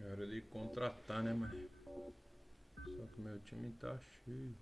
É hora de contratar, né, mas só que meu time tá cheio.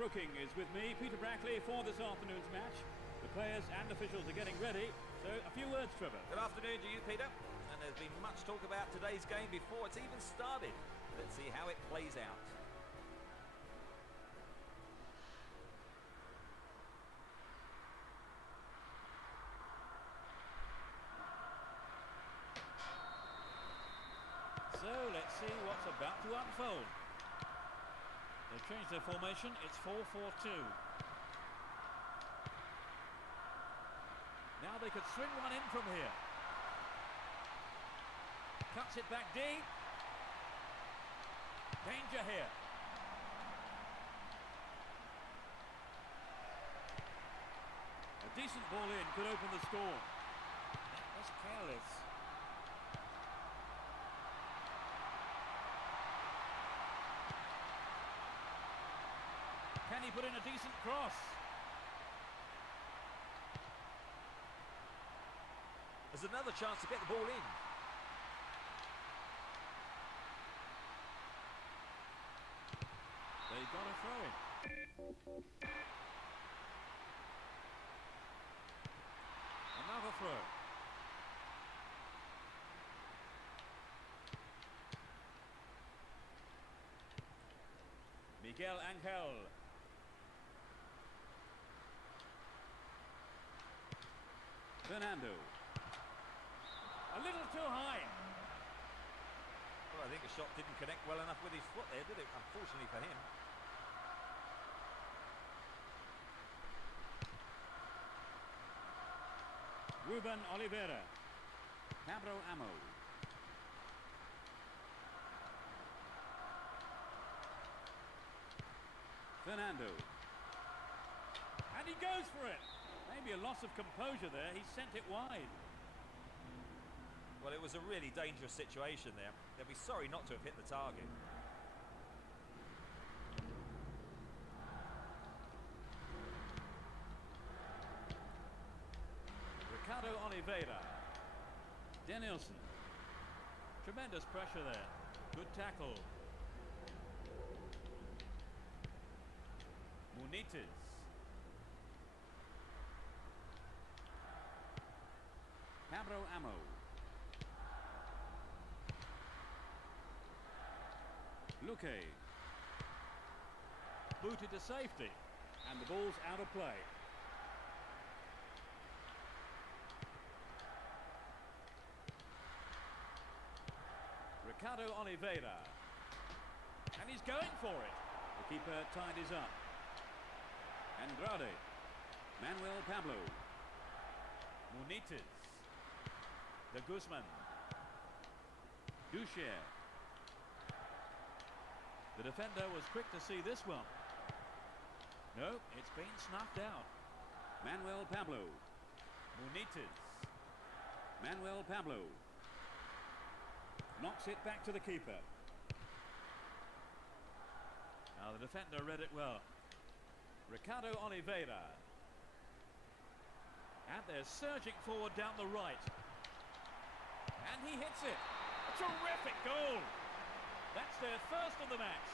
Brooking is with me, Peter Brackley, for this afternoon's match. The players and officials are getting ready, so a few words, Trevor. Good afternoon to you, Peter. And there's been much talk about today's game before it's even started. Let's see how it plays out. So let's see what's about to unfold. They've changed their formation, it's 4-4-2. Now they could swing one in from here. Cuts it back deep. Danger here. A decent ball in could open the score. That was careless. Can he put in a decent cross? There's another chance to get the ball in. They've got a throw in. Another throw. Miguel Angel. Fernando. A little too high. Well, I think the shot didn't connect well enough with his foot there, did it? Unfortunately for him. Ruben Oliveira. Pablo Amo. Fernando. And he goes for it. Maybe a loss of composure there. He sent it wide. Well, it was a really dangerous situation there. They'll be sorry not to have hit the target. Ricardo Oliveira. Danielson. Tremendous pressure there. Good tackle. Munites. Pablo Amo. Luque. Booted to safety. And the ball's out of play. Ricardo Oliveira. And he's going for it. The keeper tidies up. Andrade. Manuel Pablo. Munites. De Guzman. Ducher. The defender was quick to see this one. No, it's been snuffed out. Manuel Pablo. Munites. Manuel Pablo. Knocks it back to the keeper. Now the defender read it well. Ricardo Oliveira. And they're surging forward down the right. And he hits it. A terrific goal. That's their first of the match.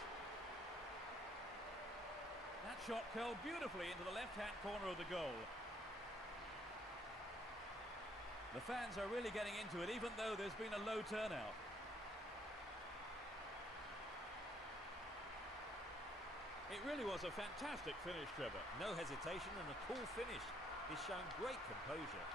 That shot curled beautifully into the left-hand corner of the goal. The fans are really getting into it, even though there's been a low turnout. It really was a fantastic finish, Trevor. No hesitation and a cool finish. He's shown great composure.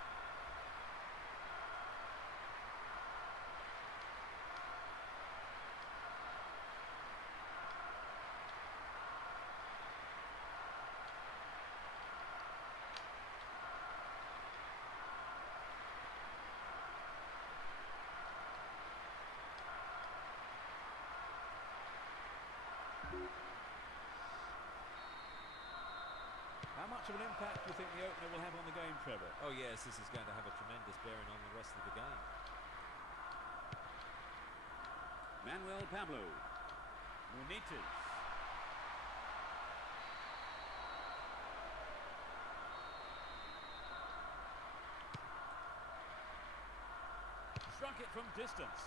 How much of an impact do you think the opener will have on the game, Trevor? Oh yes, this is going to have a tremendous bearing on the rest of the game. Manuel Pablo. Munites. Struck it from distance.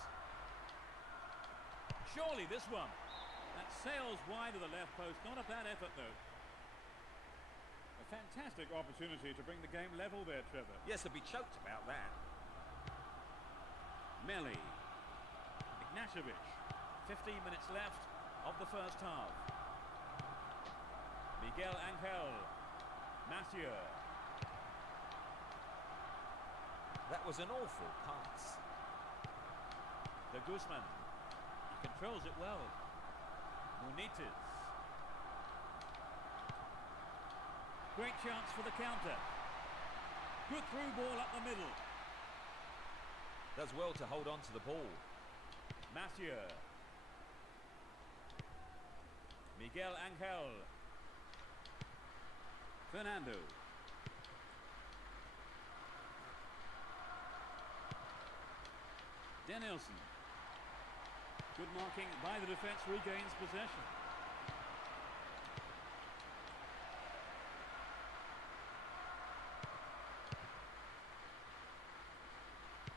Surely this one. That sails wide of the left post. Not a bad effort though. A fantastic opportunity to bring the game level there, Trevor. Yes, they'll be choked about that. Melli. Ignashevich. 15 minutes left of the first half. Miguel Angel. Mathieu. That was an awful pass. De Guzman. He controls it well. Munites. Great chance for the counter. Good through ball up the middle. Does well to hold on to the ball. Mathieu. Miguel Angel. Fernando. Danielson. Good marking by the defence, regains possession.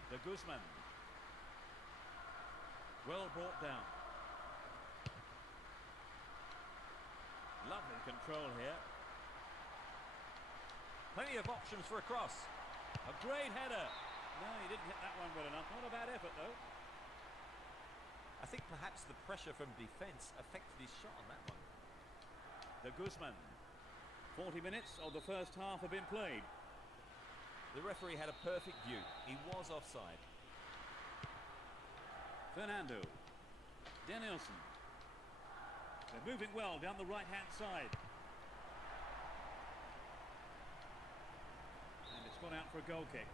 De Guzman. Well brought down. Lovely control here. Plenty of options for a cross. A great header. No, he didn't hit that one well enough. Not a bad effort though. I think perhaps the pressure from defence affected his shot on that one. De Guzman. 40 minutes of the first half have been played. The referee had a perfect view. He was offside. Fernando. Danielson. They're moving well down the right-hand side. And it's gone out for a goal kick.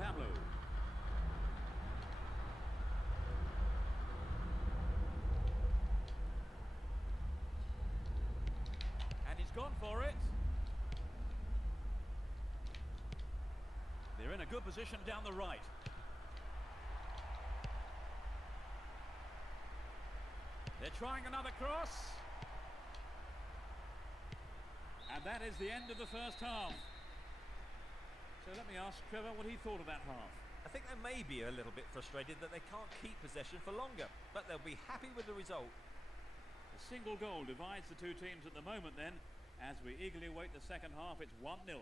Pablo. And he's gone for it. They're in a good position down the right. They're trying another cross. And that is the end of the first half. So let me ask Trevor what he thought of that half. I think they may be a little bit frustrated that they can't keep possession for longer, but they'll be happy with the result. A single goal divides the two teams at the moment then. As we eagerly await the second half, it's 1-0.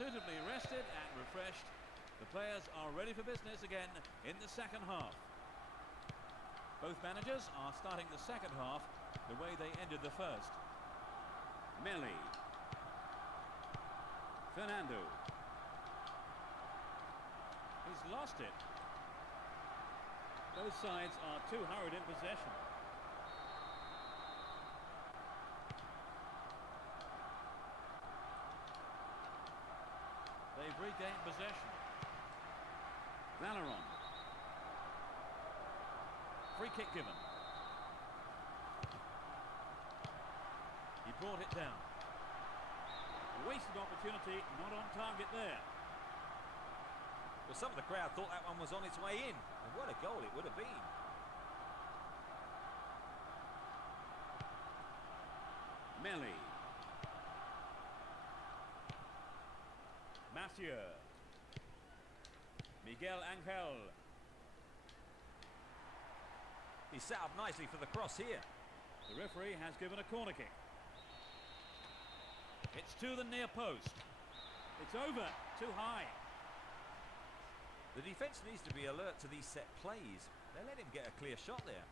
Suitably rested and refreshed, the players are ready for business again in the second half. Both managers are starting the second half the way they ended the first. Melli. Fernando. He's lost it. Both sides are too hurried in possession. They've regained possession. Valeron. Free kick given. He brought it down. A wasted opportunity, not on target there. Well, some of the crowd thought that one was on its way in, and what a goal it would have been. Melli. Mathieu. Miguel Angel. He's set up nicely for the cross here. The referee has given a corner kick. It's to the near post. It's over, too high. The defence needs to be alert to these set plays. They let him get a clear shot there.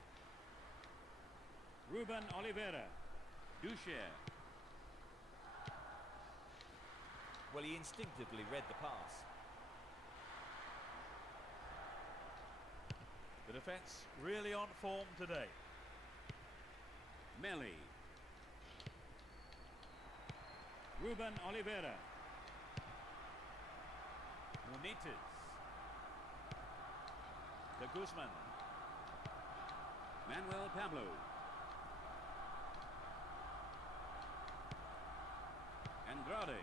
Ruben Oliveira. Ducher. Well, he instinctively read the pass. The defence really on form today. Melli. Ruben Oliveira. Munites. De Guzman. Manuel Pablo. Andrade.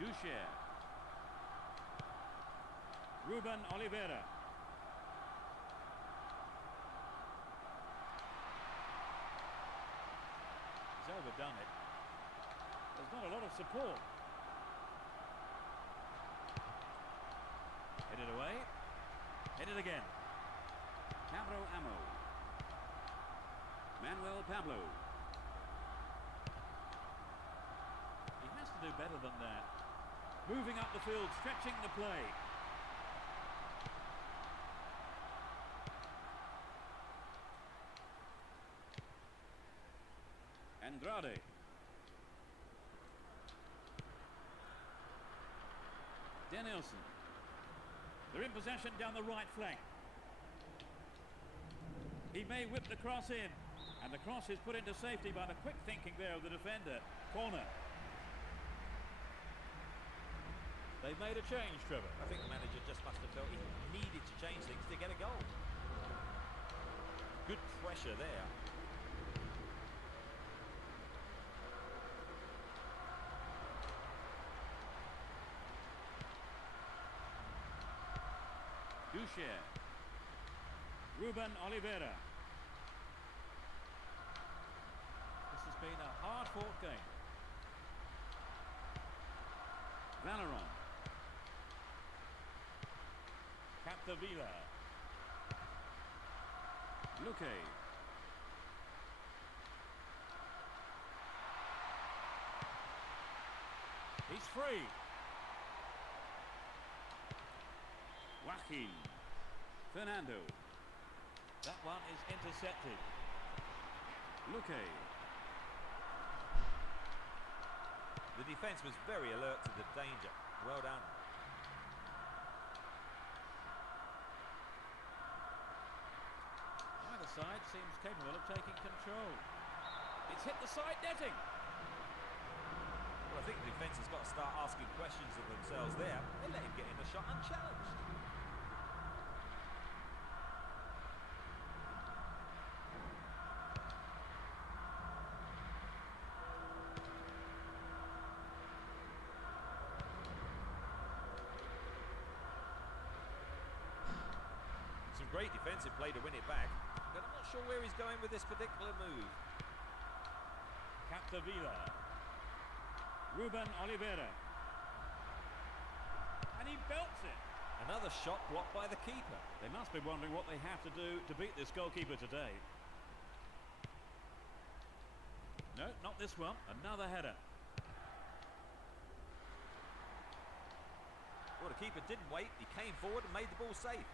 Ducher. Ruben Oliveira. He's overdone it. There's not a lot of support. Headed away. Headed again. Cabro Amo. Manuel Pablo. He has to do better than that. Moving up the field, stretching the play. Andrade. Danielson. They're in possession down the right flank. He may whip the cross in, and the cross is put into safety by the quick thinking there of the defender. Corner. They've made a change, Trevor. I think the manager just must have felt he needed to change things to get a goal. Good pressure there. Ducher. Ruben Oliveira. This has been a hard-fought game. Valeron. Capdevila. Luque. He's free. Joaquin. Fernando. That one is intercepted. Luque. The defence was very alert to the danger. Well done. Either side seems capable of taking control. It's hit the side netting. Well, I think the defence has got to start asking questions of themselves there. They let him get in the shot unchallenged. Great defensive play to win it back, but I'm not sure where he's going with this particular move. Capdevila. Ruben Oliveira. And he belts it. Another shot blocked by the keeper. They must be wondering what they have to do to beat this goalkeeper today. No, not this one. Another header. Well, the keeper didn't wait. He came forward and made the ball safe.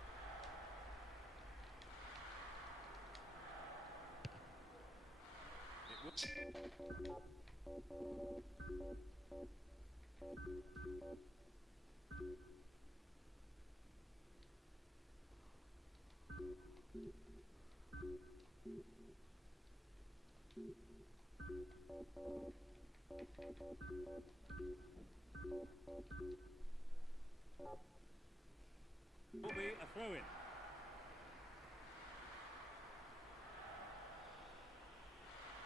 Will be a throw-in.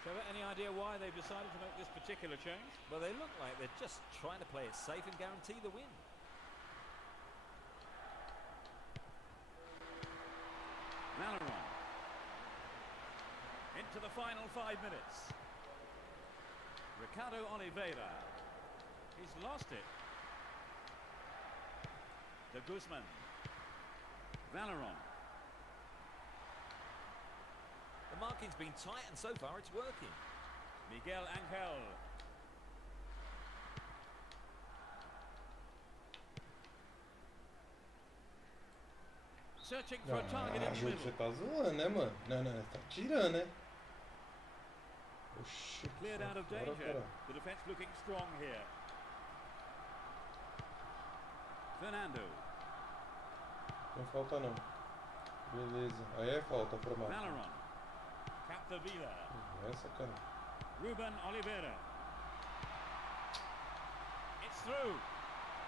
Trevor, any idea why they've decided to make this particular change? Well, they look like they're just trying to play it safe and guarantee the win. Valeron. Into the final 5 minutes. Ricardo Oliveira. He's lost it. De Guzman. Valeron. The marking's been tight and so far it's working. Miguel Angel. Searching for a target in the Ajude, você middle. tá zoando, né, mano? Não, não, tá tirando, né? Oxi, Cleared out of fora, danger. cara. The defense looking strong here. Fernando. Não falta não. Beleza. Aí é falta pra marcar. Valeron. Capdevila. Essa, cara. Ruben Oliveira. It's through.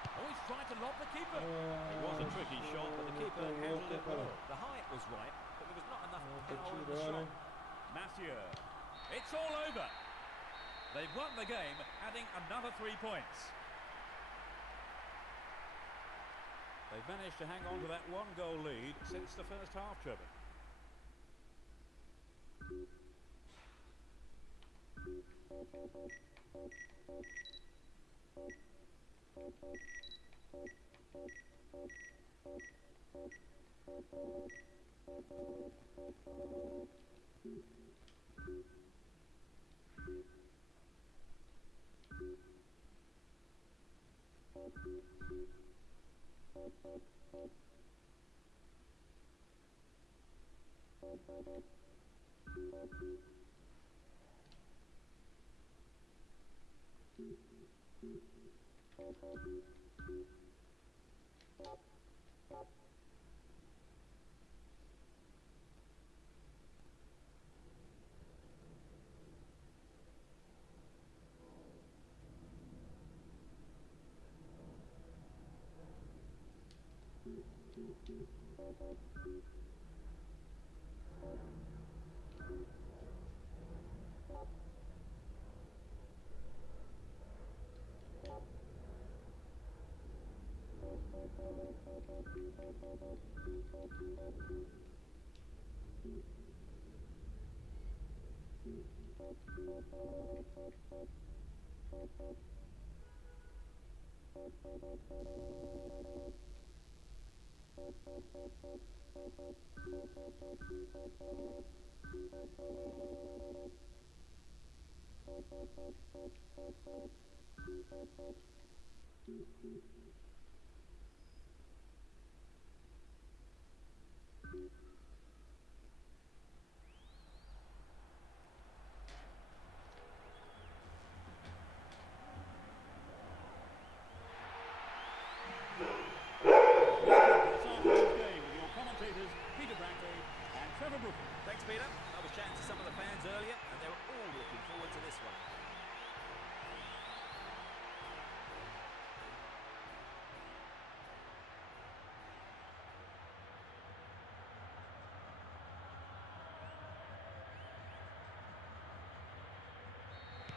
Oh, he's trying to lob the keeper. It was a tricky shot, but the keeper handled it well. The height was right, but there was not enough power in the tirando. shot. Mathieu. It's all over. They've won the game, adding another 3 points. They've managed to hang on to that 1-goal lead since the first half, Trevor. Thanks, Peter. I was chatting to some of the fans earlier, and they were all looking forward to this one.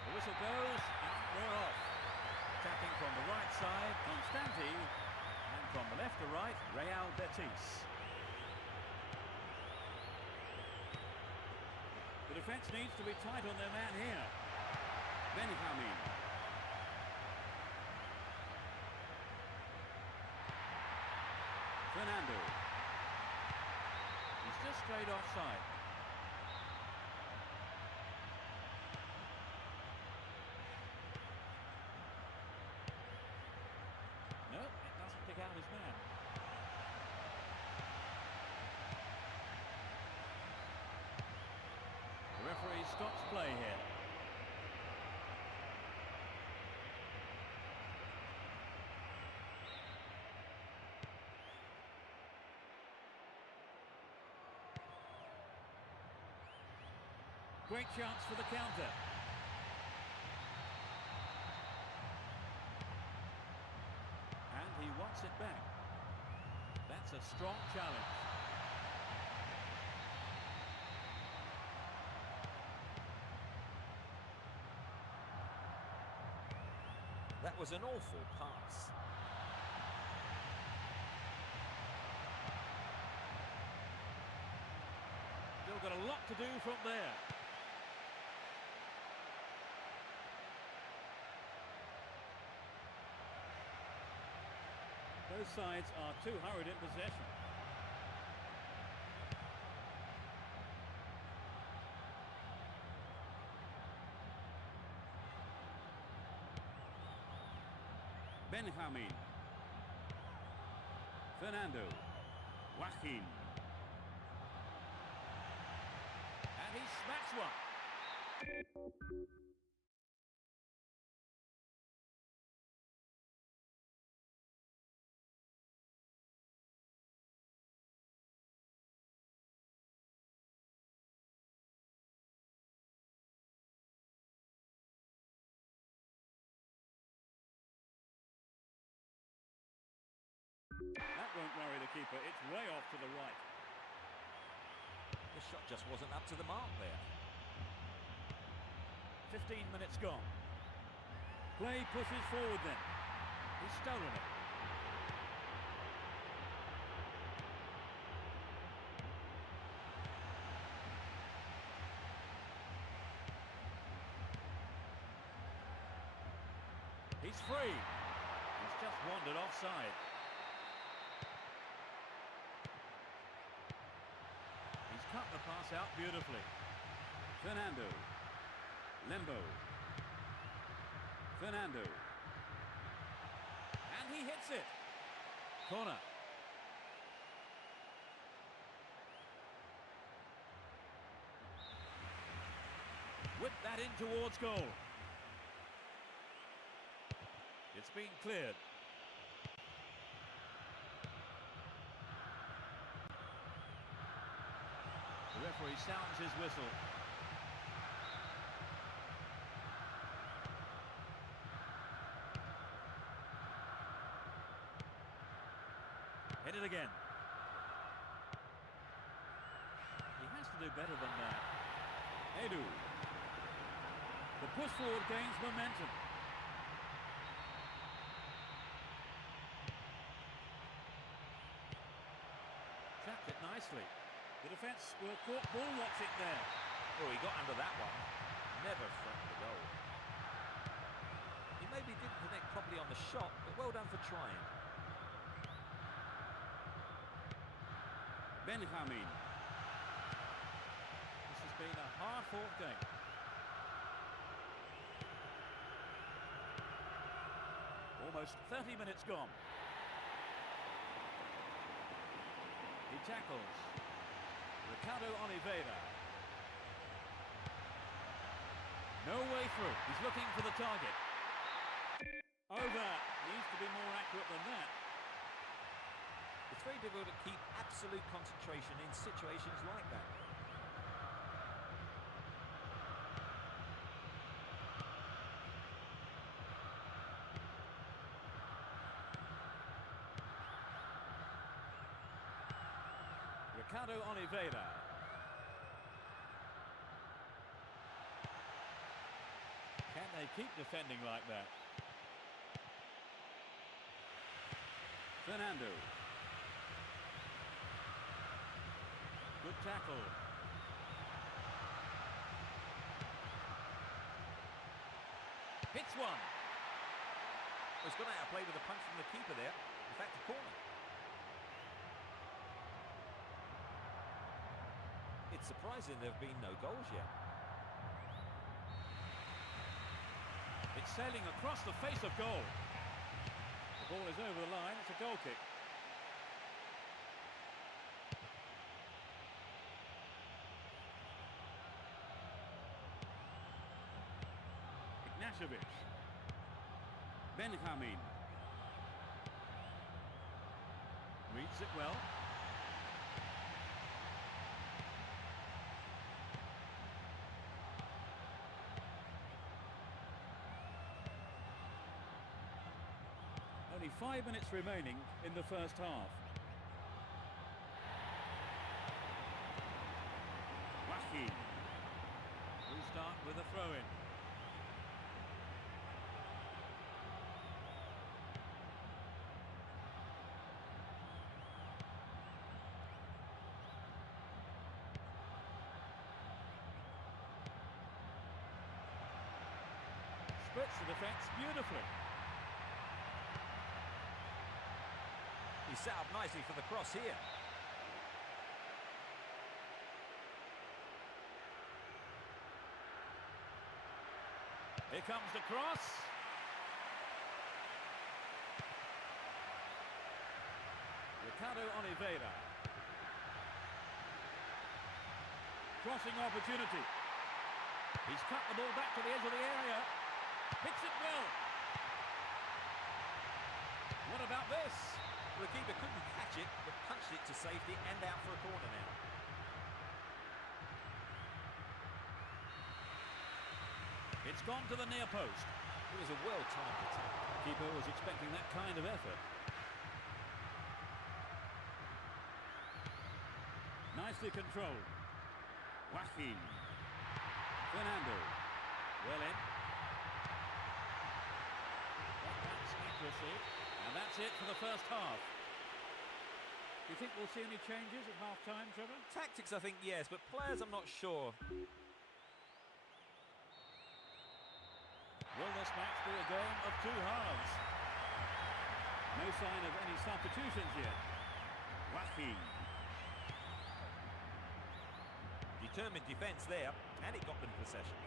The whistle goes, and we're off. Attacking from the right side, Constanti, and from the left to right, Real Betis. The defence needs to be tight on their man here. Benjamin. Fernando. He's just straight offside. No, it doesn't pick out his man. The referee stops play here. Great chance for the counter. And he wants it back. That's a strong challenge. That was an awful pass. Still got a lot to do from there. Both sides are too hurried in possession. Benjamin. Fernando. Joaquin. And he smacks one. That won't worry the keeper. It's way off to the right. The shot just wasn't up to the mark there. 15 minutes gone. Play pushes forward then. He's stolen it. He's free. He's just wandered offside. He's cut the pass out beautifully. Fernando. Lembo. Fernando. And he hits it. Corner. Whip that in towards goal. It's been cleared. The referee sounds his whistle. Hit it again. do better than that. Edu. The push forward gains momentum. Trapped it nicely. The defence were caught ball watching there. Oh, he got under that one. Never threatened the goal. He maybe didn't connect properly on the shot, but well done for trying. Benjamin. This has been a hard-fought game. Almost 30 minutes gone. He tackles. Ricardo Oliveira. No way through. He's looking for the target. Over. Needs to be more accurate than that. It's very difficult to keep absolute concentration in situations like that. Ricardo Oliveira. Can they keep defending like that? Fernando. Good tackle. Hits one. He's gone out of play with a punch from the keeper there. In fact, a corner. It's surprising there have been no goals yet. It's sailing across the face of goal. The ball is over the line. It's a goal kick. Ignashevich. Benjamin. Reads it well. Only 5 minutes remaining in the first half. Wahi. Restart with a throw-in. Splits the defence beautifully. He's set up nicely for the cross here. Here comes the cross. Ricardo Oliveira. Crossing opportunity. He's cut the ball back to the edge of the area. Hits it well. What about this? Well, the keeper couldn't catch it, but punched it to safety and out for a corner now. It's gone to the near post. It was a well-timed attack. The keeper was expecting that kind of effort. Nicely controlled. Joaquin. Fernando. Well in. That's accuracy. And that's it for the first half. Do you think we'll see any changes at half-time, Trevor? Tactics, I think, yes, but players, I'm not sure. Will this match be a game of two halves? No sign of any substitutions yet. Joaquin. Determined defence there, and it got them possession.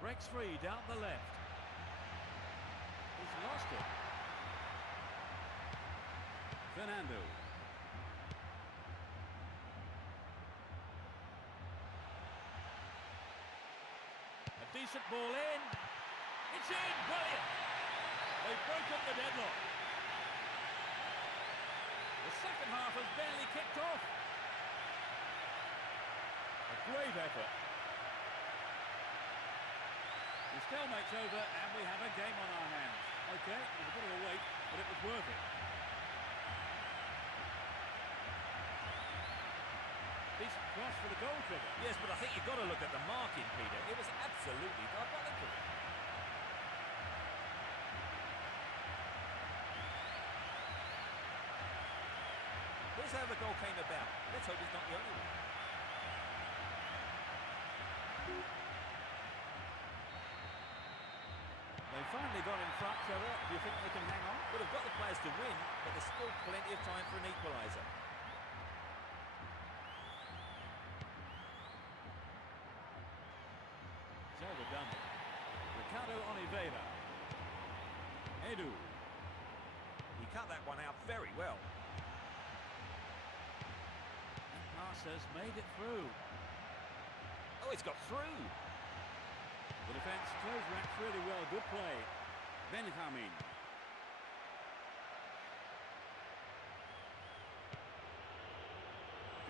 Breaks free down the left. He's lost it. Fernando. A decent ball in. It's in! Brilliant! They've broken the deadlock. The second half has barely kicked off. A great effort. The stalemate's over and we have a game on our hands. Okay, it was a bit of a wait, but it was worth it. Decent cross for the goalkeeper. Yes, but I think you've got to look at the marking, Peter. It was absolutely diabolical. Here's how the goal came about. Let's hope it's not the only one. They finally got in front, Trevor. Do you think they can hang on? Well, they've got the players to win, but there's still plenty of time for an equaliser. It's overdone. Ricardo Oliveira. Edu. He cut that one out very well. That pass has made it through. Oh, it's got through. The defence close ranks really well. Good play. Benjamin.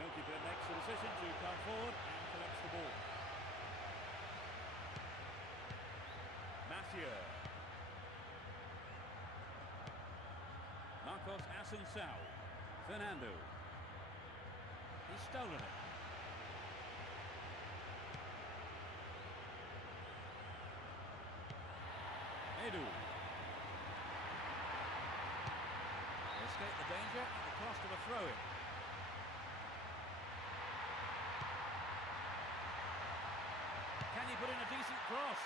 Goalkeeper makes the decision to come forward and collects the ball. Mathieu. Marcos Assunção. Fernando. He's stolen it. Edu. Escape the danger at the cost of a throw-in. Can he put in a decent cross?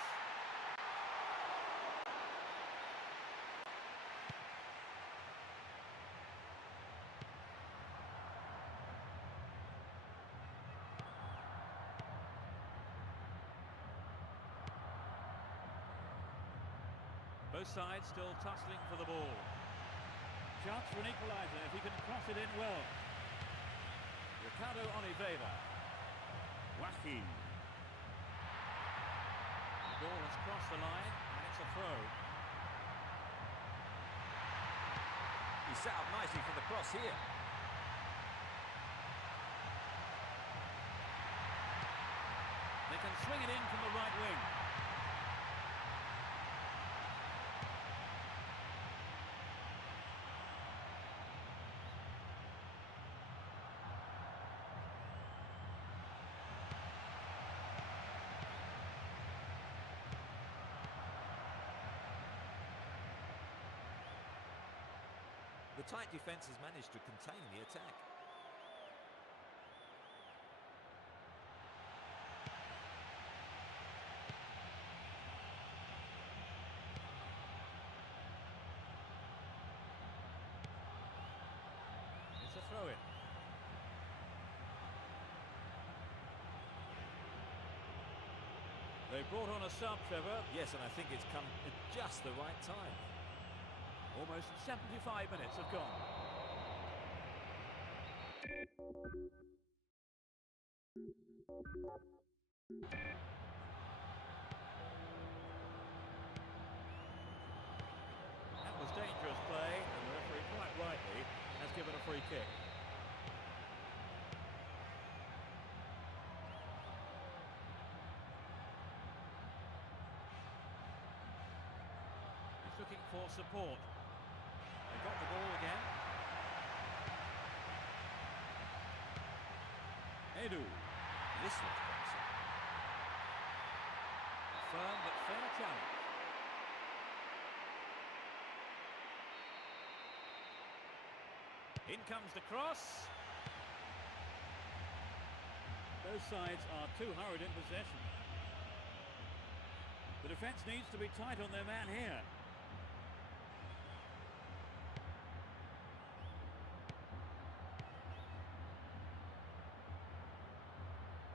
Both sides still tussling for the ball. Chance for an equaliser if he can cross it in well. Ricardo Oliveira. Joaquin. The ball has crossed the line and it's a throw. He set up nicely for the cross here. They can swing it in from the right wing. The tight defence has managed to contain the attack. It's a throw-in. They brought on a sub, Trevor. Yes, and I think it's come at just the right time. Almost 75 minutes have gone. That was dangerous play, and the referee quite rightly has given a free kick. He's looking for support. They got the ball again. Edu. This looks promising. Firm but fair challenge. In comes the cross. Both sides are too hurried in possession. The defence needs to be tight on their man here.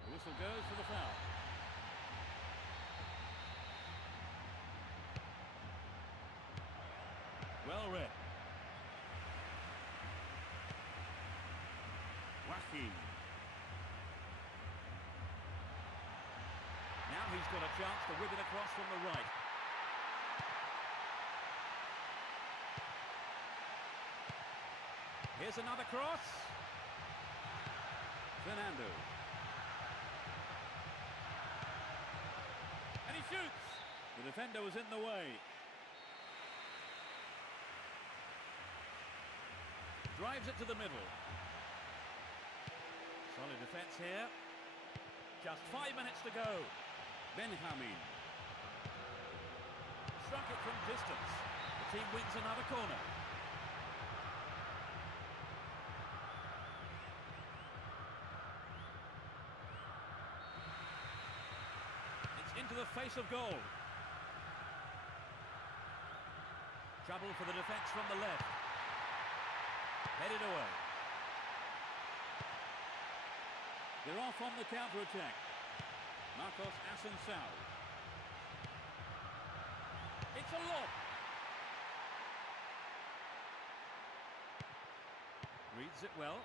The whistle goes for the foul. Well read. Joaquin. Now he's got a chance to whip it across from the right. Here's another cross. Fernando. And he shoots. The defender was in the way. Drives it to the middle. Solid defence here. Just 5 minutes to go. Benjamin. Struck it from distance. The team wins another corner. It's into the face of goal. Trouble for the defence from the left. Headed away. They're off on the counter-attack. Marcos Asensao. It's a lob. Reads it well.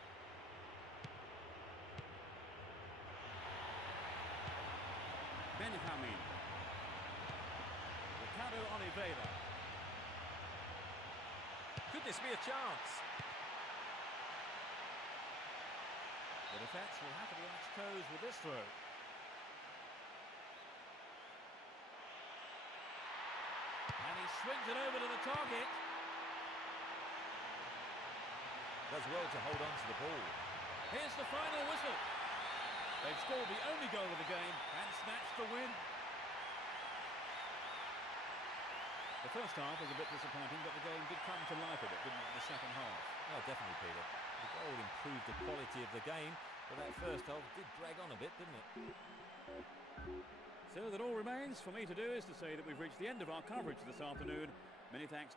Benjamin. Ricardo Oliveira. Could this be a chance? The defence will have to be on its toes with this throw. And he swings it over to the target. Does well to hold on to the ball. Here's the final whistle. They've scored the only goal of the game and snatched the win. The first half was a bit disappointing, but the game did come to life a bit, didn't it, in the second half? Oh, definitely, Peter. The goal improved the quality of the game, but that first half did drag on a bit, didn't it? So that all remains for me to do is to say that we've reached the end of our coverage this afternoon. Many thanks.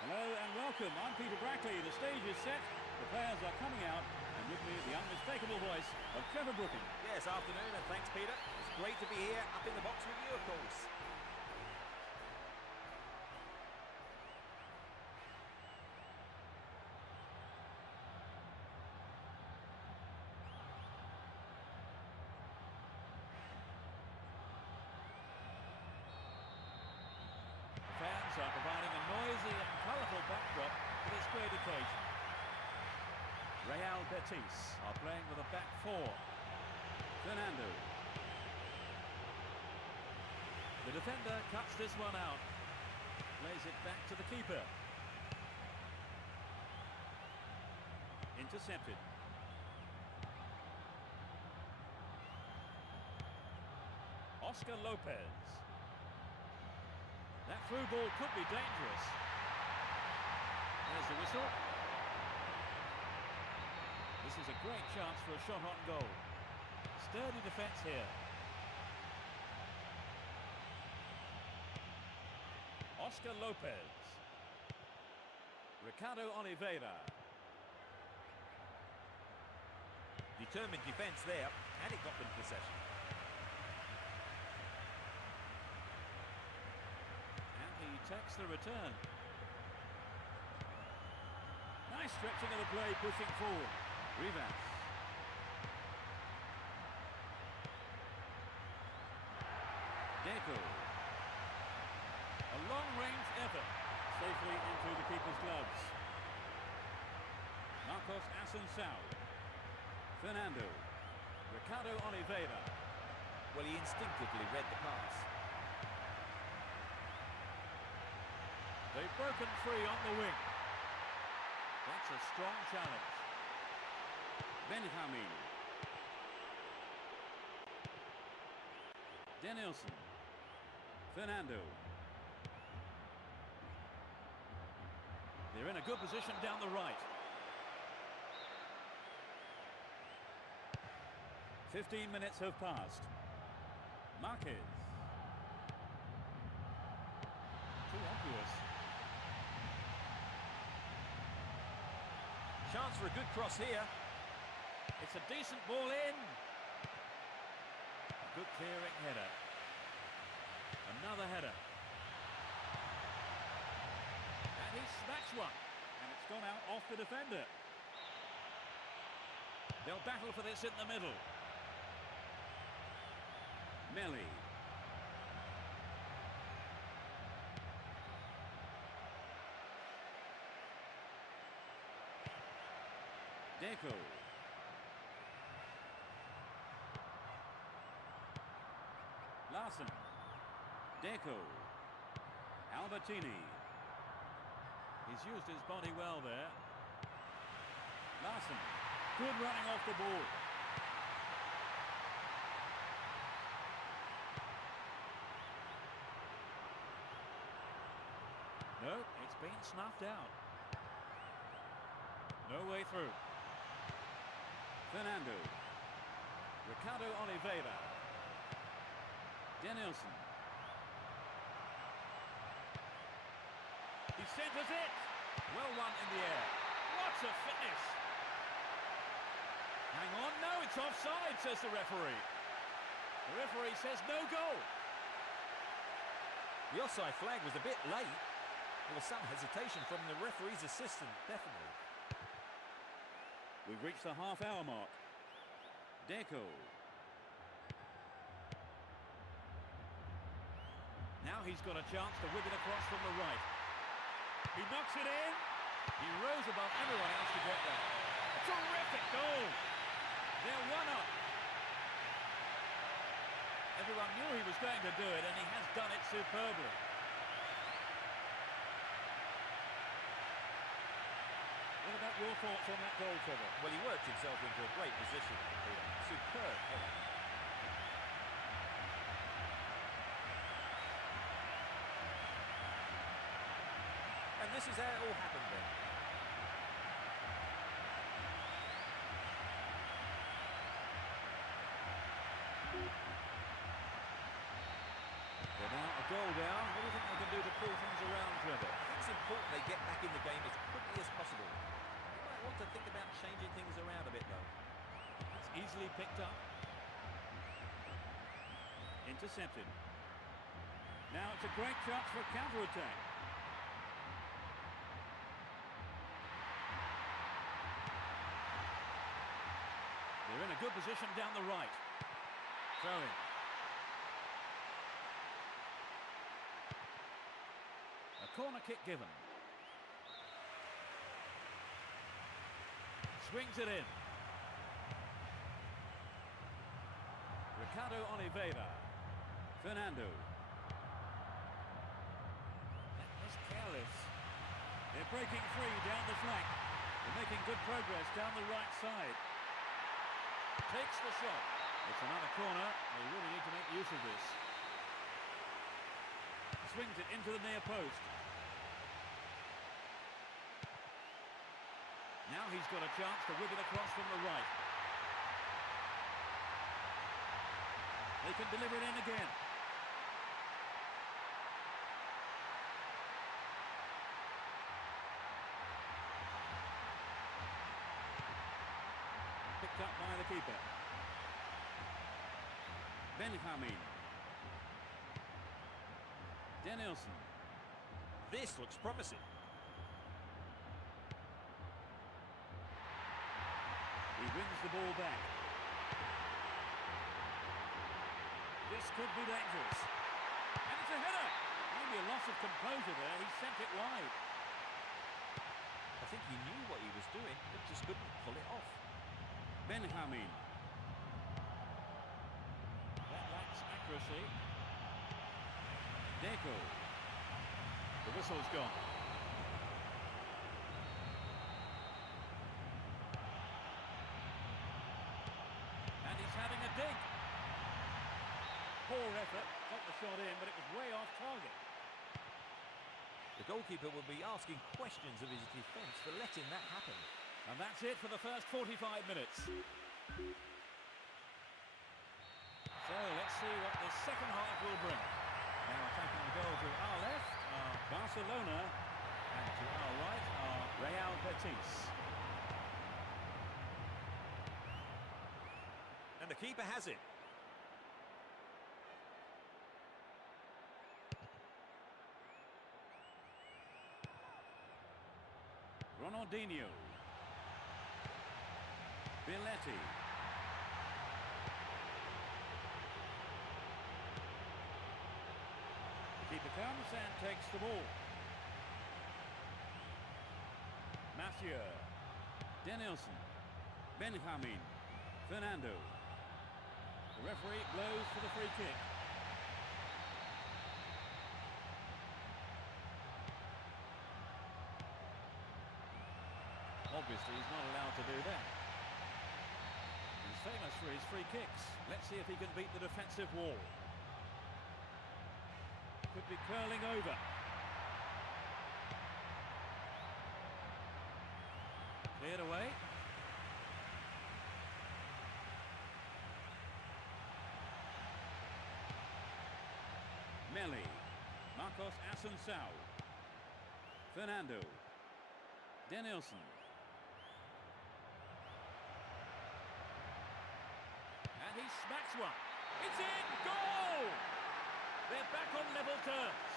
Hello and welcome. I'm Peter Brackley. The stage is set. The players are coming out, and with me the unmistakable voice of Trevor Brooking. Yes, afternoon, and thanks, Peter. It's great to be here up in the box with you, of course. Fans are providing a noisy and colourful backdrop for this great occasion. Real Betis are playing with a back four. Fernando. The defender cuts this one out. Plays it back to the keeper. Intercepted. Oscar Lopez. That through ball could be dangerous. There's the whistle. This is a great chance for a shot on goal. Sturdy defence here. Oscar Lopez. Ricardo Oliveira. Determined defence there, and it got them possession. And he takes the return. Nice stretching of the play, pushing forward. Rivas. Deco. A long-range effort, safely into the keeper's gloves. Marcos Assunção. Fernando. Ricardo Oliveira. Well, he instinctively read the pass. They've broken free on the wing. That's a strong challenge. Benjamin. Denilson. Fernando. They're in a good position down the right. 15 minutes have passed. Marquez. Too obvious. Chance for a good cross here. It's a decent ball in. A good clearing header. Another header. And he smacks one. And it's gone out off the defender. They'll battle for this in the middle. Melli. Deco. Larson. Deco. Albertini. He's used his body well there. Larson. Good running off the ball. No, it's been snuffed out. No way through. Fernando. Ricardo Oliveira. Denilson. He centers it. Well run in the air. What a finish. Hang on, no, it's offside, says the referee. The referee says no goal. The offside flag was a bit late. There was some hesitation from the referee's assistant, definitely. We've reached the half-hour mark. Deco. Now he's got a chance to whip it across from the right. He knocks it in. He rose above everyone else to get there. A terrific goal. They're one up. Everyone knew he was going to do it, and he has done it superbly. What about your thoughts on that goal, Trevor? Well, he worked himself into a great position. Superb. And this is how it all happened then. They're now a goal down. What do you think they can do to pull things around, Trevor? I think it's important they get back in the game as quickly as possible. They might want to think about changing things around a bit, though. It's easily picked up. Intercepted. Now it's a great chance for a counter-attack. They're in a good position down the right. Throwing. A corner kick given. Swings it in. Ricardo Oliveira. Fernando. That was careless. They're breaking free down the flank. They're making good progress down the right side. Takes the shot. It's another corner. They really need to make use of this. Swings it into the near post. Now he's got a chance to whip it across from the right. They can deliver it in again. Picked up by the keeper. Benjamin. Denilson. This looks promising. the ball back. This could be dangerous. And it's a header. Maybe a loss of composure there. He sent it wide. I think he knew what he was doing, but just couldn't pull it off. Benjamin. That lacks accuracy. Deco. The whistle's gone. And he's having a dig. Poor effort. Got the shot in, but it was way off target. The goalkeeper will be asking questions of his defence for letting that happen. And that's it for the first 45 minutes. So let's see what the second half will bring. Now attacking the goal to our left are Barcelona, and to our right are Real Betis. And the keeper has it. Ronaldinho. Billetti. The keeper comes and takes the ball. Mathieu. Danielson. Benjamin. Fernando. The referee blows for the free kick. Obviously, he's not allowed to do that. He's famous for his free kicks. Let's see if he can beat the defensive wall. Could be curling over. Cleared away. Melli. Marcos Assunção. Fernando. Danielson. And he smacks one. It's in! Goal! They're back on level terms.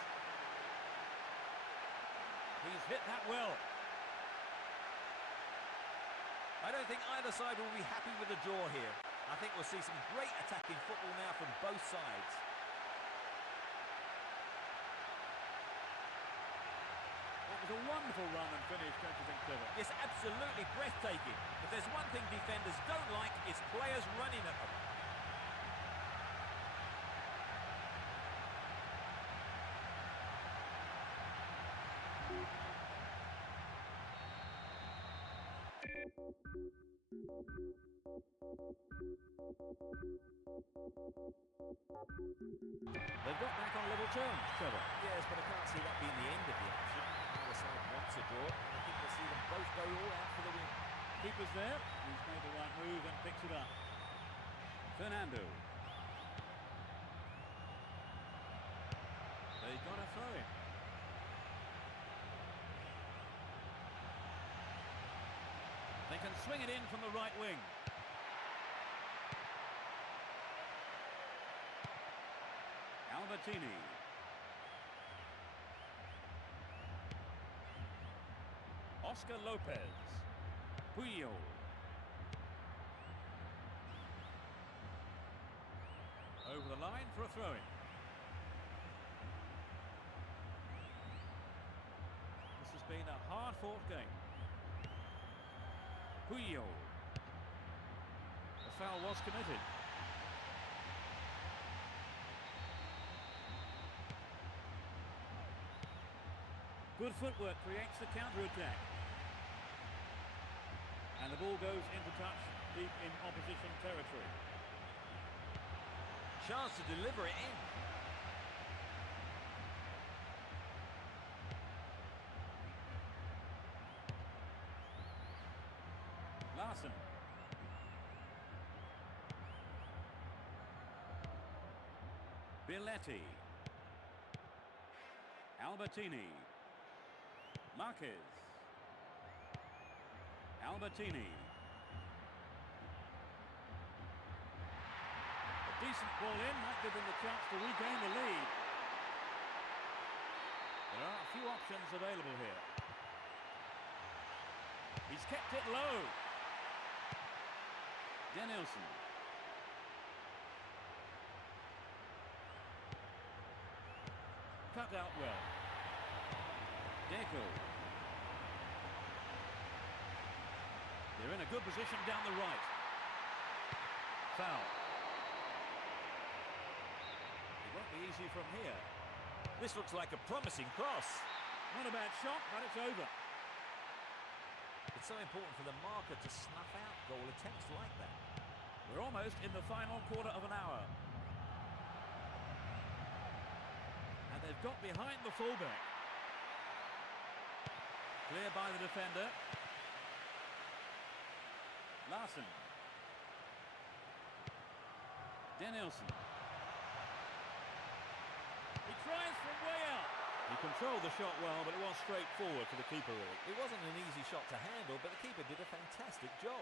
He's hit that well. I don't think either side will be happy with the draw here. I think we'll see some great attacking football now from both sides. It was a wonderful run and finish, don't you think, Trevor? Yes, absolutely breathtaking. If there's one thing defenders don't like, it's players running at them. They've got back on level terms, Trevor. Yes, but I can't see that being the end of the action. Either side wants a draw, and I think we'll see them both go all out for the win. Keeper's there. He's made the right move and picks it up. Fernando. They got a throw in. They can swing it in from the right wing. Albertini. Oscar Lopez. Puyol. Over the line for a throw-in. This has been a hard-fought game. Puyol. The foul was committed. Good footwork creates the counter-attack. And the ball goes into touch deep in opposition territory. Chance to deliver it in. Larson. Billetti. Albertini. Marquez. Albertini. A decent ball in, might give them the chance to regain the lead. There are a few options available here. He's kept it low. Denilson. Cut out well. Deco. They're in a good position down the right. Foul. It won't be easy from here. This looks like a promising cross. Not a bad shot, but it's over. It's so important for the marker to snuff out goal attempts like that. We're almost in the final quarter of an hour. And they've got behind the fullback. Clear by the defender. Larson. Denilson. He tries from way out. He controlled the shot well, but it was straightforward for the keeper, really. It wasn't an easy shot to handle, but the keeper did a fantastic job.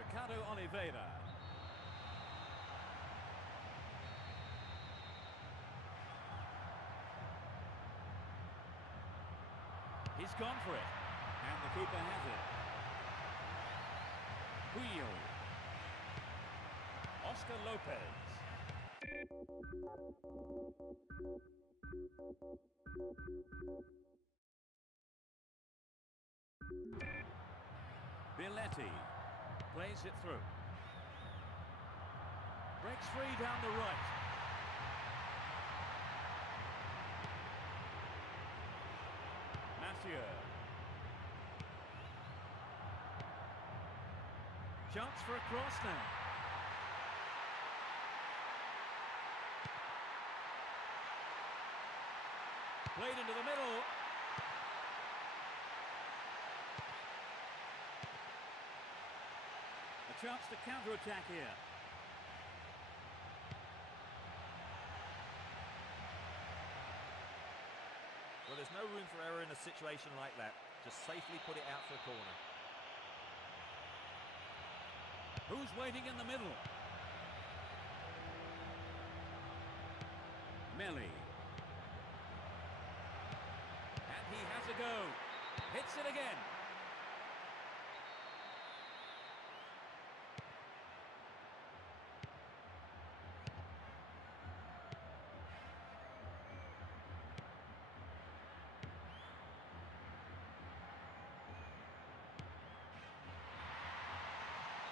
Ricardo Oliveira. He's gone for it, and the keeper has it. Puyo. Oscar Lopez. Billetti plays it through. Breaks free down the right. Chance for a cross now. Played into the middle. A chance to counter-attack here. Well, there's no room for error in a situation like that. Just safely put it out for a corner. Who's waiting in the middle? Melli. And he has a go. Hits it again.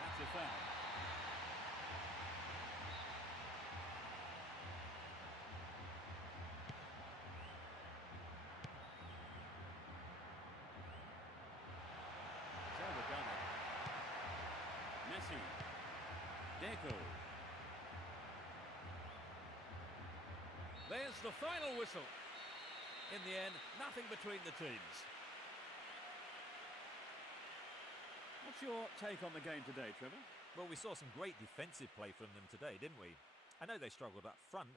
That's a foul. It's overdone it. Messi. Deco. There's the final whistle. In the end, nothing between the teams. What's your take on the game today, Trevor? Well, we saw some great defensive play from them today, didn't we? I know they struggled up front,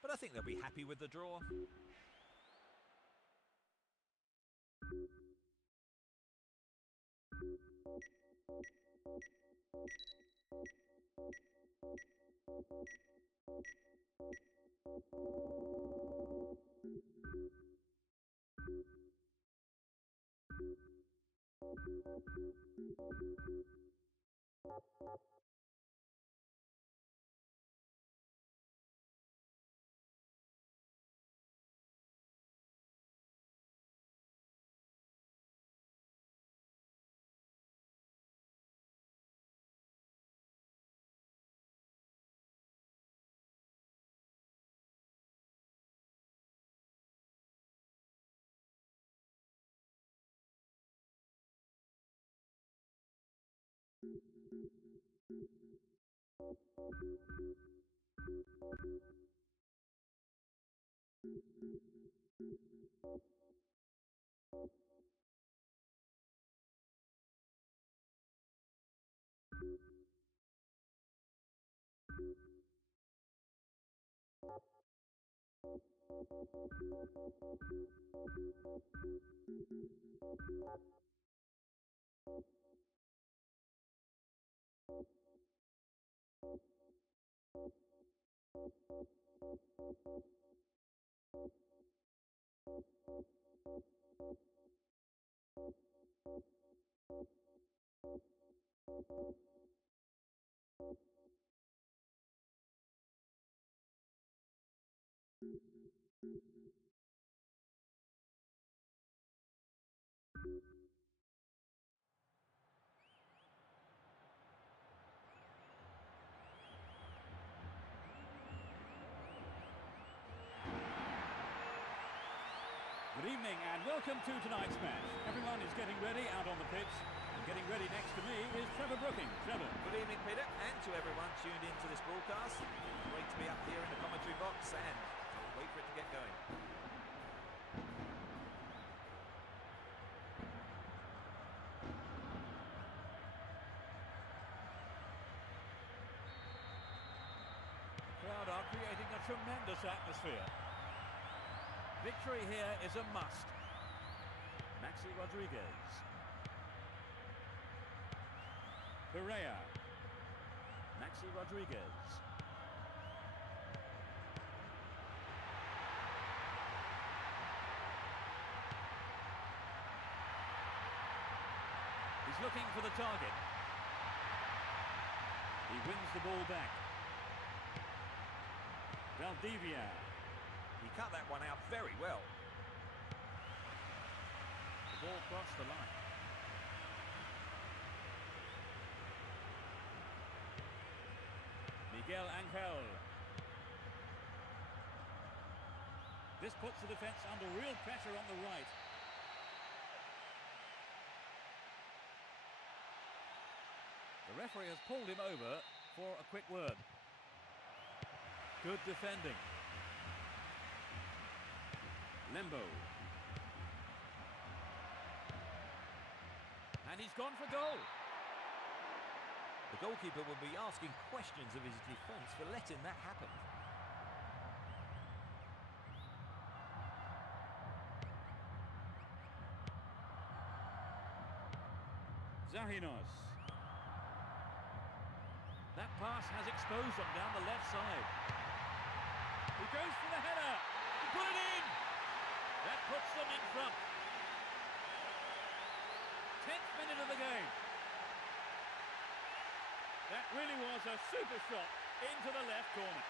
but I think they'll be happy with the draw. evening and welcome to tonight's match. Everyone is getting ready out on the pitch, and getting ready next to me is Trevor Brooking. Trevor. Good evening, Peter, and to everyone tuned into this broadcast. Great to be up here in the commentary box, and I'll wait for it to get going. The crowd are creating a tremendous atmosphere. Victory here is a must. Maxi Rodriguez. Pereira. Maxi Rodriguez. He's looking for the target. He wins the ball back. Valdivia. He cut that one out very well. The ball crossed the line. Miguel Angel. This puts the defence under real pressure on the right. The referee has pulled him over for a quick word. Good defending. Lembo. And he's gone for goal. The goalkeeper will be asking questions of his defence for letting that happen. Zahinos. That pass has exposed them down the left side. He goes for the header. He put it in. That puts them in front. 10th minute of the game. That really was a super shot into the left corner.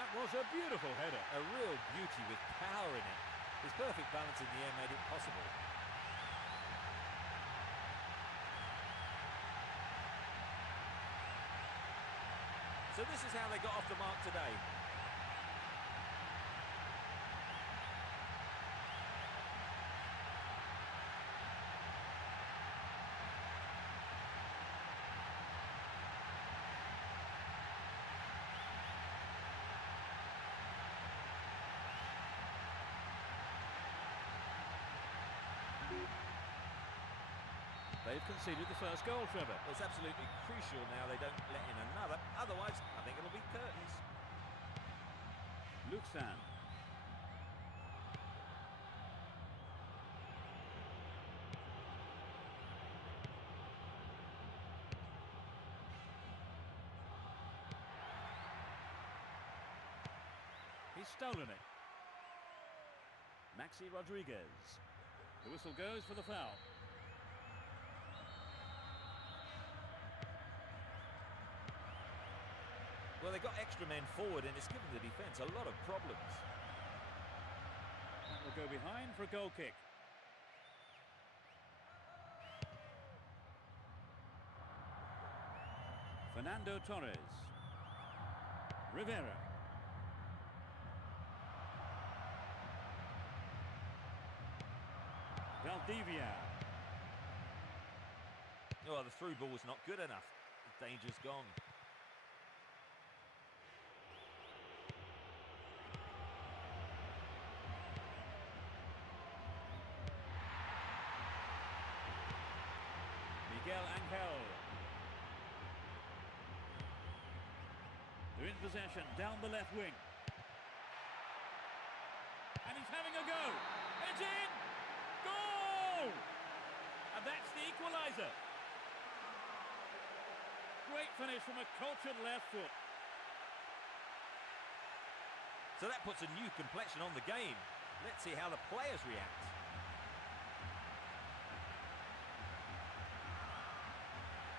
That was a beautiful header. A real beauty with power in it. His perfect balance in the air made it possible. So this is how they got off the mark today. They've conceded the first goal, Trevor. Well, it's absolutely crucial now they don't let in another. Otherwise, I think it'll be curtains. Luxan. He's stolen it. Maxi Rodriguez. The whistle goes for the foul. Well, they got extra men forward, and it's given the defence a lot of problems. That will go behind for a goal kick. Fernando Torres. Rivera. Valdivia. Oh, the through ball was not good enough. The danger's gone. Miguel Angel. They're in possession down the left wing. And he's having a go. It's in! Goal! And that's the equaliser. Great finish from a cultured left foot. So that puts a new complexion on the game. Let's see how the players react.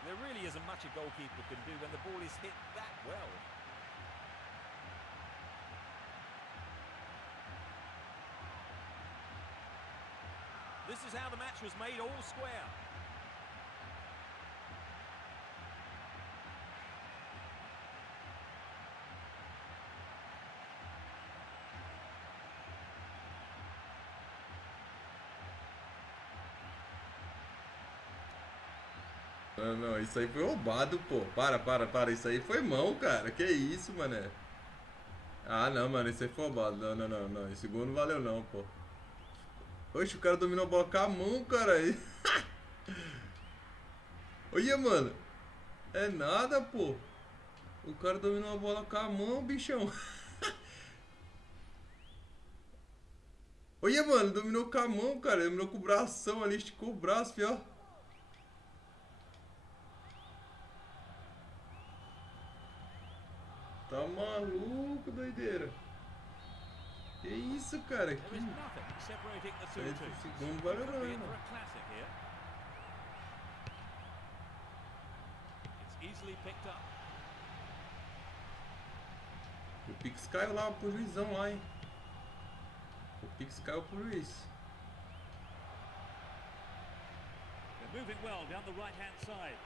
There really isn't much a goalkeeper can do when the ball is hit that well. This is how the match was made all square. Não, não, isso aí foi roubado, pô. Para. Isso aí foi mão, cara. Que isso, mané. Ah, não, mano. Isso aí foi roubado. Não. Esse gol não valeu, não, pô. Oxe, o cara dominou a bola com a mão, cara. Olha, mano. É nada, pô. O cara dominou a bola com a mão, bichão. Olha, mano. Dominou com a mão, cara. Dominou com o bração ali. Esticou o braço, pior. Tá maluco, doideira. Que isso, cara? Que... segundo valeu não, hein, mano. O Pix caiu lá pro juizão lá, hein? O Pix caiu pro juiz. They're moving well down the right-hand side.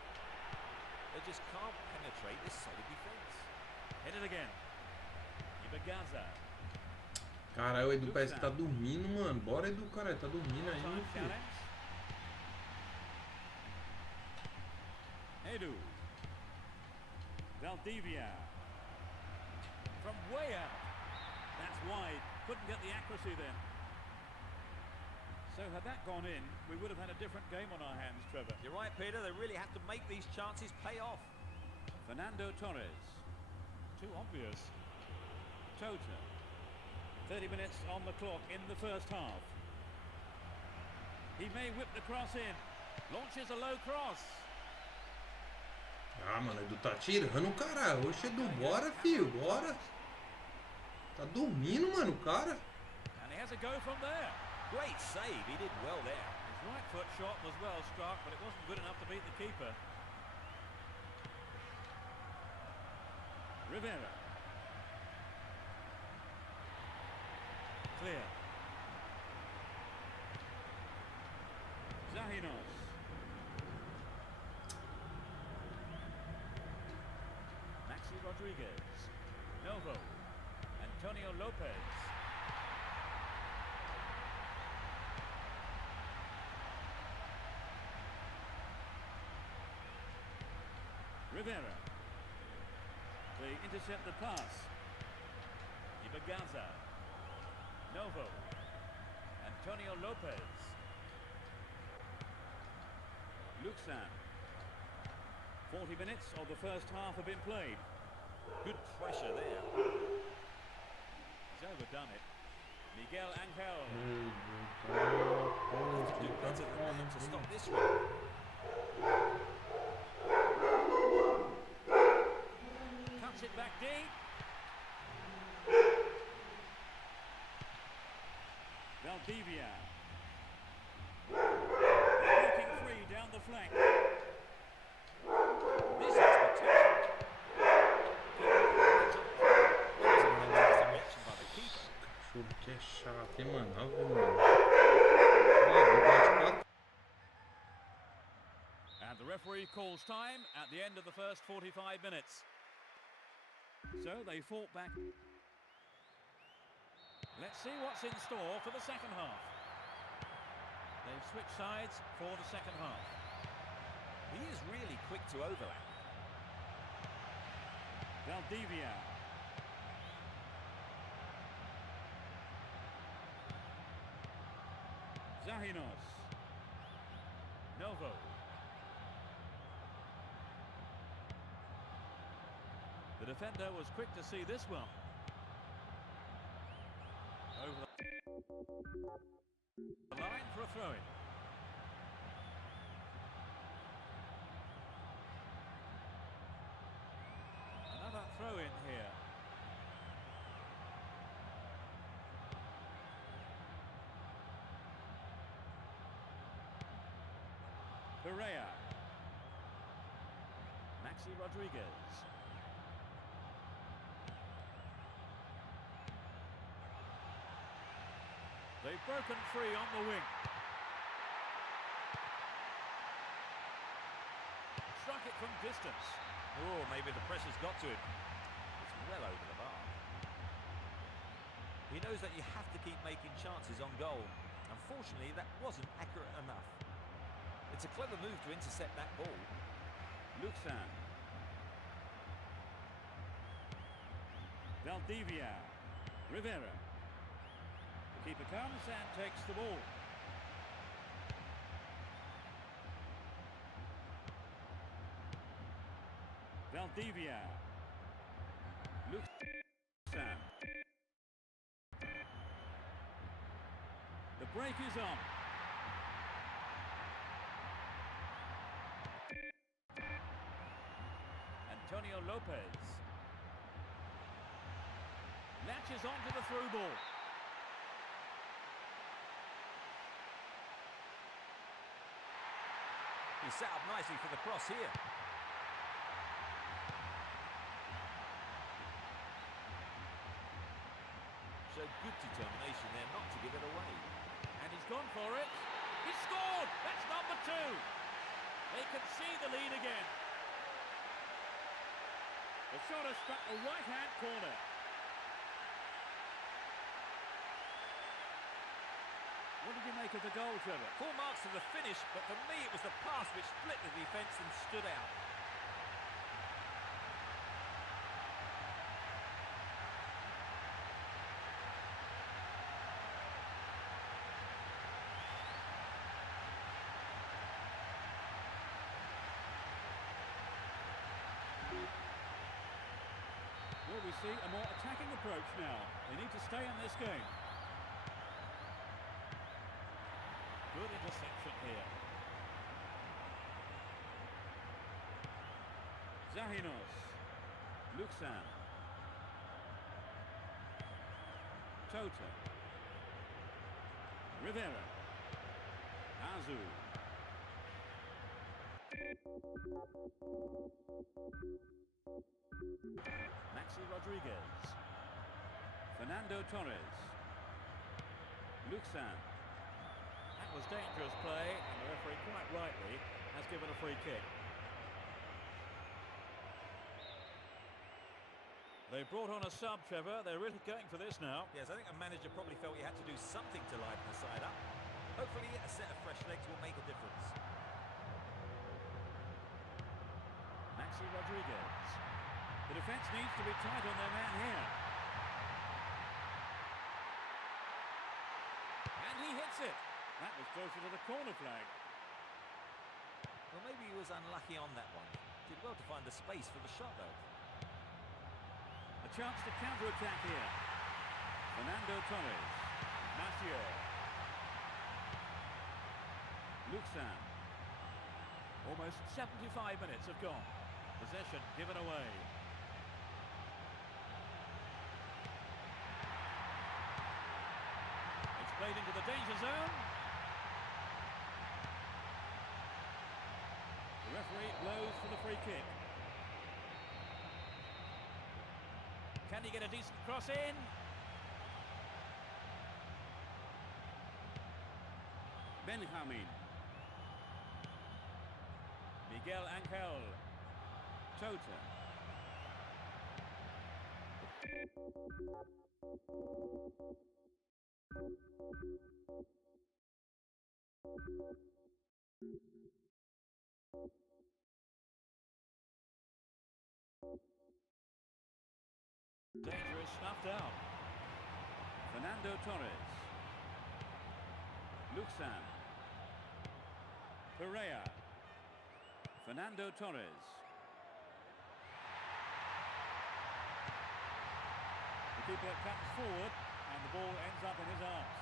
They just can't penetrate this solid defense. Hit it again. Ibagaza. Caralho, o Edu parece que tá dormindo, mano. Bora, Edu, cara. Tá dormindo aí, meu filho. Edu. Valdivia. From way out. That's wide. Couldn't get the accuracy then. So had that gone in, we would have had a different game on our hands, Trevor. You're right, Peter. They really have to make these chances pay off. Fernando Torres. Too obvious. Tota. 30 minutes on the clock in the first half. He may whip the cross in. Launches a low cross. Ah, mano, Edu tá tirando, cara. Oxe, Edu, bora, filho, bora. Tá dormindo, mano, o cara. And he has a go from there. Great save. He did well there. His right foot shot was well struck, but it wasn't good enough to beat the keeper. Rivera. Clear. Zahinos. Maxi Rodriguez. Novo. Antonio Lopez. Rivera. They intercept the pass. Ibagaza. Novo. Antonio Lopez. Luxan. 40 minutes of the first half have been played. Good pressure there. He's overdone it. Miguel Angel. Have to do better than that to stop this one. Cuts it back deep. Valdivia. Breaking free down the flank. This has potential. By the keeper. Cachorro que é chato, hein, mano. Ave, mano. And the referee calls time at the end of the first 45 minutes. So they fought back. Let's see what's in store for the second half. They've switched sides for the second half. He is really quick to overlap. Valdivia. Zahinos. Novo. The defender was quick to see this one. Over the line for a throw-in. Another throw-in here. Pereira. Maxi Rodriguez. They've broken free on the wing. Struck it from distance. Oh, maybe the pressure's got to him. It's well over the bar. He knows that you have to keep making chances on goal. Unfortunately, that wasn't accurate enough. It's a clever move to intercept that ball. Luxan. Valdivia. Rivera. The keeper comes and takes the ball. Valdivia. Luxan. The break is on. Antonio Lopez. Latches onto the through ball. He's set up nicely for the cross here. Showed good determination there not to give it away. And he's gone for it. He scored! That's number 2. They can see the lead again. The shot has struck the right-hand corner. What did you make of the goal, Trevor? Full marks for the finish, but for me it was the pass which split the defence and stood out. Well, we see a more attacking approach now. They need to stay in this game. Good interception here. Zahinos. Luxan. Tota. Rivera. Azu. Maxi Rodriguez. Fernando Torres. Luxan. That was dangerous play, and the referee quite rightly has given a free kick. They brought on a sub, Trevor. They're really going for this now. Yes, I think the manager probably felt he had to do something to liven the side up. Hopefully a set of fresh legs will make a difference. Maxi Rodriguez. The defence needs to be tight on their man here. And he hits it. That was closer to the corner flag. Well, maybe he was unlucky on that one. Did well to find the space for the shot, though. A chance to counter-attack here. Fernando Torres. Mathieu. Luxan. Almost 75 minutes have gone. Possession given away. It's played into the danger zone. The referee blows for the free kick. Can he get a decent cross in? Benjamin. Miguel Angel. Tota. Dangerous, snuffed out. Fernando Torres. Luxan. Pereira. Fernando Torres. The keeper comes forward and the ball ends up in his arms.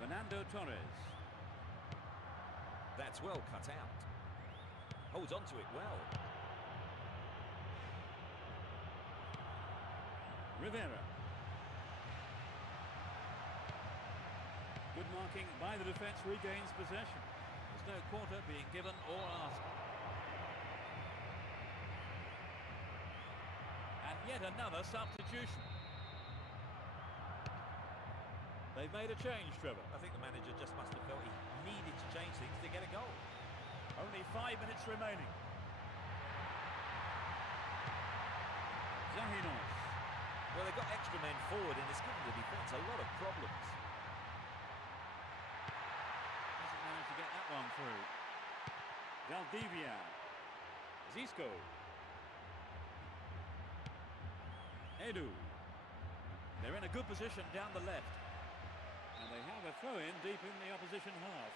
Fernando Torres. That's well cut out. Holds on to it well. Rivera. Good marking by the defence, regains possession. There's no quarter being given or asked. And yet another substitution. They've made a change, Trevor. I think the manager just must have felt he needed to change things to get a goal. Only 5 minutes remaining. Zahinos. Well, they've got extra men forward and it's given the defence a lot of problems. one through. Valdivia. Zisco. Edu. They're in a good position down the left. And they have a throw-in deep in the opposition half.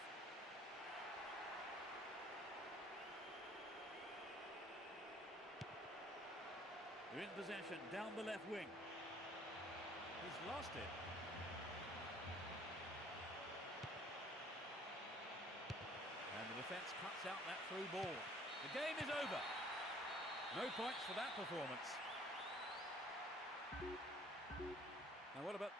They're in possession down the left wing. He's lost it. And the defence cuts out that through ball. The game is over. No points for that performance. Now what about...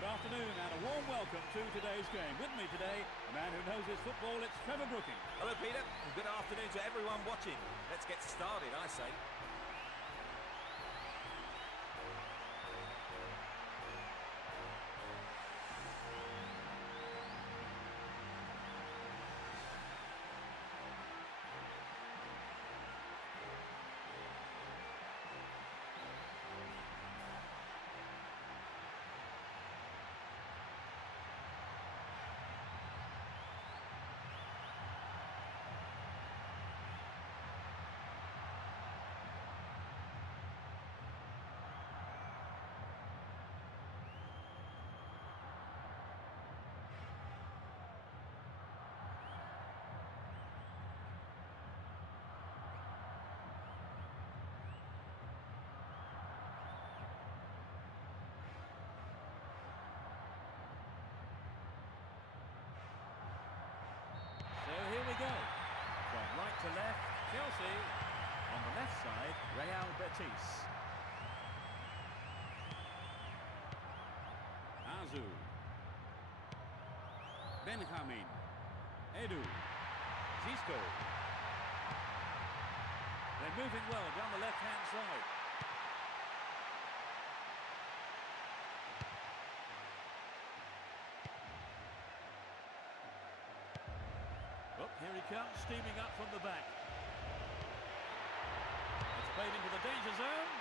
Good afternoon and a warm welcome to today's game. With me today, a man who knows his football, it's Trevor Brooking. Hello, Peter. And good afternoon to everyone watching. Let's get started, I say. So here we go. From right to left, Chelsea. On the left side, Real Betis. Azu. Benjamin. Edu. Zisco. They're moving well down the left-hand side. Oh, here he comes, steaming up from the back. It's played into the danger zone.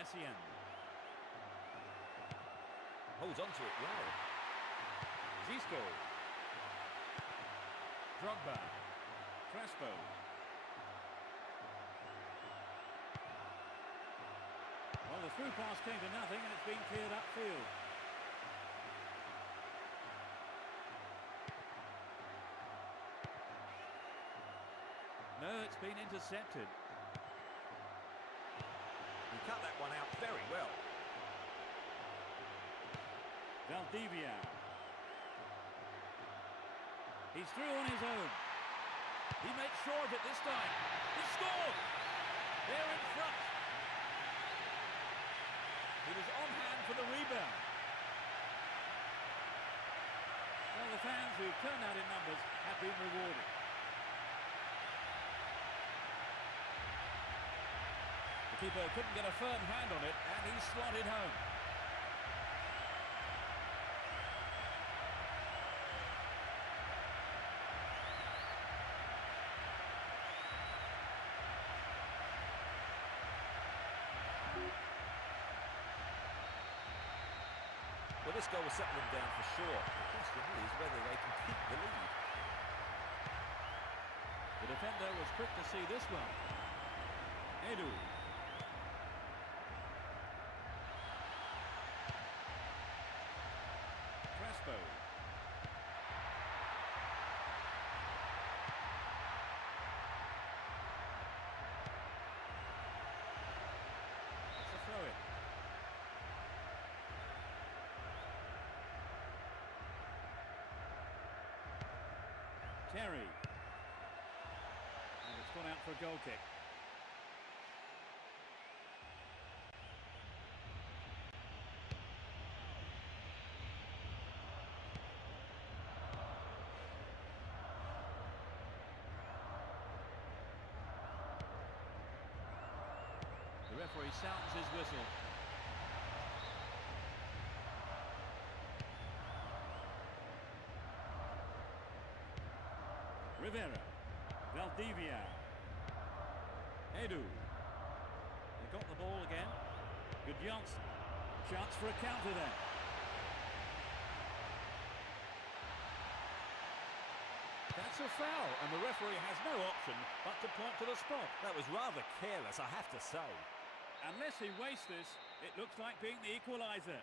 Essien. Holds on to it well. Zisco. Drogba. Crespo. Well, the through pass came to nothing and it's been cleared upfield. No, it's been intercepted. He cut that one out very well. Valdivia. He's through on his own. He makes sure of it this time. He scored! They're in front. He was on hand for the rebound. Well, the fans who've turned out in numbers have been rewarded. The keeper couldn't get a firm hand on it, and he slotted home. Well, this goal will settle them down for sure. The question is whether they can keep the lead. The defender was quick to see this one. Edu. Crespo. It's a throw-in. Terry. And it's gone out for a goal kick. The referee sounds his whistle. Rivera. Valdivia. Edu. They got the ball again. Good Johnson. Chance for a counter then. That's a foul, and the referee has no option but to point to the spot. That was rather careless, I have to say. Unless he wastes this, it looks like being the equaliser.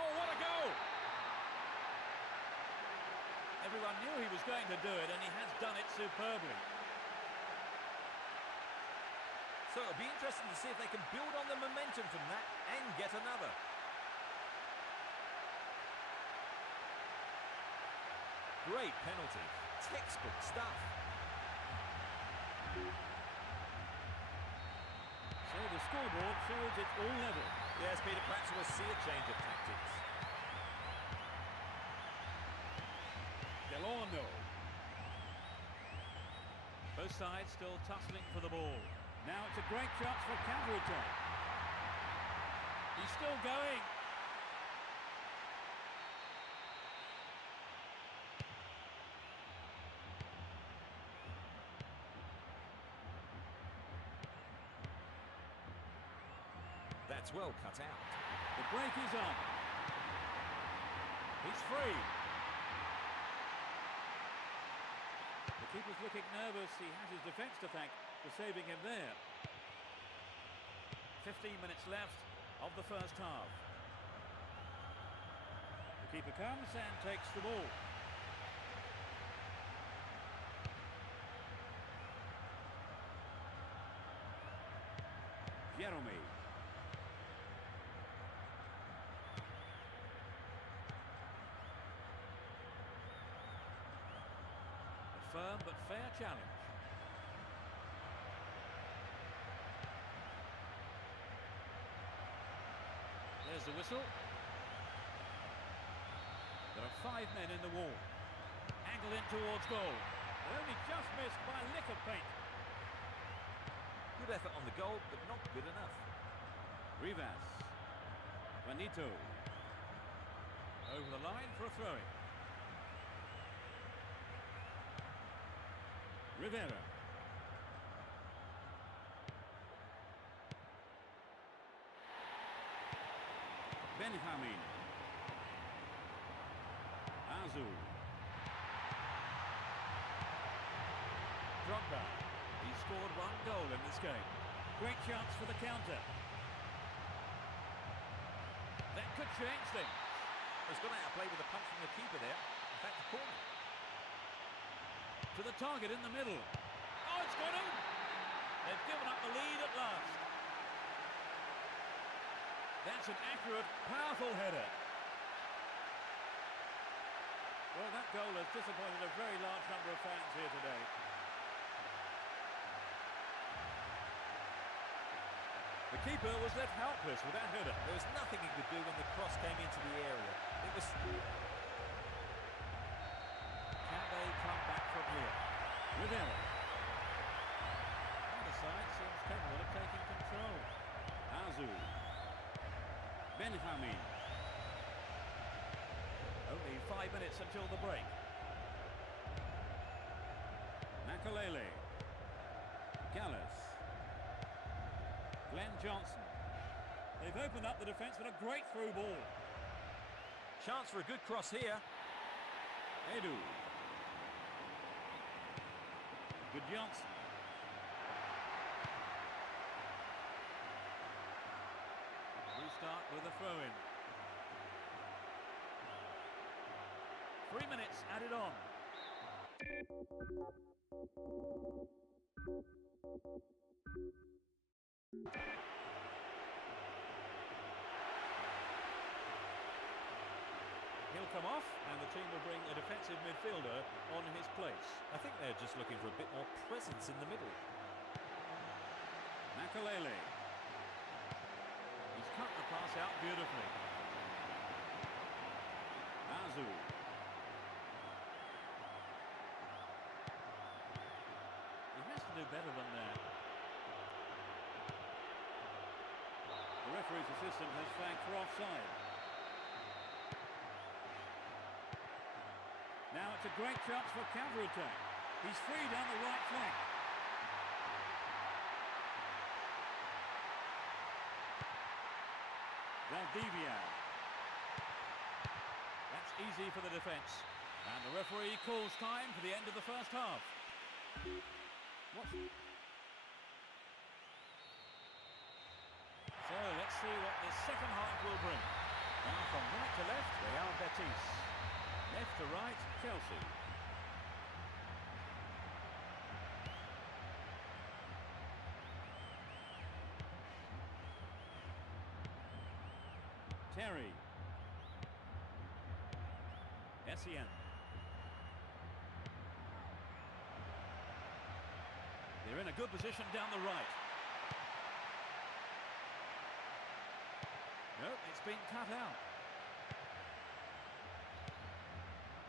Oh, what a goal! Everyone knew he was going to do it, and he has done it superbly. So it'll be interesting to see if they can build on the momentum from that and get another. Great penalty. Textbook stuff. So the scoreboard shows it's all level. Yes, Peter, perhaps we'll see a change of tactics. Delorno. Both sides still tussling for the ball. Now it's a great chance for a counter-attack. He's still going. That's well cut out. The break is on. He's free. The keeper's looking nervous. He has his defence to thank for saving him there. 15 minutes left of the first half. The keeper comes and takes the ball. Jeremy. Firm but fair challenge. There's the whistle. There are 5 men in the wall. Angled in towards goal. They only just missed by a lick of paint. Good effort on the goal, but not good enough. Rivas. Juanito. Over the line for a throw-in. Rivera. Benjamin. Azu. Drogba. He scored 1 goal in this game. Great chance for the counter. That could change things. He's gone out of play with a punch from the keeper there. In fact, a corner. To the target in the middle. got him. They've given up the lead at last. That's an accurate, powerful header. Well, that goal has disappointed a very large number of fans here today. The keeper was left helpless with that header. There was nothing he could do when the cross came into the area. It was... Can they come back from here? Rivera. Either side seems capable of taking control. AJUDE. Benjamin. Only 5 minutes until the break. Makalele. Gallus. Glenn Johnson. They've opened up the defence with a great through ball. Chance for a good cross here. Edu. Good Johnson. Restart with a throw-in. 3 minutes added on. He'll come off, and the team will bring a defensive midfielder on his place. I think they're just looking for a bit more presence in the middle. Makalele. He's cut the pass out beautifully. AJUDE. He has to do better than that. The referee's assistant has flagged for offside. Now it's a great chance for counter-attack. He's free down the right flank. Valdivia. That's easy for the defence. And the referee calls time for the end of the first half. What? So let's see what the second half will bring. Now from right to left, Real Betis. Left to right, Chelsea. Terry. Essien. They're in a good position down the right. Nope, it's been cut out.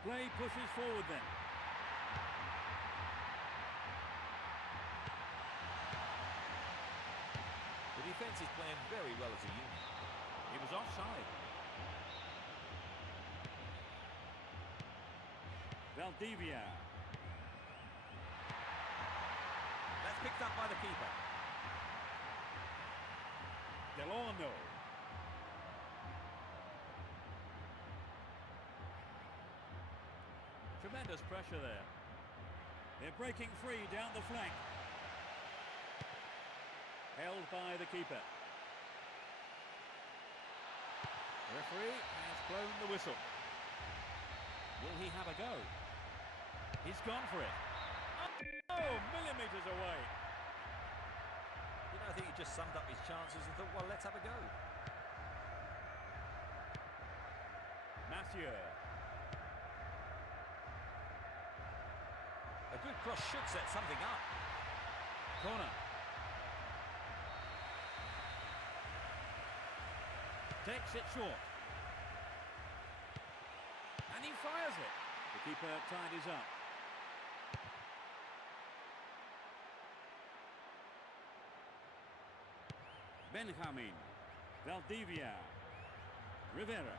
Play pushes forward then. The defence is playing very well as a unit. He was offside. Valdivia. That's picked up by the keeper. Delano. Tremendous pressure there. They're breaking free down the flank. Held by the keeper. The referee has blown the whistle. Will he have a go? He's gone for it. Oh, millimetres away. You know, I think he just summed up his chances and thought, well, let's have a go. Mathieu. A good cross should set something up. Corner. Takes it short. And he fires it. The keeper tidies up. Benjamin. Valdivia. Rivera.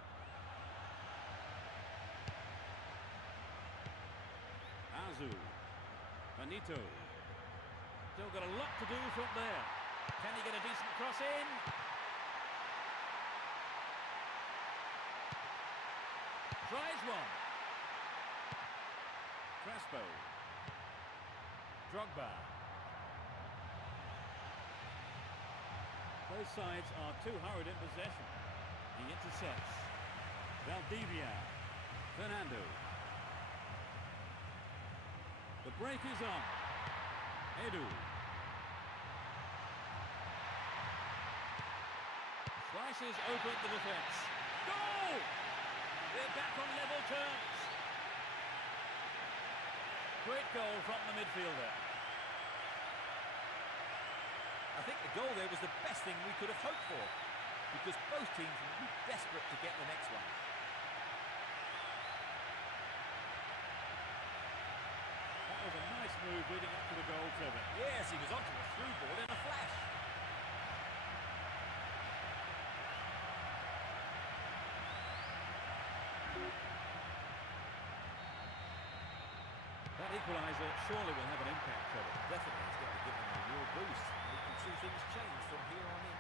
AJUDE. Benito. Still got a lot to do from there. Can he get a decent cross in? Tries one. Crespo. Drogba. Both sides are too hurried in possession. He intercepts. Valdivia. Fernando. The break is on. Edu. Slices open the defence. Goal! They're back on level terms. Great goal from the midfielder. I think the goal there was the best thing we could have hoped for, because both teams will be desperate to get the next one. That was a nice move leading up to the goal, Trevor. Yes, he was onto a through ball in a flash. That equaliser surely will have an impact, Trevor. Definitely, it's going to give them a real boost. We can see things change from here on in.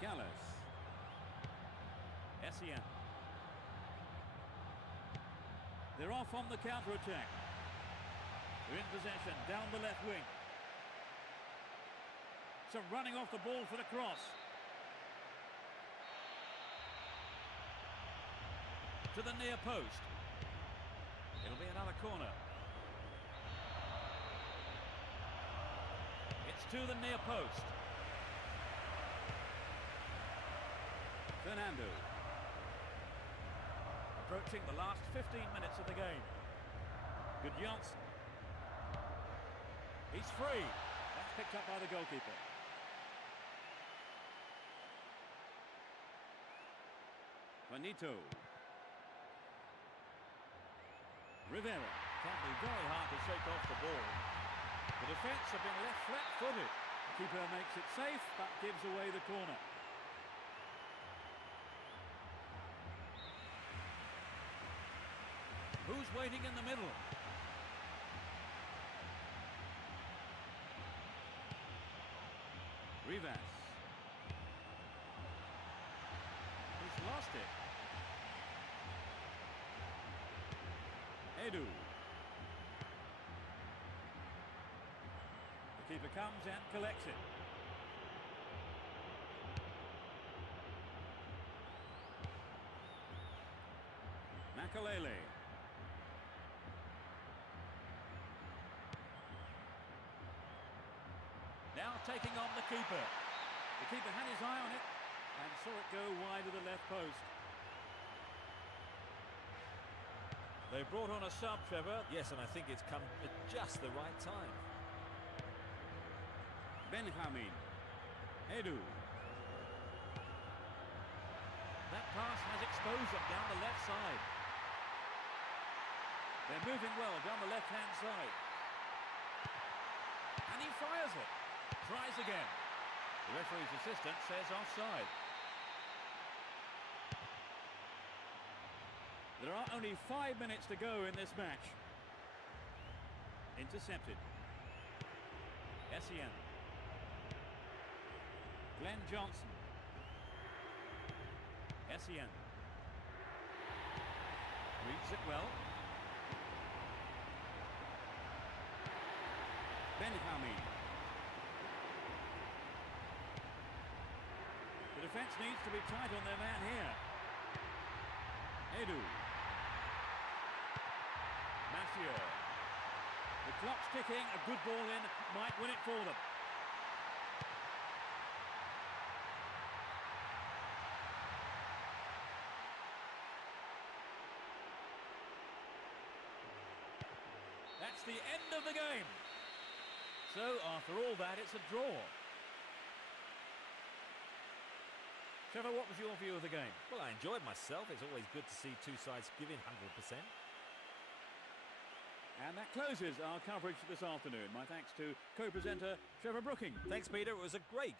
Gallas. Essien. They're off on the counter-attack. They're in possession, down the left wing. Some running off the ball for the cross. To the near post. It'll be another corner. It's to the near post. Fernando. Approaching the last 15 minutes of the game. Good Johnson. He's free. That's picked up by the goalkeeper. Benito. Rivera. Can be very hard to shake off the ball. The defence have been left flat-footed. The keeper makes it safe, but gives away the corner. Who's waiting in the middle? Rivas. He's lost it. Edu. The keeper comes and collects it. Makalele. Now taking on the keeper. The keeper had his eye on it and saw it go wide of the left post. They brought on a sub, Trevor. Yes, and I think it's come at just the right time. Benjamin. Edu. That pass has exposed them down the left side. They're moving well down the left-hand side. And he fires it. Tries again. The referee's assistant says offside. There are only 5 minutes to go in this match. Intercepted. Essien. Glenn Johnson. Essien. Reads it well. Benjamin. The defence needs to be tight on their man here. Edu. Mathieu. The clock's ticking, a good ball in, might win it for them. That's the end of the game. So, after all that, it's a draw. Trevor, what was your view of the game? Well, I enjoyed myself. It's always good to see two sides giving 100%. And that closes our coverage this afternoon. My thanks to co-presenter Trevor Brooking. Thanks, Peter. It was a great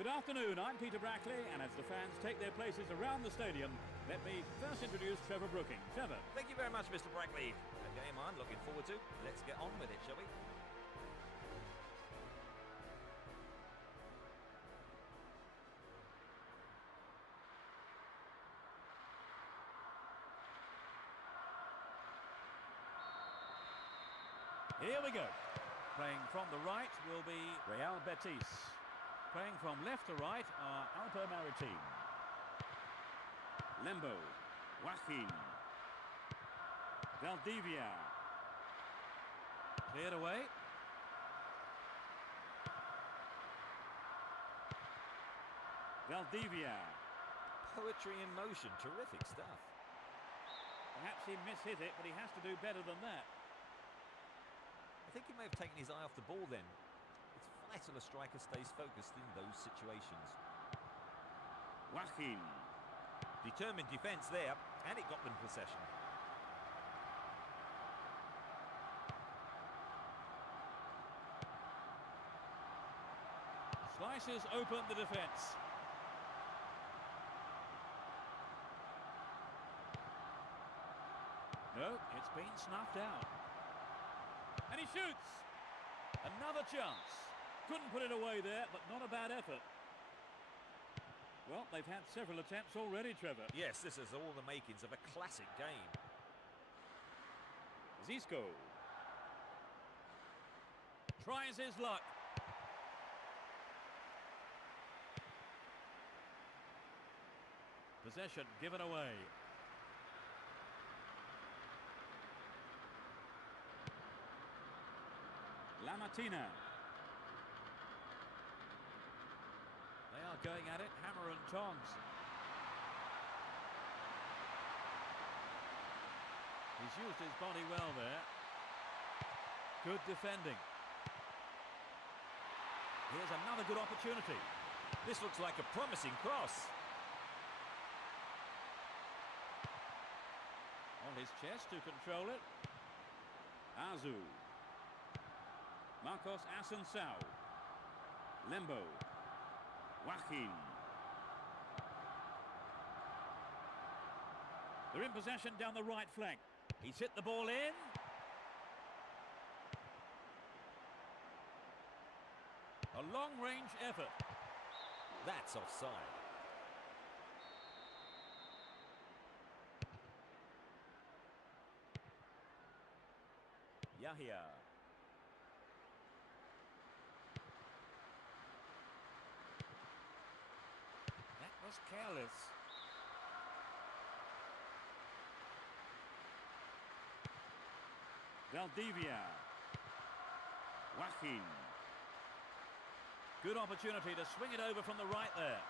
Good afternoon, I'm Peter Brackley, and as the fans take their places around the stadium, let me first introduce Trevor Brooking. Trevor. Thank you very much, Mr. Brackley. A game I'm looking forward to. Let's get on with it, shall we? Here we go. Playing from the right will be Real Betis. Playing from left to right are Alper Maritim. Lembo. Joaquin. Valdivia. Cleared away. Valdivia. Poetry in motion. Terrific stuff. Perhaps he mishit it, but he has to do better than that. I think he may have taken his eye off the ball then. It's vital a striker stays focused in those situations. Joaquin. Determined defence there, and it got them possession. Slices open the defence. No, it's been snuffed out. And he shoots! Another chance. Couldn't put it away there, but not a bad effort. Well, they've had several attempts already, Trevor. Yes, this is all the makings of a classic game. Zisco. Tries his luck. Possession given away. La Martina. They are going at it, hammer and tongs. He's used his body well there. Good defending. Here's another good opportunity. This looks like a promising cross. On his chest to control it. Azu. Marcos Assunção. Lembo. Joaquin. They're in possession down the right flank. He's hit the ball in. A long-range effort. That's offside. Yahya. That was careless. Valdivia. Joaquin. Good opportunity to swing it over from the right there.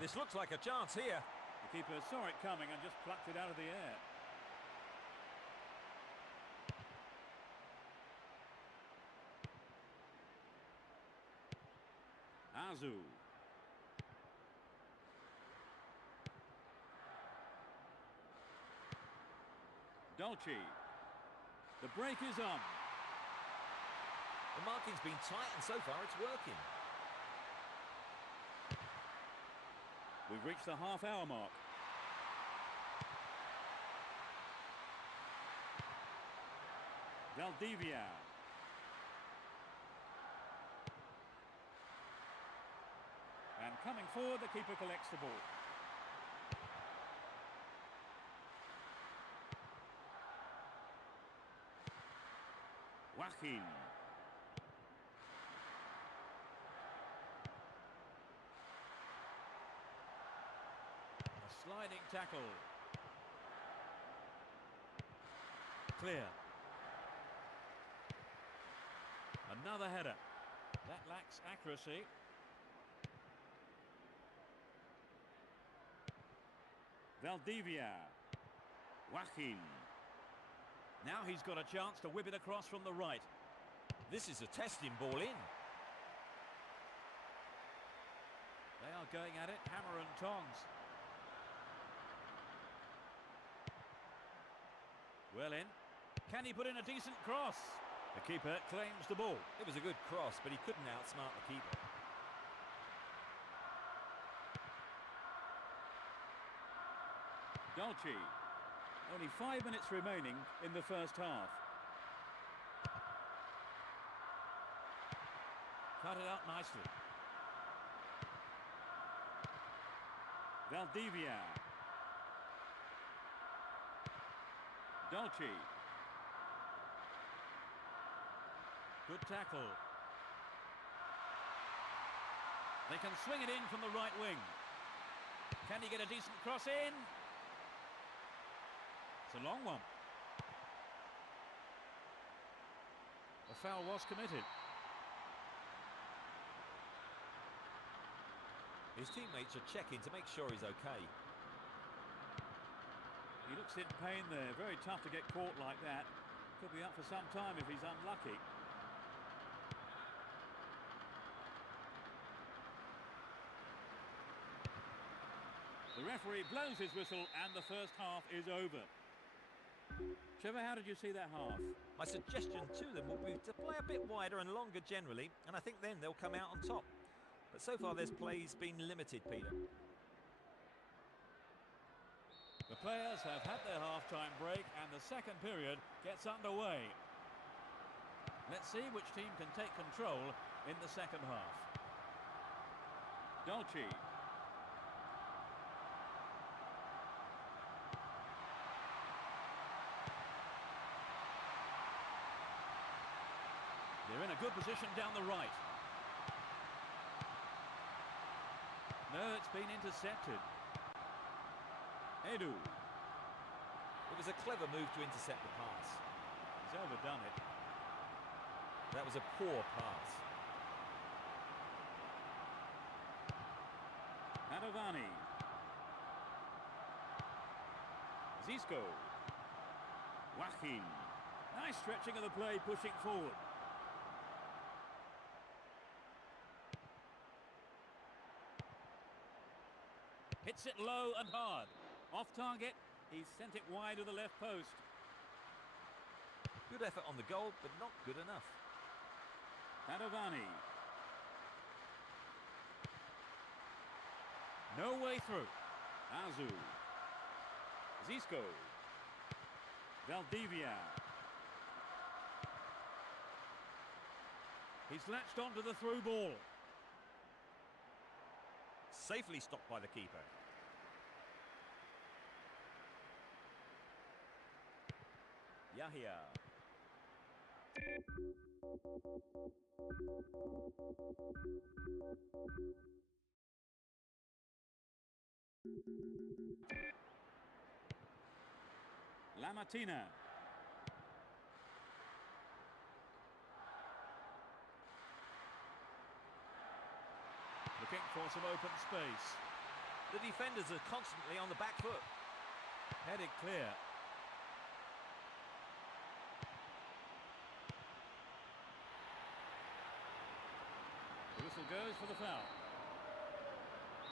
This looks like a chance here. The keeper saw it coming and just plucked it out of the air. Azu. Dolce. The break is on. The marking's been tight and so far it's working. We've reached the half-hour mark. Valdivia. And coming forward, the keeper collects the ball. Joaquin. A sliding tackle. Clear. Another header. That lacks accuracy. Valdivia. Joaquin. Now he's got a chance to whip it across from the right. This is a testing ball in. They are going at it, hammer and tongs. Well in. Can he put in a decent cross? The keeper claims the ball. It was a good cross, but he couldn't outsmart the keeper. Dolce. Only 5 minutes remaining in the first half. Cut it out nicely. Valdivia. Dolce. Good tackle. They can swing it in from the right wing. Can he get a decent cross in? It's a long one. The foul was committed. His teammates are checking to make sure he's okay. He looks in pain there. Very tough to get caught like that. Could be up for some time if he's unlucky. The referee blows his whistle and the first half is over. Trevor, how did you see that half? My suggestion to them will be to play a bit wider and longer generally, and I think then they'll come out on top. But so far this play's been limited, Peter. The players have had their half-time break and the second period gets underway. Let's see which team can take control in the second half. Dolce. They're in a good position down the right. No, it's been intercepted. Edu. It was a clever move to intercept the pass. He's overdone it. That was a poor pass. Padovani. Zisco. Joaquin. Nice stretching of the play, pushing forward. Hits it low and hard. Off target, He's sent it wide of the left post. Good effort on the goal, but not good enough. Padovani. No way through. Azu. Zisco. Valdivia. He's latched onto the through ball. Safely stopped by the keeper. Yahia. La Matina. Looking for some open space. The defenders are constantly on the back foot. Headed clear. The whistle goes for the foul.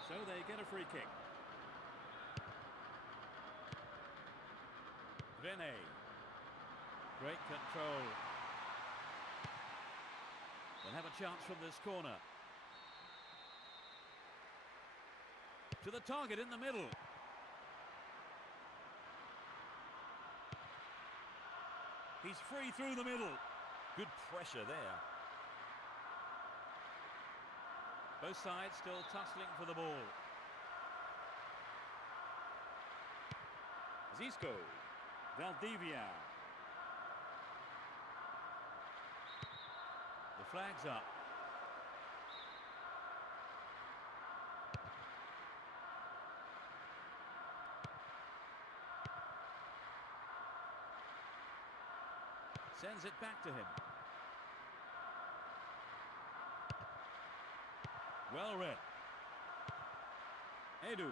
So they get a free kick. Vene. Great control. They'll have a chance from this corner. To the target in the middle. He's free through the middle. Good pressure there. Both sides still tussling for the ball. Zisco. Valdivia. The flag's up. Sends it back to him. Well read. Edu.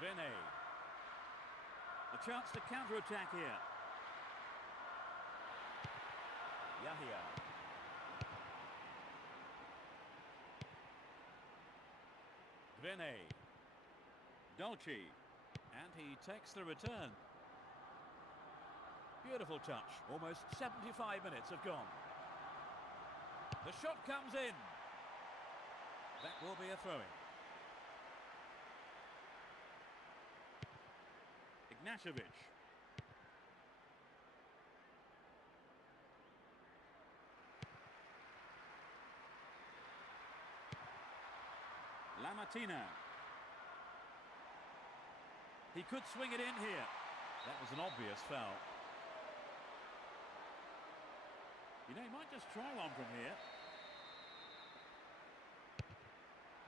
Vene. A chance to counter-attack here. Yahia. Vene. Dolce. And he takes the return. Beautiful touch. Almost 75 minutes have gone. The shot comes in. That will be a throw-in. Ignashevich. La Matina. He could swing it in here. That was an obvious foul. You know, he might just try one from here.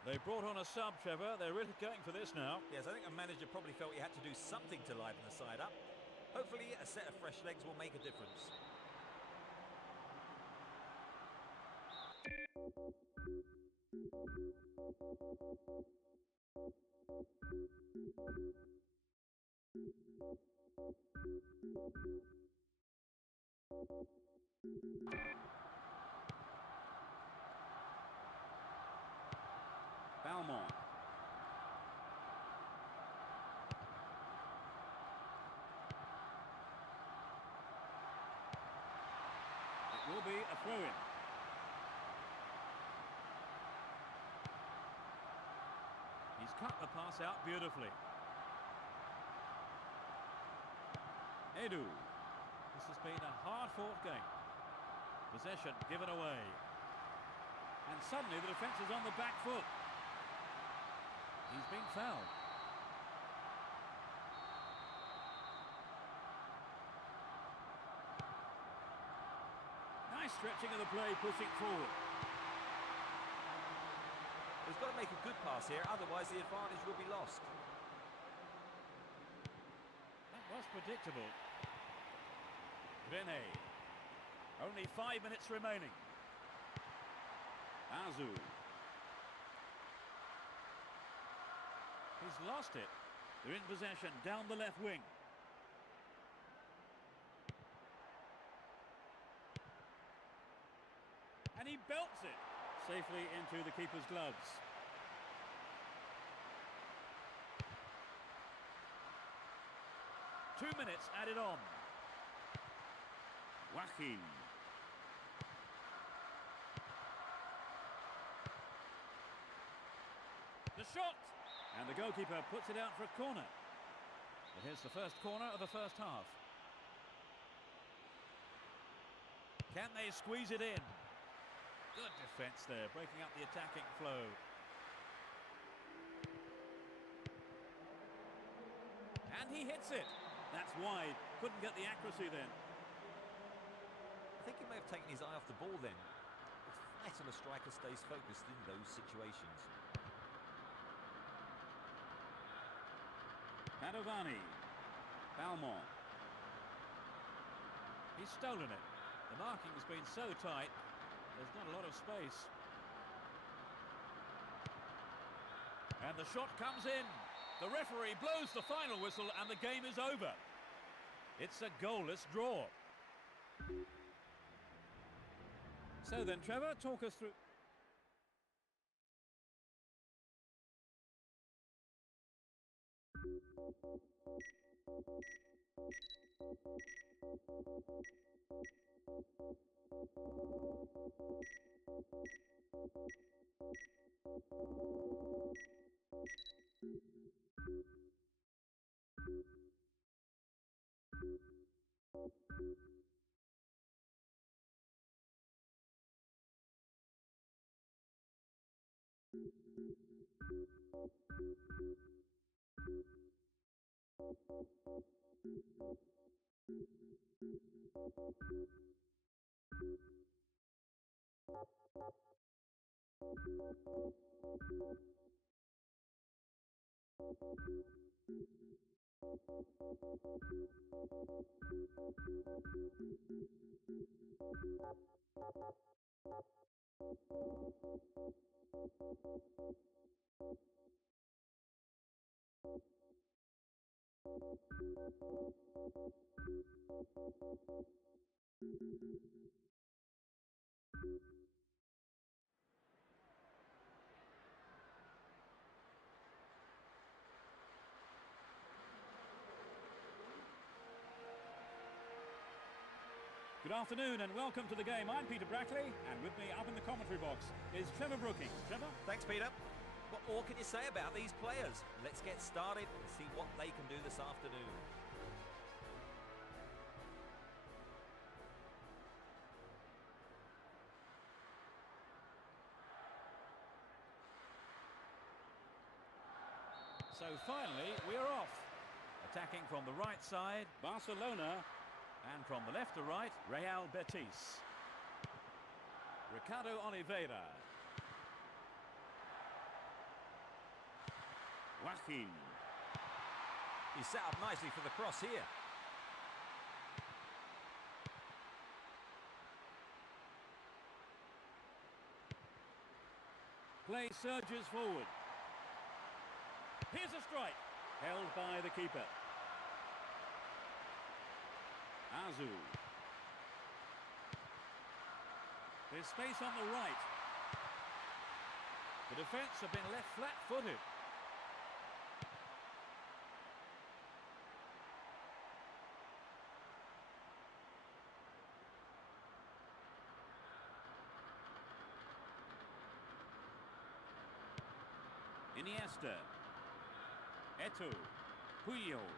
They brought on a sub, Trevor. They're really going for this now. Yes, I think the manager probably felt he had to do something to liven the side up. Hopefully a set of fresh legs will make a difference. Balmont. It will be a throw-in. He's cut the pass out beautifully. Edu. This has been a hard-fought game. Possession given away. And suddenly the defence is on the back foot. He's been fouled. Nice stretching of the play, pushing forward. He's got to make a good pass here, otherwise the advantage will be lost. That was predictable. Vene. Only 5 minutes remaining. Azu. He's lost it. They're in possession down the left wing. And he belts it safely into the keeper's gloves. 2 minutes added on. Joaquin. The shot! And the goalkeeper puts it out for a corner. But here's the first corner of the first half. Can they squeeze it in? Good defence there, breaking up the attacking flow. And he hits it. That's wide. Couldn't get the accuracy then. I think he may have taken his eye off the ball then. It's vital a striker stays focused in those situations. Padovani. Balmont. He's stolen it. The marking's been so tight, there's not a lot of space. And the shot comes in. The referee blows the final whistle and the game is over. It's a goalless draw. So then, Trevor, talk us through... Good afternoon and welcome to the game. I'm Peter Brackley, and with me up in the commentary box is Trevor Brookings. Trevor? Thanks, Peter. What more can you say about these players? Let's get started and see what they can do this afternoon. So finally, we're off. Attacking from the right side, Barcelona. and from the left to right, Real Betis. Ricardo Oliveira. Joaquin. He's set up nicely for the cross here. Play surges forward. Here's a strike. Held by the keeper. Azu. There's space on the right. The defence have been left flat-footed. Iniesta. Eto'o. Puyol.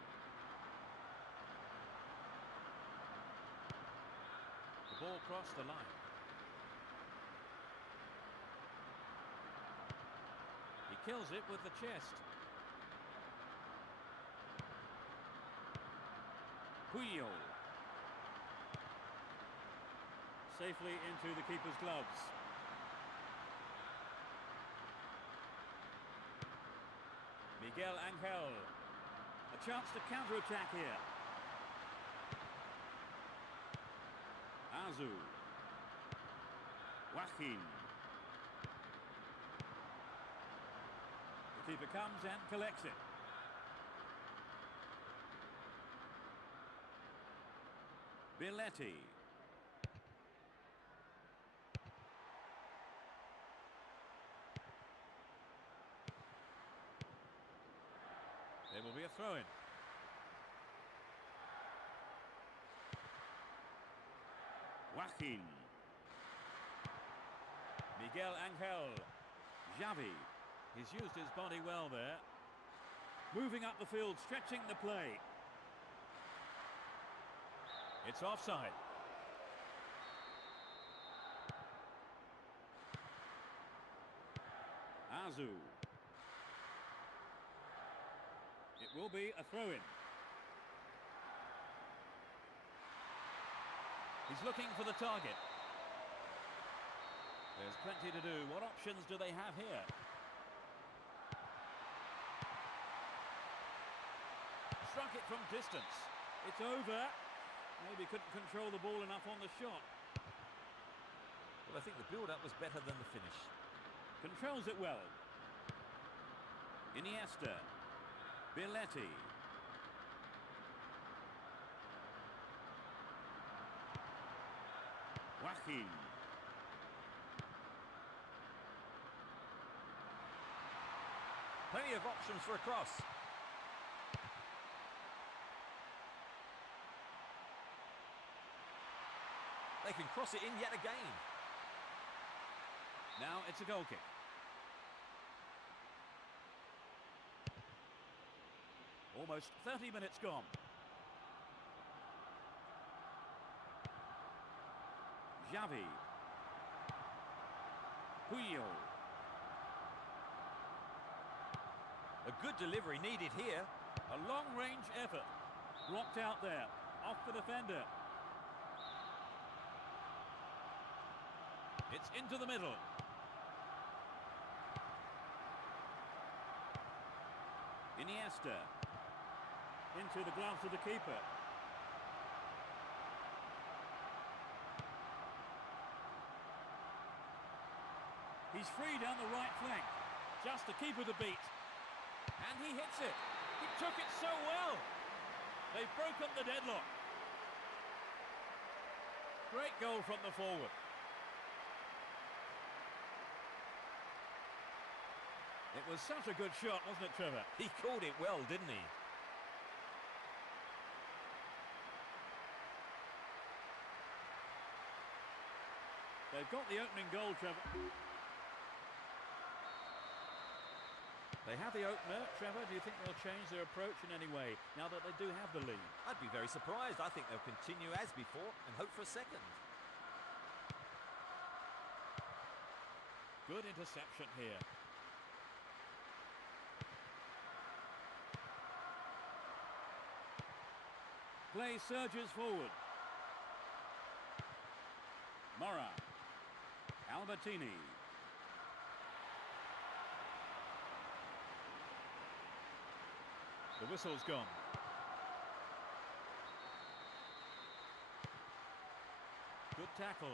The ball crossed the line. He kills it with the chest. Puyol. Safely into the keeper's gloves. Miguel Angel. A chance to counter-attack here. Azu. Joaquin. The keeper comes and collects it. Billetti. There will be a throw-in. Joaquin. Miguel Angel. Xavi. He's used his body well there. Moving up the field, stretching the play. It's offside. Azu. It will be a throw-in. He's looking for the target. There's plenty to do. What options do they have here? Struck it from distance. It's over. Maybe couldn't control the ball enough on the shot. Well, I think the build-up was better than the finish. Controls it well. Iniesta. Billetti. Joaquin. Plenty of options for a cross. They can cross it in yet again. Now it's a goal kick. Almost 30 minutes gone. Xavi. Puyol. A good delivery needed here. A long-range effort. Blocked out there. Off the defender. It's into the middle. Iniesta. Into the gloves of the keeper. He's free down the right flank. Just to keep with the beat. And he hits it. He took it so well. They've broken the deadlock. Great goal from the forward. It was such a good shot, wasn't it, Trevor? He called it well, didn't he? They've got the opening goal, Trevor. They have the opener. Trevor, do you think they'll change their approach in any way now that they do have the lead? I'd be very surprised. I think they'll continue as before and hope for a second. Good interception here. Play surges forward. Mora. Albertini. The whistle's gone. Good tackle.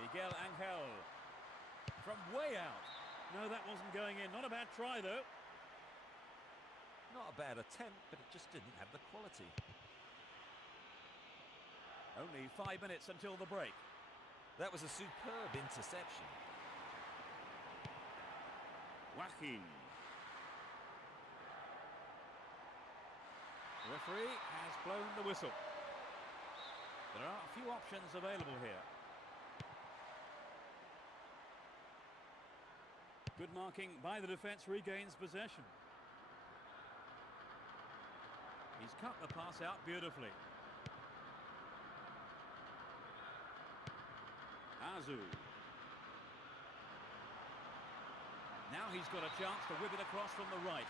Miguel Angel. From way out. No, that wasn't going in. Not a bad try, though. Not a bad attempt, but it just didn't have the quality. Only 5 minutes until the break. That was a superb interception. Joaquin. The referee has blown the whistle. There are a few options available here. Good marking by the defence, regains possession. He's cut the pass out beautifully. Azu. Now he's got a chance to whip it across from the right.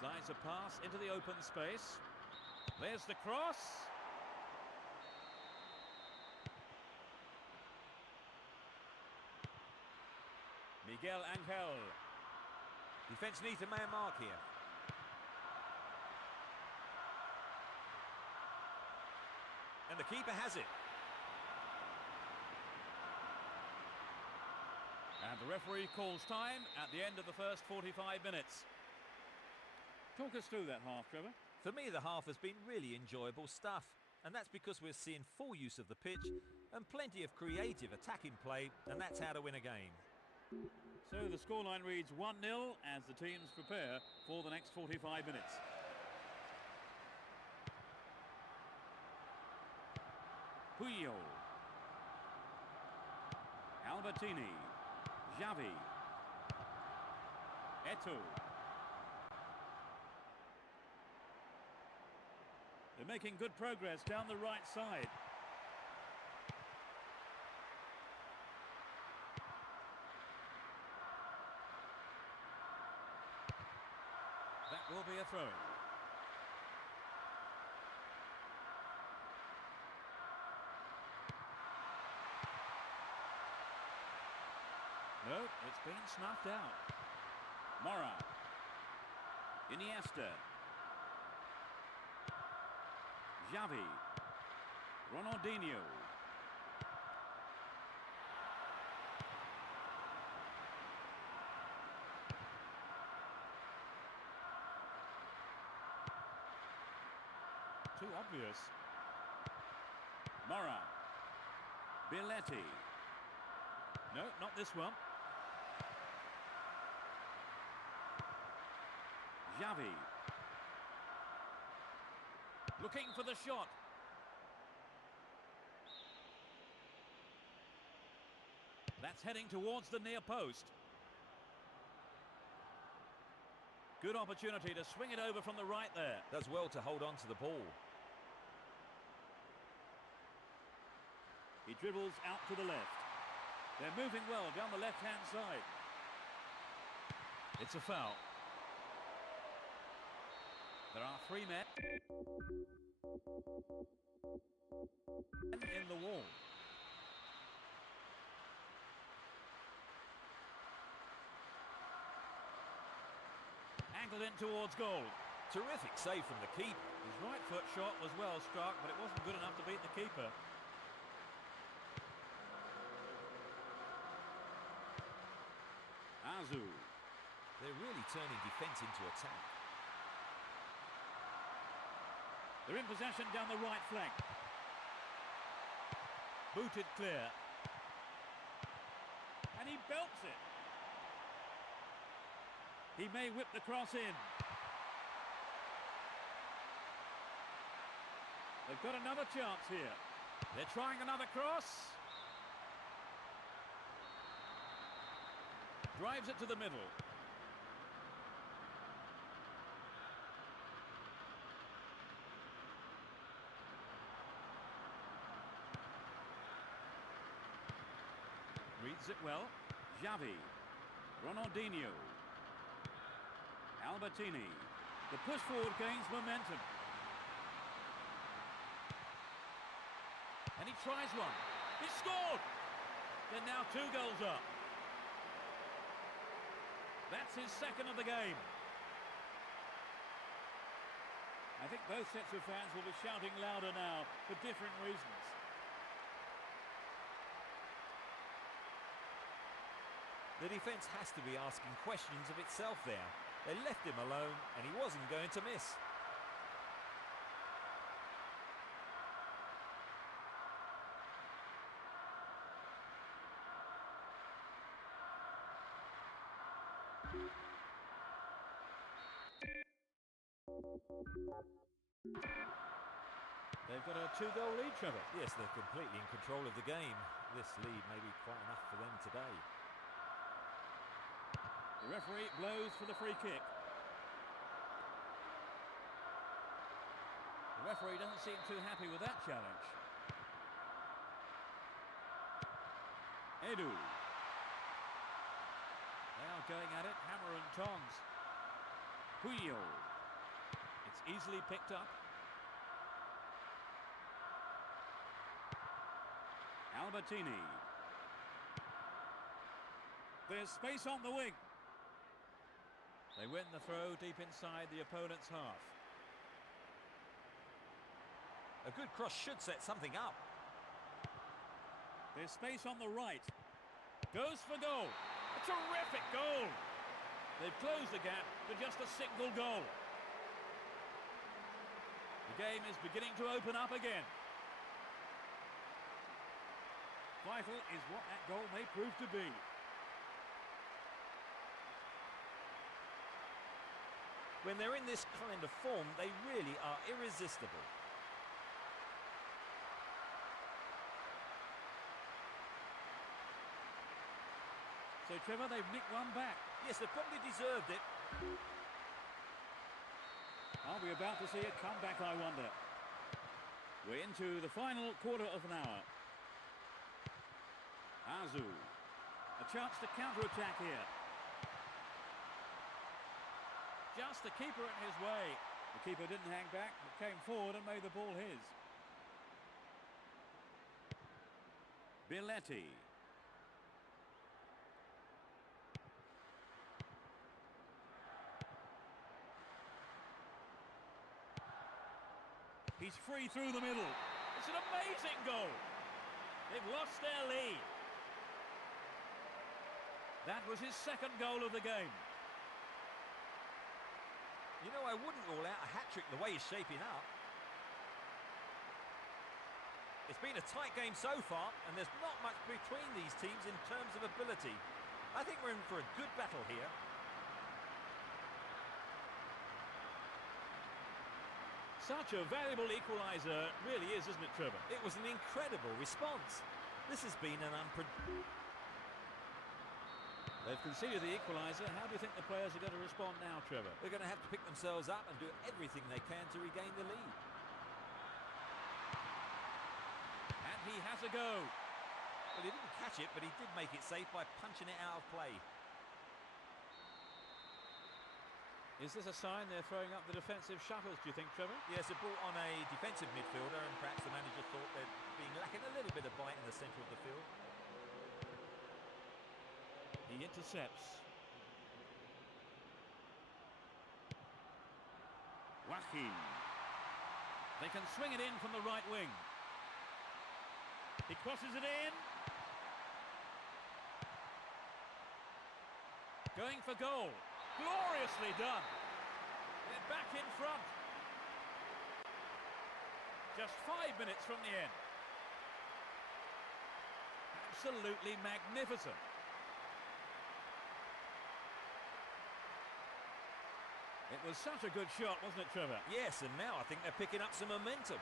Slides a pass into the open space. There's the cross. Miguel Angel. Defence needs a man mark here. And the keeper has it. And the referee calls time at the end of the first 45 minutes. Talk us through that half, Trevor. For me, the half has been really enjoyable stuff. And that's because we're seeing full use of the pitch and plenty of creative attacking play, and that's how to win a game. So the scoreline reads 1-0 as the teams prepare for the next 45 minutes. Puyol. Albertini. Xavi. Eto'o. They're making good progress down the right side. That will be a throw-in. No, it's been snuffed out. Mora. Iniesta. Xavi. Ronaldinho. Too obvious. Mora. Biletti. No, not this one. Xavi. Looking for the shot. That's heading towards the near post. Good opportunity to swing it over from the right there. Does well to hold on to the ball. He dribbles out to the left. They're moving well down the left-hand side. It's a foul. There are 3 men in the wall. Angled in towards goal. Terrific save from the keeper. His right foot shot was well struck, but it wasn't good enough to beat the keeper. Azu. They're really turning defence into attack. They're in possession down the right flank. Booted clear. And he belts it. He may whip the cross in. They've got another chance here. They're trying another cross. Drives it to the middle. Reads it well. Xavi. Ronaldinho. Albertini. The push forward gains momentum. And he tries one. He scored! They're now 2 goals up. That's his second of the game. I think both sets of fans will be shouting louder now for different reasons. The defence has to be asking questions of itself there. They left him alone and he wasn't going to miss. They've got a 2-goal lead, Trevor. Yes, they're completely in control of the game. This lead may be quite enough for them today. The referee blows for the free kick. The referee doesn't seem too happy with that challenge. Edu. They are going at it, hammer and tongs. Puyol. It's easily picked up. Albertini. There's space on the wing. They win the throw deep inside the opponent's half. A good cross should set something up. There's space on the right. Goes for goal. A terrific goal. They've closed the gap to just a single goal. The game is beginning to open up again. Vital is what that goal may prove to be. When they're in this kind of form, they really are irresistible. So, Trevor, they've nicked one back. Yes, they probably deserved it. Are we about to see a comeback, I wonder? We're into the final quarter of an hour. Azu. A chance to counter-attack here. Just the keeper in his way. The keeper didn't hang back, but came forward and made the ball his. Billetti. He's free through the middle. It's an amazing goal. They've lost their lead. That was his second goal of the game. You know, I wouldn't rule out a hat-trick the way he's shaping up. It's been a tight game so far, and there's not much between these teams in terms of ability. I think we're in for a good battle here. Such a valuable equaliser, really is, isn't it, Trevor? It was an incredible response. This has been an unpredictable... They've conceded the equaliser. How do you think the players are going to respond now, Trevor? They're going to have to pick themselves up and do everything they can to regain the lead. And he has a go. Well, he didn't catch it, but he did make it safe by punching it out of play. Is this a sign they're throwing up the defensive shutters, do you think, Trevor? Yes, it brought on a defensive midfielder, and perhaps the manager thought they'd been lacking a little bit of bite in the centre of the field. He intercepts. Joaquin. They can swing it in from the right wing. He crosses it in. Going for goal. Gloriously done. They're back in front. Just 5 minutes from the end. Absolutely magnificent. It was such a good shot, wasn't it, Trevor? Yes, and now I think they're picking up some momentum.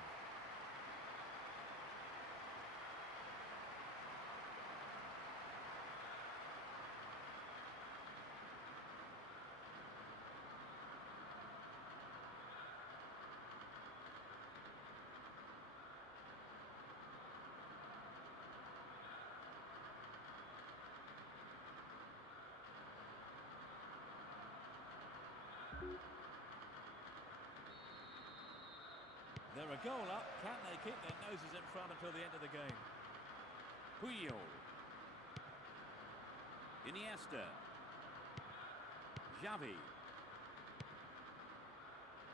They're a goal up. Can they keep their noses in front until the end of the game? Puyol. Iniesta. Xavi.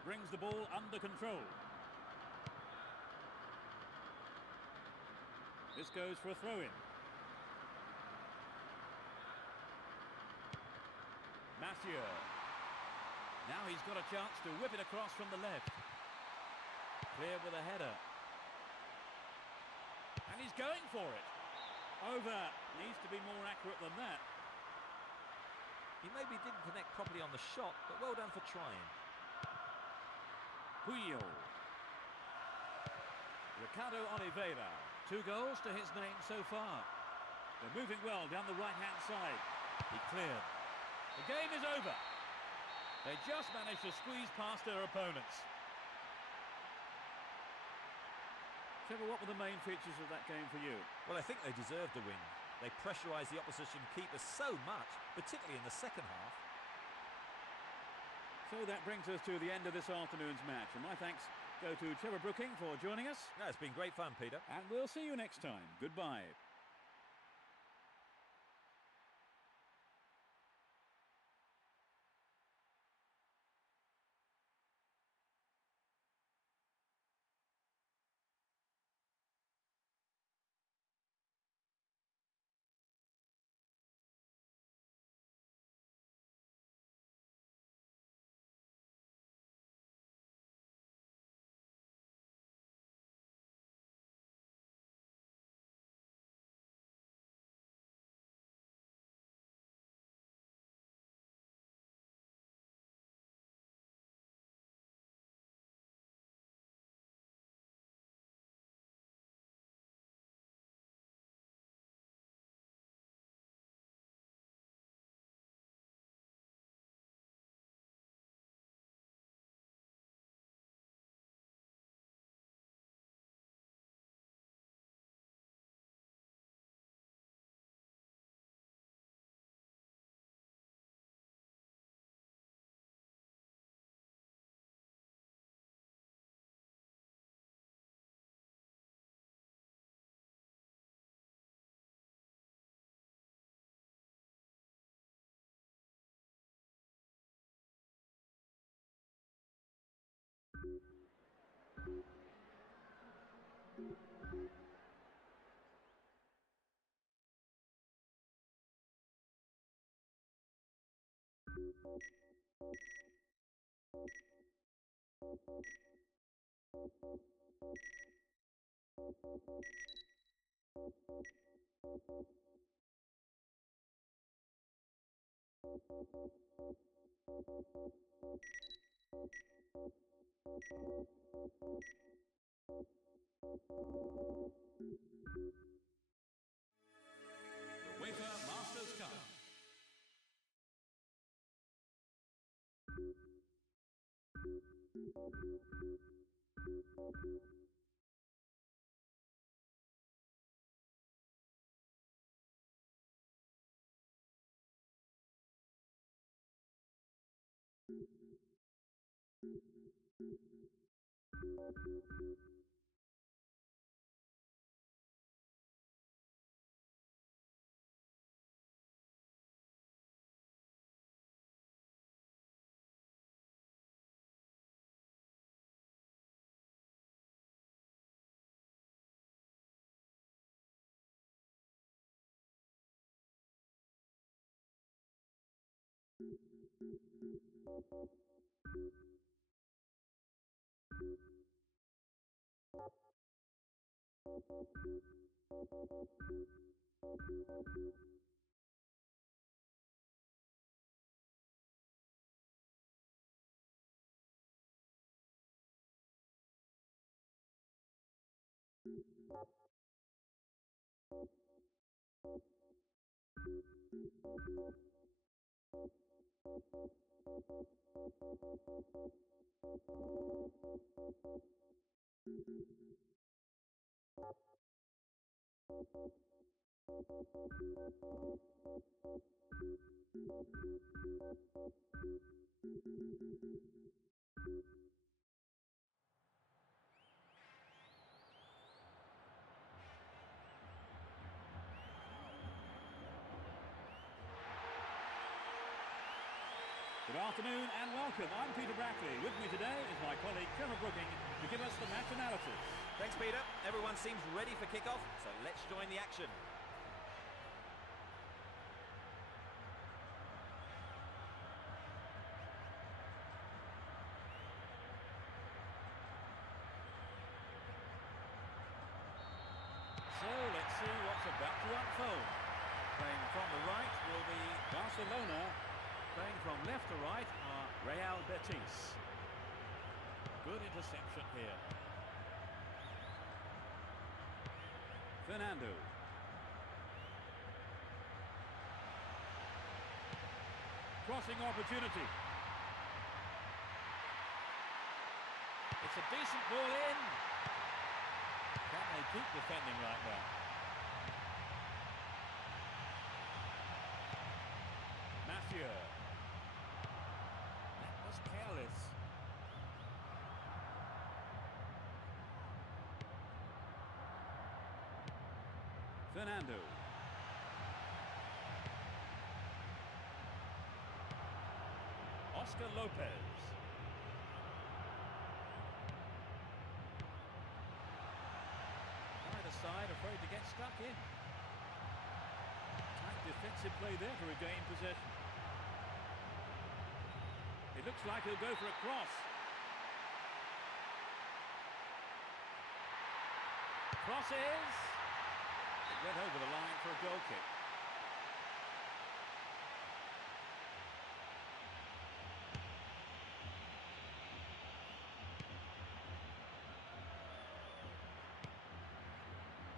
Brings the ball under control. This goes for a throw-in. Mathieu. Now he's got a chance to whip it across from the left. Clear with a header. And he's going for it. Over. Needs to be more accurate than that. He maybe didn't connect properly on the shot, but well done for trying. Puyol. Ricardo Oliveira. 2 goals to his name so far. They're moving well down the right-hand side. He cleared. The game is over. They just managed to squeeze past their opponents. Trevor, what were the main features of that game for you? Well, I think they deserved the win. They pressurised the opposition keeper so much, particularly in the second half. So that brings us to the end of this afternoon's match. And my thanks go to Trevor Brooking for joining us. No, it's been great fun, Peter. And we'll see you next time. Goodbye. The UEFA Masters Cup. Good afternoon and welcome. I'm Peter Brackley. With me today is my colleague Trevor Brooking to give us the match analysis. Thanks, Peter. Everyone seems ready for kickoff, so let's join the action. So let's see what's about to unfold. Playing from the right will be Barcelona. Playing from left to right are Real Betis. Good interception here. Fernando. Crossing opportunity. It's a decent ball in. Can they keep defending like that? Mathieu. That was careless. Fernando. Oscar Lopez. Either side afraid to get stuck in. Tight defensive play there to regain possession. It looks like he'll go for a cross. Crosses. It went over the line for a goal kick.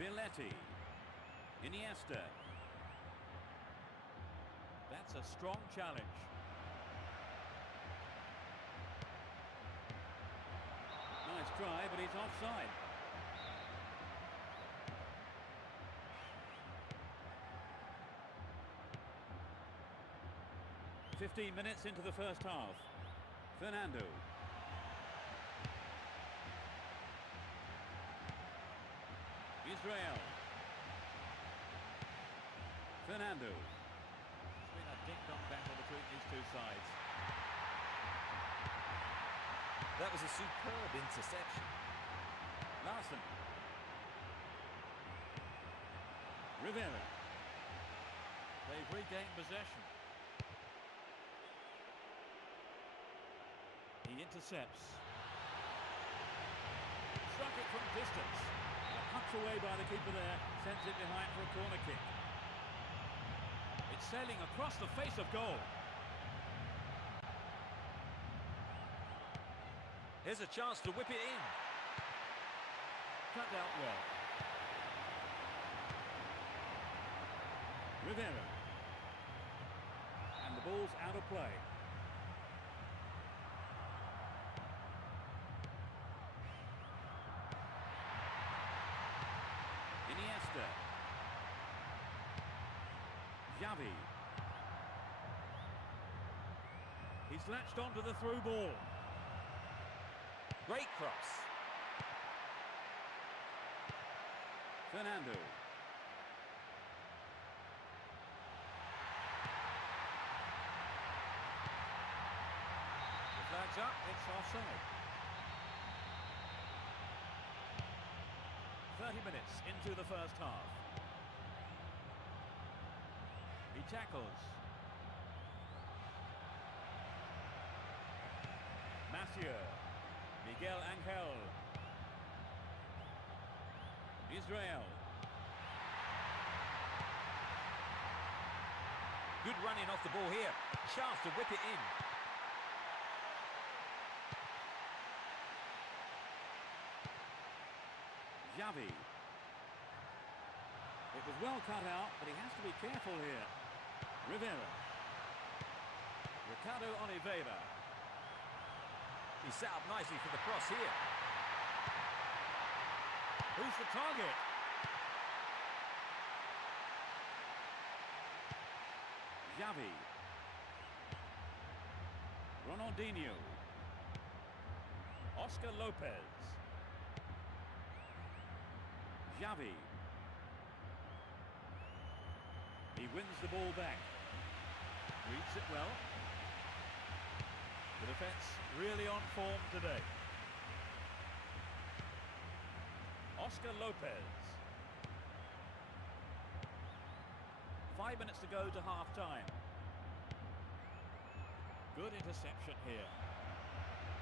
Belletti. Iniesta. That's a strong challenge. Nice try, but he's offside. "15 minutes into the first half. Fernando. Israel. Fernando. It's been a ding-dong battle between these two sides. That was a superb interception. Larson. Rivera. They've regained possession. He intercepts. distance. Punched away by the keeper there, sends it behind for a corner kick. It's sailing across the face of goal. Here's a chance to whip it in. Cut out well. Rivera. And the ball's out of play. Iniesta. Xavi. He's latched onto the through ball. Great cross. Fernando. The flag's up, it's offside. 30 minutes into the first half. He tackles. Mathieu. Miguel Angel. Israel. Good running off the ball here. Chance to whip it in. Xavi. It was well cut out, but he has to be careful here. Rivera. Ricardo Oliveira. He's set up nicely for the cross here. Who's the target? Xavi. Ronaldinho. Oscar Lopez. Xavi. He wins the ball back. Reads it well. The defence really on form today. Oscar Lopez. 5 minutes to go to half-time. Good interception here.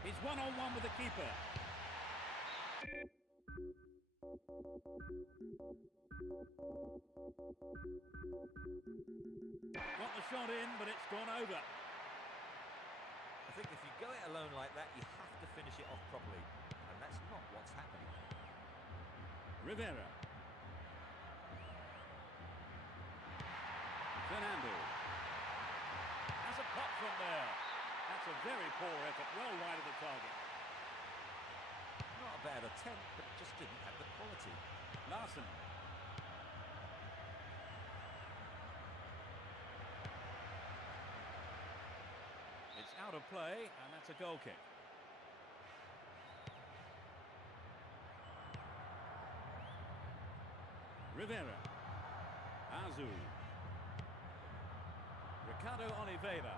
He's one-on-one with the keeper. Got the shot in, but it's gone over. I think if you go it alone like that, you have to finish it off properly. And that's not what's happening. Rivera. Fernando. Has a pop from there. That's a very poor effort, well wide of the target. Not a bad attempt, but just didn't have the quality. Larson. It's out of play, and that's a goal kick. Rivera. Azu. Ricardo Oliveira.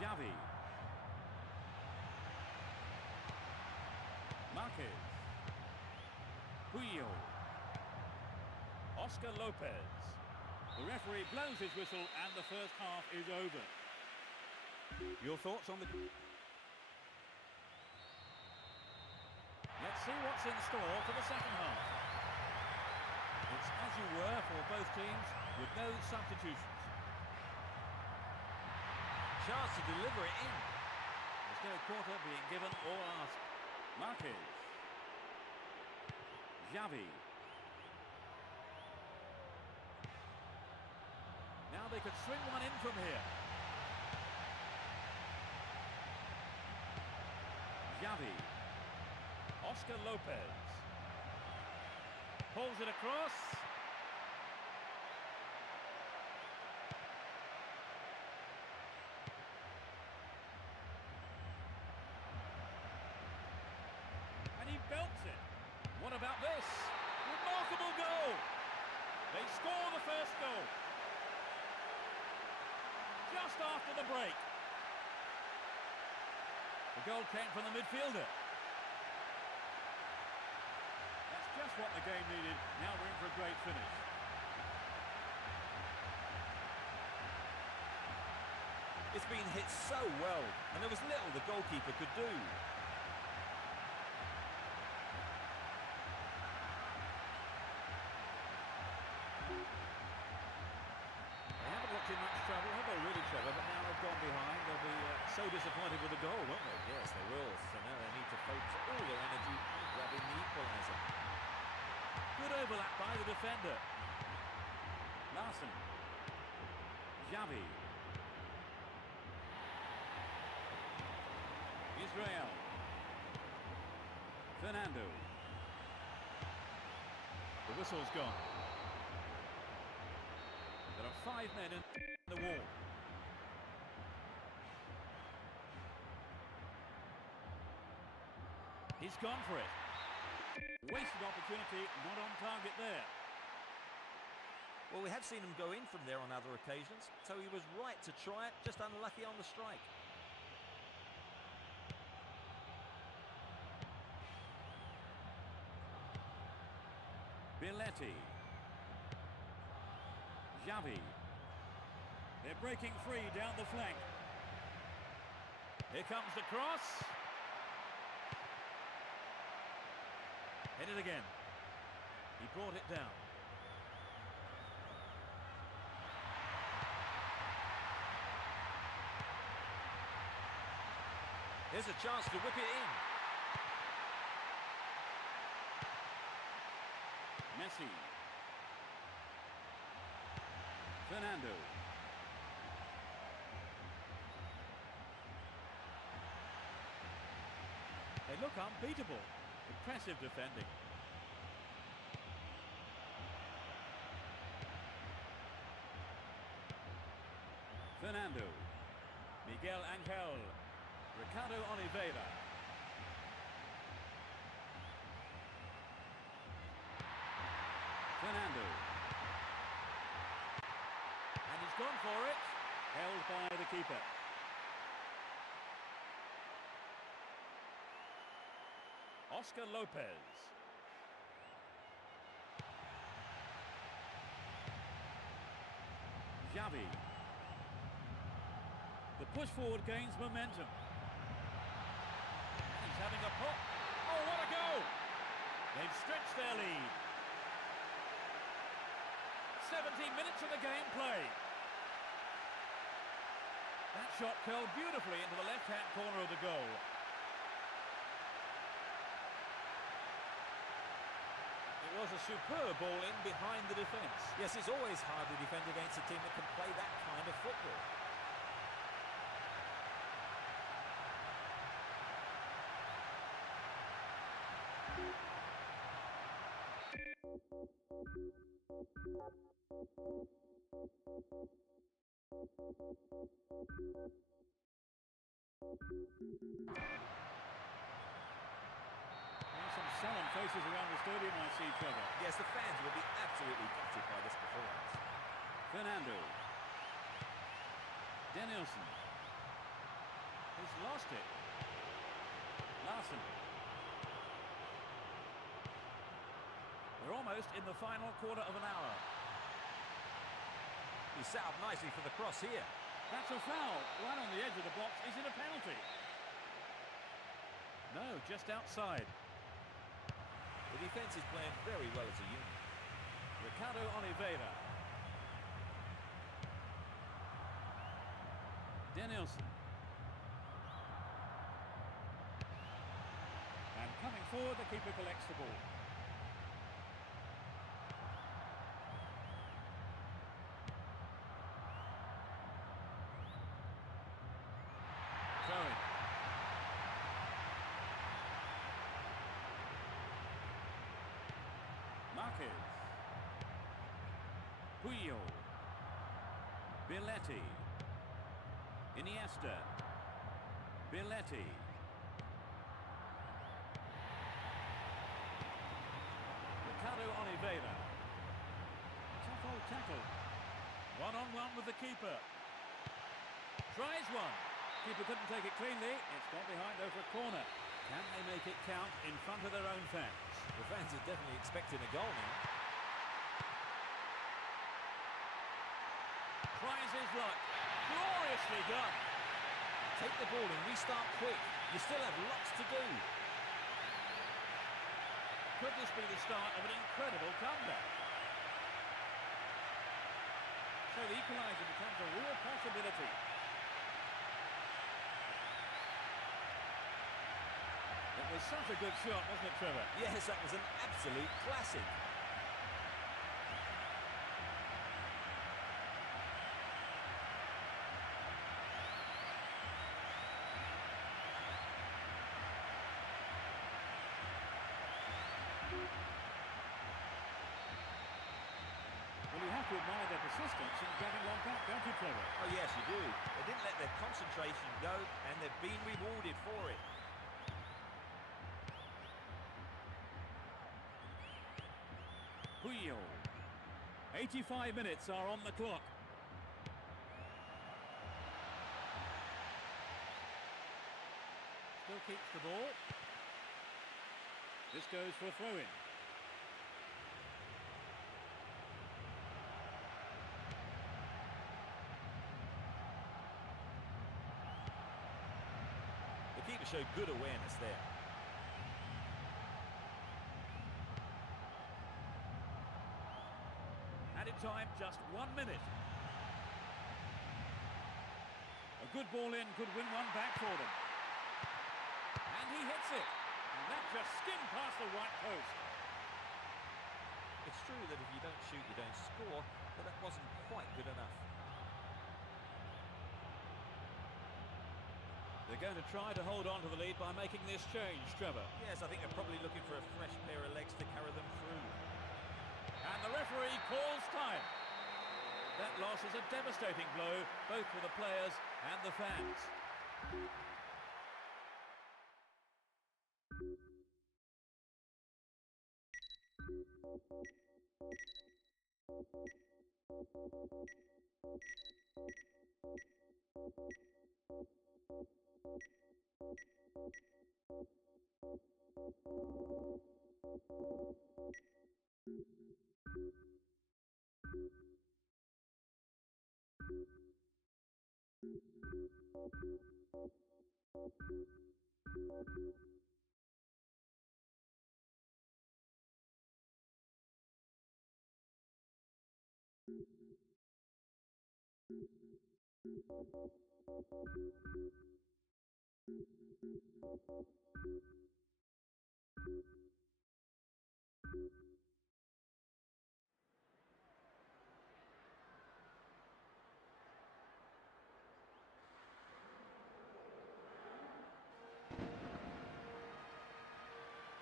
Xavi. Marquez. Puyol. Oscar Lopez. The referee blows his whistle and the first half is over. Your thoughts on the... Let's see what's in store for the second half. It's as you were for both teams with no substitutions. Chance to deliver it in. There's no quarter being given or asked. Marquez. Xavi. Now they could swing one in from here. Xavi. Oscar Lopez. Pulls it across. And he belts it. What about this? Remarkable goal. They score the first goal. Just after the break. The goal came from the midfielder. That's just what the game needed. Now we're in for a great finish. It's been hit so well, and there was little the goalkeeper could do. well, really, Trevor, but now they've gone behind. They'll be so disappointed with the goal, won't they? Yes, they will. So now they need to focus all their energy on grabbing the equaliser. Good overlap by the defender. Larson. Xavi. Israel. Fernando. The whistle's gone. There are 5 men in the wall. He's gone for it. Wasted opportunity, not on target there. Well, we have seen him go in from there on other occasions, so he was right to try it, just unlucky on the strike. Billetti. Xavi. They're breaking free down the flank. Here comes the cross. Hit it again. He brought it down. Here's a chance to whip it in. Messi. Fernando. They look unbeatable. Impressive defending. Fernando. Miguel Angel. Ricardo Oliveira. Fernando. And he's gone for it. Held by the keeper. Oscar Lopez. Xavi. The push forward gains momentum. He's having a pop. Oh, what a goal! They've stretched their lead. 17 minutes of the game played. That shot curled beautifully into the left-hand corner of the goal. It was a superb ball in behind the defence. Yes, it's always hard to defend against a team that can play that kind of football. Some sullen faces around the stadium, I see, Trevor. Yes, the fans will be absolutely gutted by this performance. Fernando. Danielson. He's lost it. Larson. We're almost in the final quarter of an hour. He's set up nicely for the cross here. That's a foul. Right on the edge of the box. Is it a penalty? No, just outside. The defence is playing very well as a unit. Ricardo Oliveira. Danielson. And coming forward, the keeper collects the ball. Throw-in. Marquez. Puyol. Billetti. Iniesta. Billetti. Ricardo Oliveira. Tough old tackle. One-on-one with the keeper. Tries one. Keeper couldn't take it cleanly. It's gone behind over a corner. Can they make it count in front of their own fans? The fans are definitely expecting a goal now. Tries his luck. Gloriously done. Take the ball and restart quick. You still have lots to do. Could this be the start of an incredible comeback? So the equaliser becomes a real possibility. It was such a good shot, wasn't it, Trevor? Yes, that was an absolute classic. Well, you have to admire their persistence in getting one back, don't you, Trevor? Oh, yes, you do. They didn't let their concentration go, and they've been rewarded for it. Puyol. 85 minutes are on the clock. Still keeps the ball. This goes for a throw-in. The keeper showed good awareness there. Added time, just 1 minute. A good ball in, could win one back for them. And he hits it. And that just skimmed past the right post. It's true that if you don't shoot, you don't score, but that wasn't quite good enough. They're going to try to hold on to the lead by making this change, Trevor. Yes, I think they're probably looking for a fresh pair of legs to carry them through. And the referee calls time. That loss is a devastating blow, both for the players and the fans.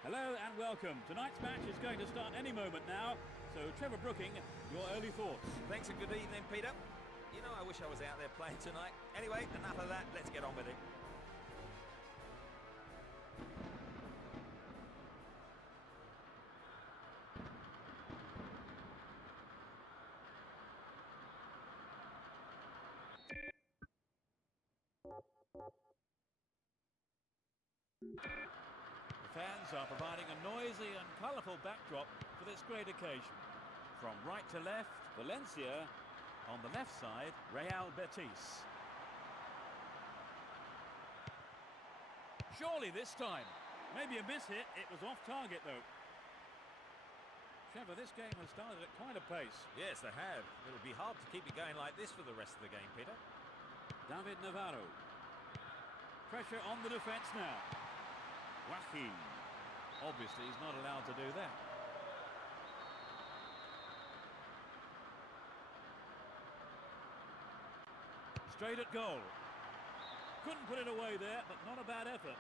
Hello and welcome. Tonight's match is going to start any moment now. So, Trevor Brooking, your early thoughts. Thanks and good evening, Peter. You know, I wish I was out there playing tonight. Anyway, enough of that. Let's get on with it. The fans are providing a noisy and colourful backdrop for this great occasion. From right to left, Valencia. On the left side, Real Betis. Surely this time. Maybe a miss hit. It was off target, though. Trevor, this game has started at quite a pace. Yes, they have. It'll be hard to keep it going like this for the rest of the game, Peter. David Navarro. Pressure on the defence now. Joaquin. Obviously, he's not allowed to do that. Straight at goal. Couldn't put it away there, but not a bad effort.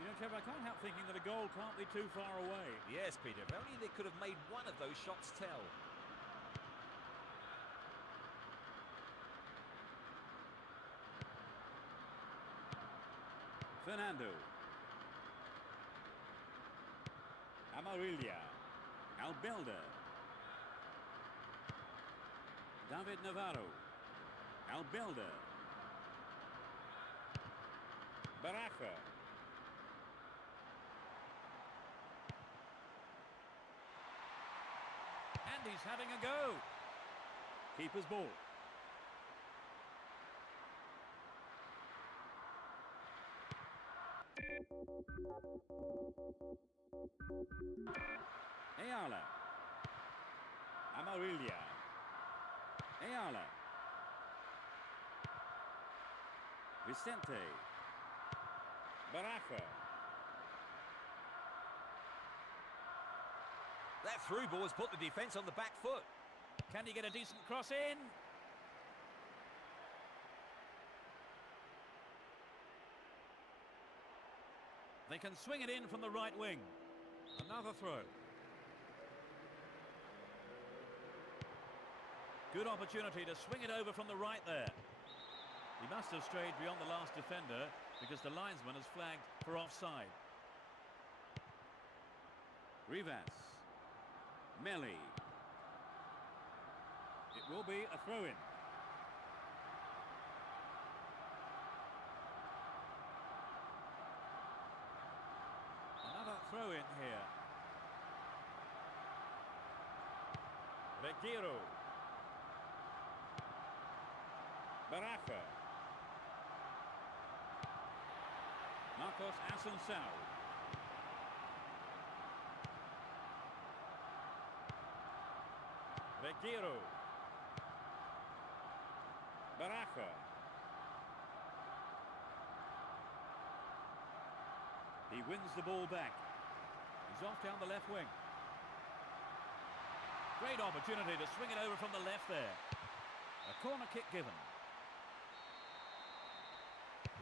You know, Trevor, I can't help thinking that a goal can't be too far away. Yes, Peter. If only they could have made one of those shots tell. Fernando. Amarilla. Albelda. David Navarro. Albelda. Baraja. And he's having a go. Keeper's ball. Ayala. Amarilla. Ayala. Vicente. Baraja. That through ball has put the defence on the back foot. Can he get a decent cross in? They can swing it in from the right wing. Another throw. Good opportunity to swing it over from the right there. He must have strayed beyond the last defender because the linesman has flagged for offside. Rivas. Melli. It will be a throw-in. Another throw-in here. Reguero. Baraja. Marcos Assunção. Reguero. Baraja. He wins the ball back. He's off down the left wing. Great opportunity to swing it over from the left there. A corner kick given.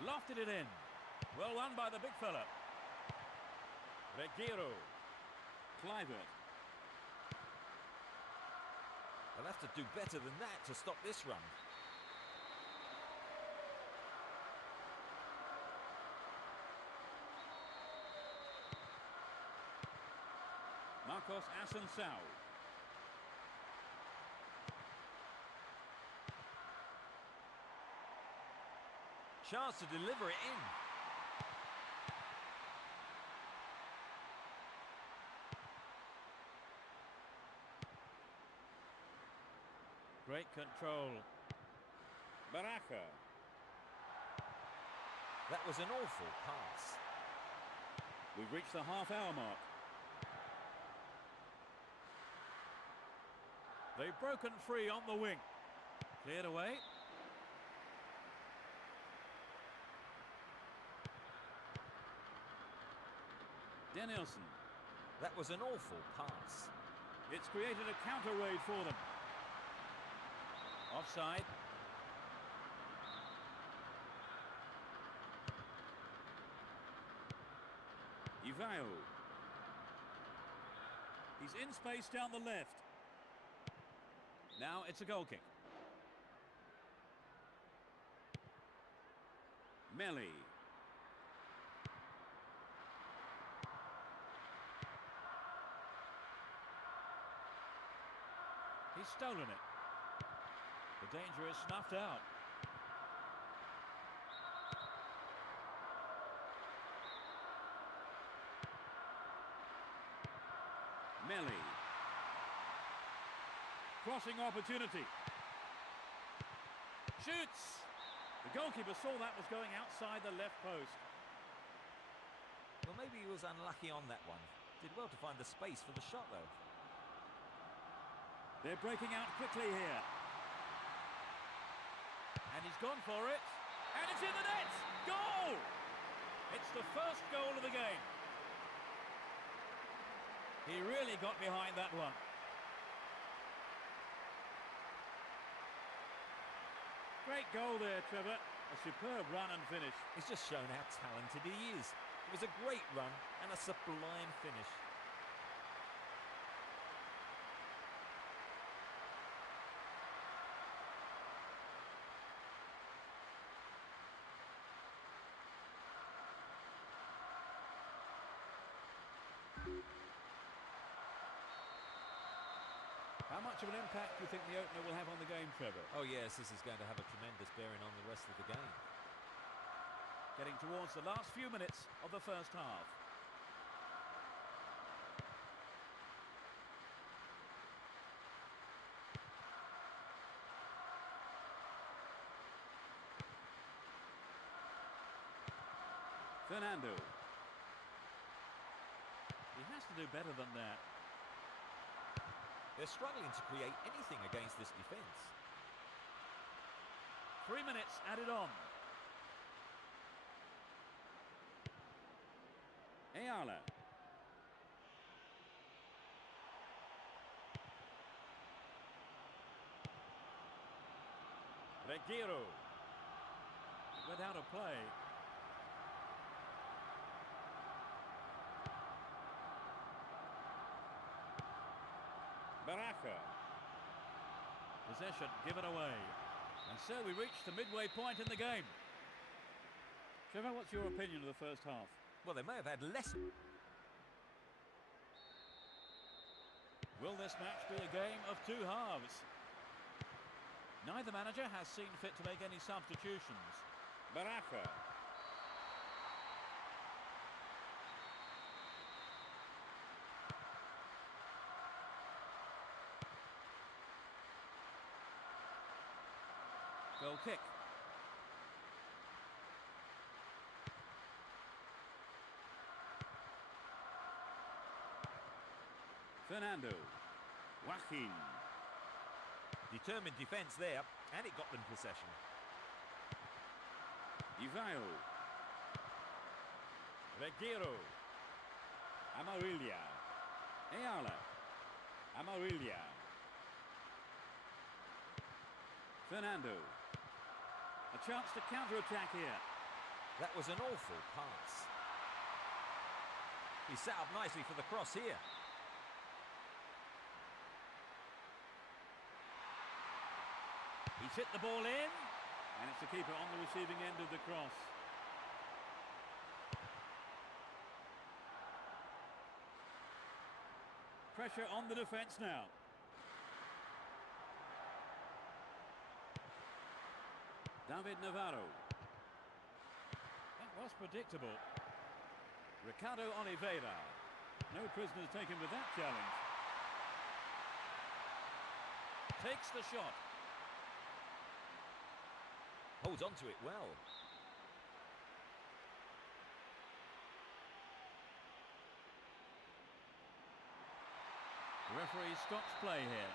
Lofted it in. Well won by the big fella. Reguero. Clivert. They'll have to do better than that to stop this run. Marcos Assunção. Chance to deliver it in. Great control. Baraja. That was an awful pass. We've reached the half-hour mark. They've broken free on the wing. Cleared away. Danielson. That was an awful pass. It's created a counter raid for them. Offside. Ivaio. He's in space down the left. Now it's a goal kick. Melli. He's stolen it. The danger is snuffed out. Melli. Crossing opportunity. Shoots! The goalkeeper saw that was going outside the left post. Well, maybe he was unlucky on that one. Did well to find the space for the shot, though. They're breaking out quickly here. And he's gone for it. And it's in the net! Goal! It's the first goal of the game. He really got behind that one. Great goal there, Trevor. A superb run and finish. He's just shown how talented he is. It was a great run and a sublime finish. How much of an impact do you think the opener will have on the game, Trevor? Oh yes, this is going to have a tremendous bearing on the rest of the game. Getting towards the last few minutes of the first half. Fernando. He has to do better than that. They're struggling to create anything against this defence. 3 minutes added on. Ayala. Reguero. It went out of play. Baraka. Possession given away. And so we reach the midway point in the game. Trevor, what's your opinion of the first half? Well, they may have had less. Will this match be a game of two halves? Neither manager has seen fit to make any substitutions. Baraka. Goal kick. Fernando. Joaquin. Determined defence there, and it got them possession. Ivaio. Reguero. Amarilla. Ayala. Amarilla. Fernando. A chance to counter-attack here. That was an awful pass. He set up nicely for the cross here. He's hit the ball in. And it's the keeper on the receiving end of the cross. Pressure on the defence now. David Navarro. That was predictable. Ricardo Oliveira. No prisoners taken with that challenge. Takes the shot. Holds on to it well. The referee stops play here.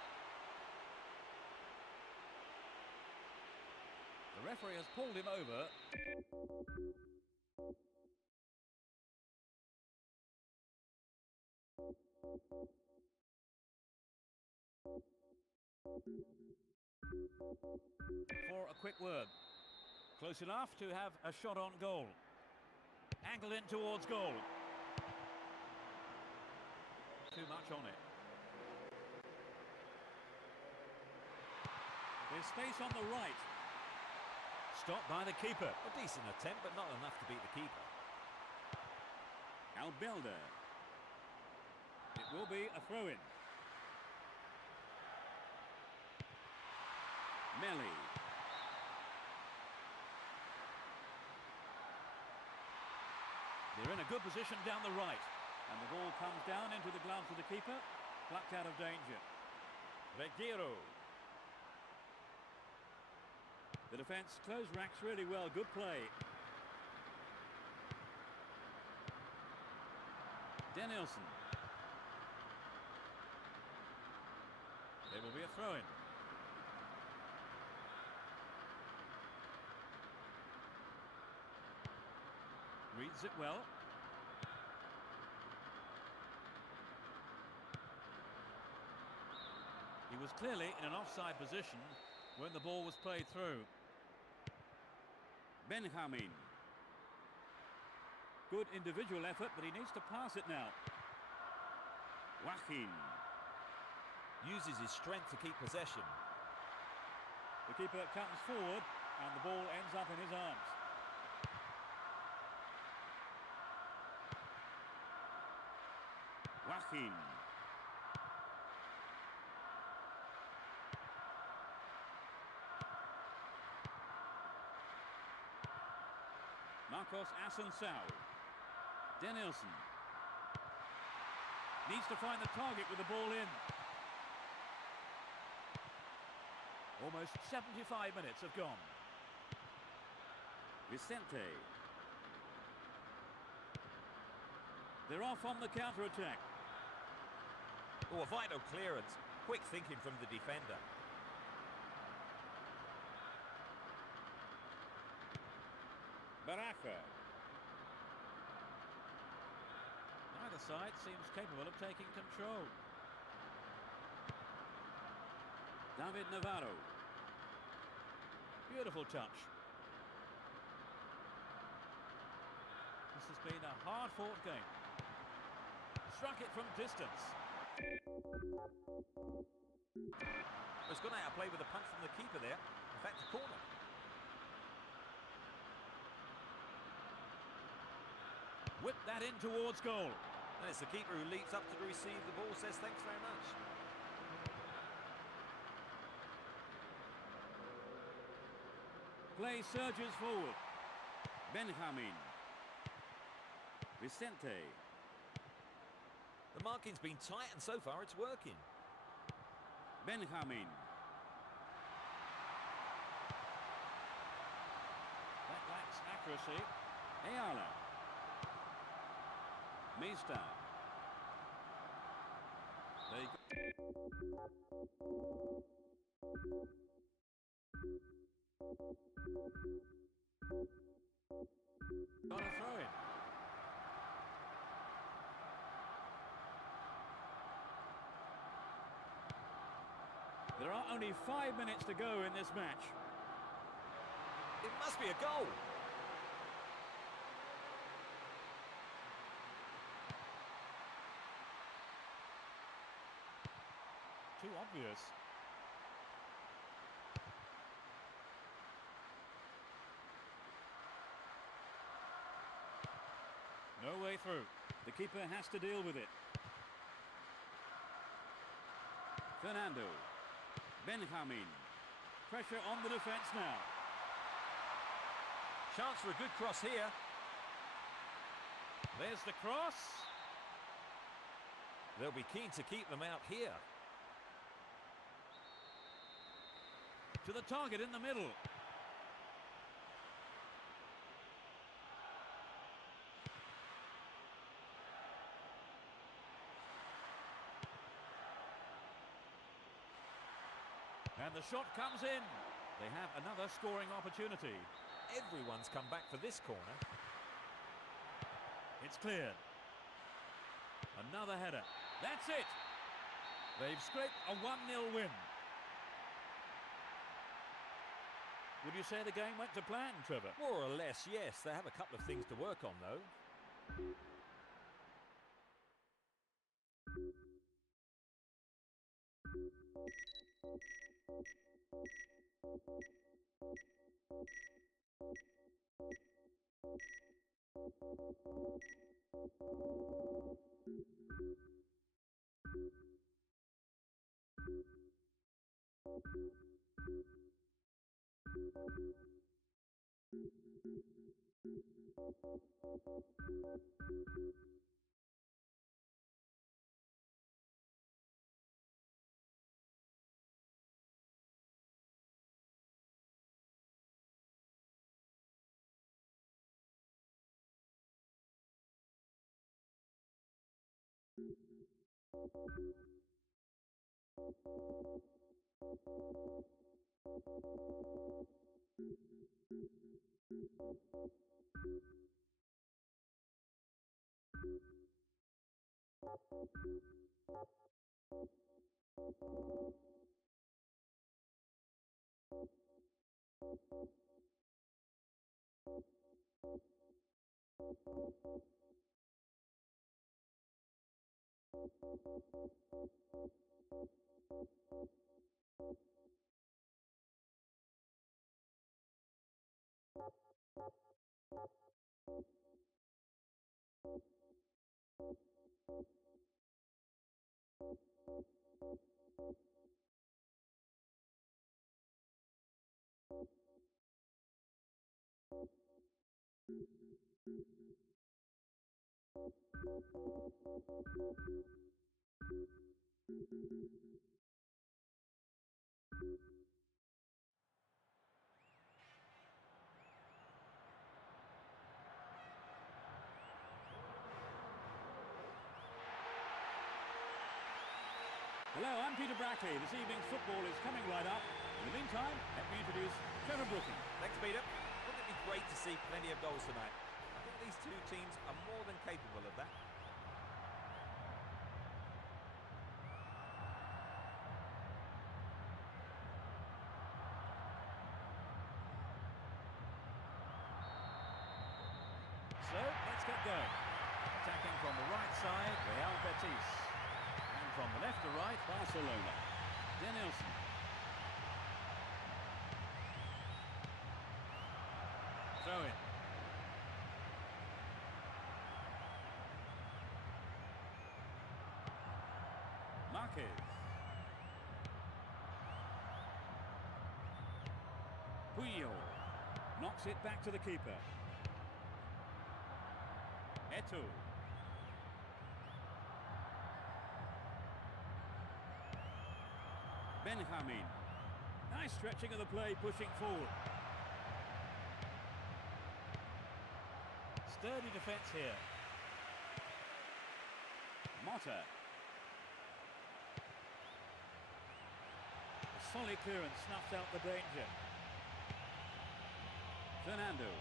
The referee has pulled him over. For a quick word. Close enough to have a shot on goal. Angled in towards goal. Too much on it. There's space on the right. Stopped by the keeper. A decent attempt, but not enough to beat the keeper. Albelda. It will be a throw-in. Melli. They're in a good position down the right. And the ball comes down into the gloves of the keeper. Plucked out of danger. Reguero. The defence closed racks really well. Good play. Danielson. There will be a throw-in. Reads it well. He was clearly in an offside position when the ball was played through. Benjamin. Good individual effort, but he needs to pass it now. Joaquin. Uses his strength to keep possession. The keeper comes forward and the ball ends up in his arms. Joaquin. Marcos Assunção. Danielson. Needs to find the target with the ball in. Almost 75 minutes have gone. Vicente. They're off on the counter-attack. Oh, a vital clearance. Quick thinking from the defender. fair. Neither side seems capable of taking control. David Navarro. Beautiful touch. This has been a hard-fought game. Struck it from distance. It's gone out of play with a punch from the keeper there. In fact, a corner. Whip that in towards goal. And it's the keeper who leaps up to receive the ball, says thanks very much. Play surges forward. Benjamin. Vicente. The marking's been tight and so far it's working. Benjamin. That lacks accuracy. Ayala. Meester. There you got a throw in. There are only 5 minutes to go in this match. It must be a goal. Too obvious. No way through. The keeper has to deal with it. Fernando. Benjamin. Pressure on the defence now. Chance for a good cross here. There's the cross. They'll be keen to keep them out here. To the target in the middle. And the shot comes in. They have another scoring opportunity. Everyone's come back for this corner. It's cleared. Another header. That's it. They've scraped a 1-0 win. Would you say the game went to plan, Trevor? More or less, yes. They have a couple of things to work on, though. Hello, I'm Peter Brackley. This evening's football is coming right up. In the meantime, let me introduce Trevor Brooking. Thanks, Peter. Wouldn't it be great to see plenty of goals tonight. I think these two teams are more than capable of that. So, let's get going. Attacking from the right side, Real Betis. And from the left to right, Barcelona. Denilson. Throw in. Marquez. Puyol. Knocks it back to the keeper. Eto'o. Benjamin. Nice stretching of the play, pushing forward. Sturdy defence here. Motta. A solid clearance snuffs out the danger. Fernando.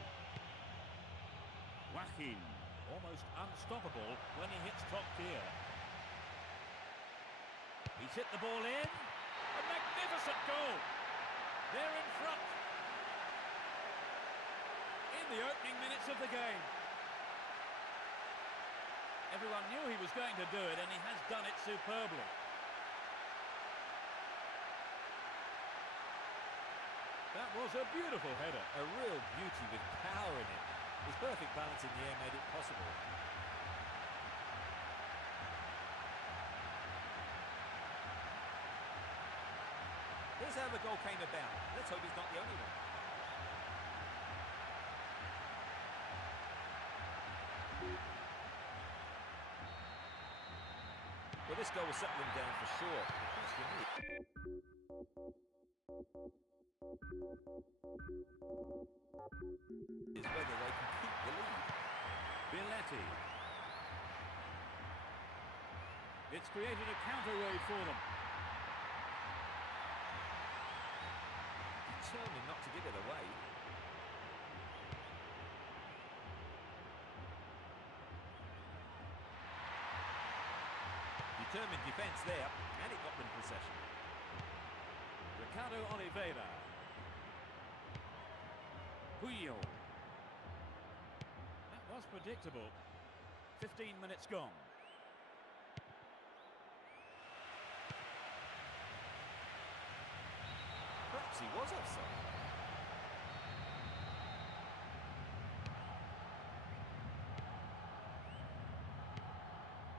Joaquin. Almost unstoppable when he hits top gear. He's hit the ball in. A magnificent goal. They're in front. In the opening minutes of the game. Everyone knew he was going to do it, and he has done it superbly. That was a beautiful header. A real beauty with power in it. His perfect balance in the air made it possible. Here's how the goal came about. Let's hope he's not the only one. Well, this goal will settle him down for sure. The question is whether they can keep the lead. Billetti. It's created a counter raid for them. Determined not to give it away. Determined defence there, and it got them possession. Ricardo Oliveira. Puyol. That was predictable. 15 minutes gone. Perhaps he was offside.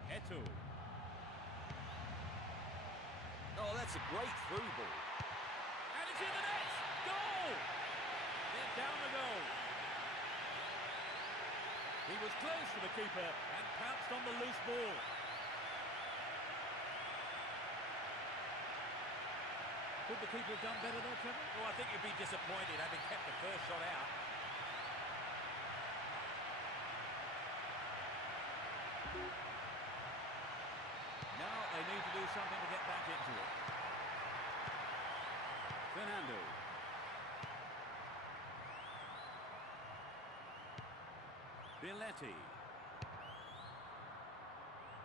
Eto'o. Oh, that's a great through ball. And it's in the net! Goal! They're down the goal. He was close to the keeper and pounced on the loose ball. Could the keeper have done better there, Trevor? Oh, I think you'd be disappointed having kept the first shot out. Now they need to do something to get back into it. Fernando. Billetti.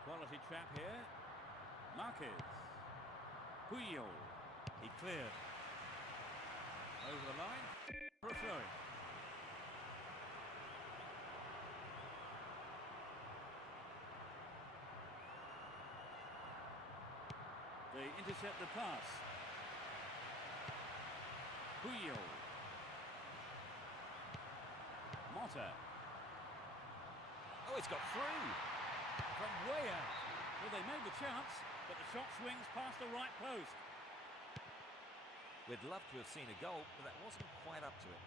Quality trap here. Marquez. Puyol. He cleared. Over the line. For a throw. They intercept the pass. Puyol. Motta. Oh, it's got through. From way out. Well, they made the chance, but the shot swings past the right post. We'd love to have seen a goal, but that wasn't quite up to it.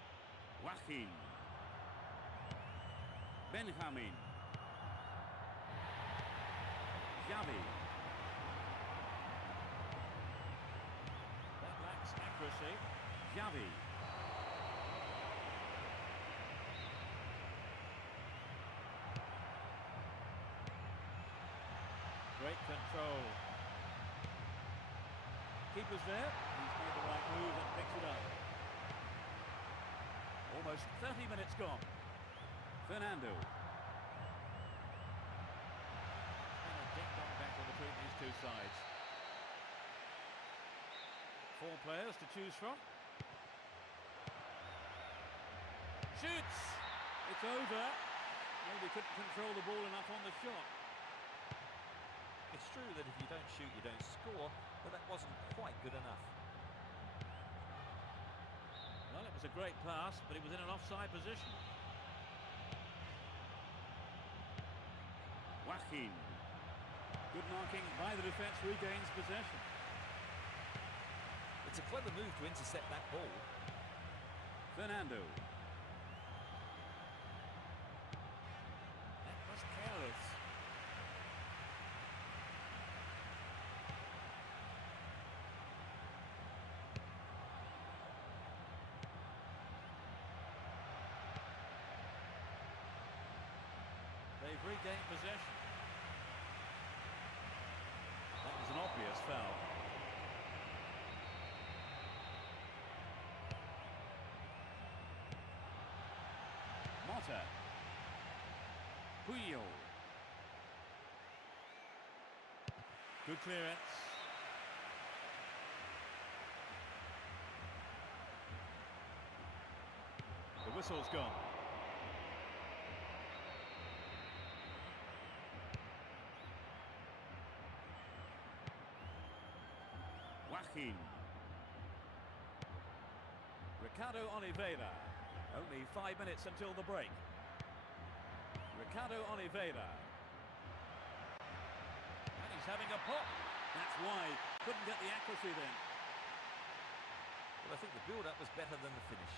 Joaquin. Benjamin. Xavi. That lacks accuracy. Xavi. Great control. Keeper's there. He's made the right move and picks it up. Almost 30 minutes gone. Fernando. It's been a ding-dong battle between these two sides. 4 players to choose from. Shoots! It's over. Maybe couldn't control the ball enough on the shot. It's true that if you don't shoot, you don't score, but that wasn't quite good enough. Well, it was a great pass, but it was in an offside position. Joaquin. Good marking by the defence, regains possession. It's a clever move to intercept that ball. Fernando. That was careless. They've regained possession. That was an obvious foul. Mota. Puyol. Good clearance. The whistle's gone. Joaquin. Ricardo Oliveira. Only 5 minutes until the break. Ricardo Oliveira. And he's having a pop. That's wide. Couldn't get the accuracy then. Well, I think the build-up was better than the finish.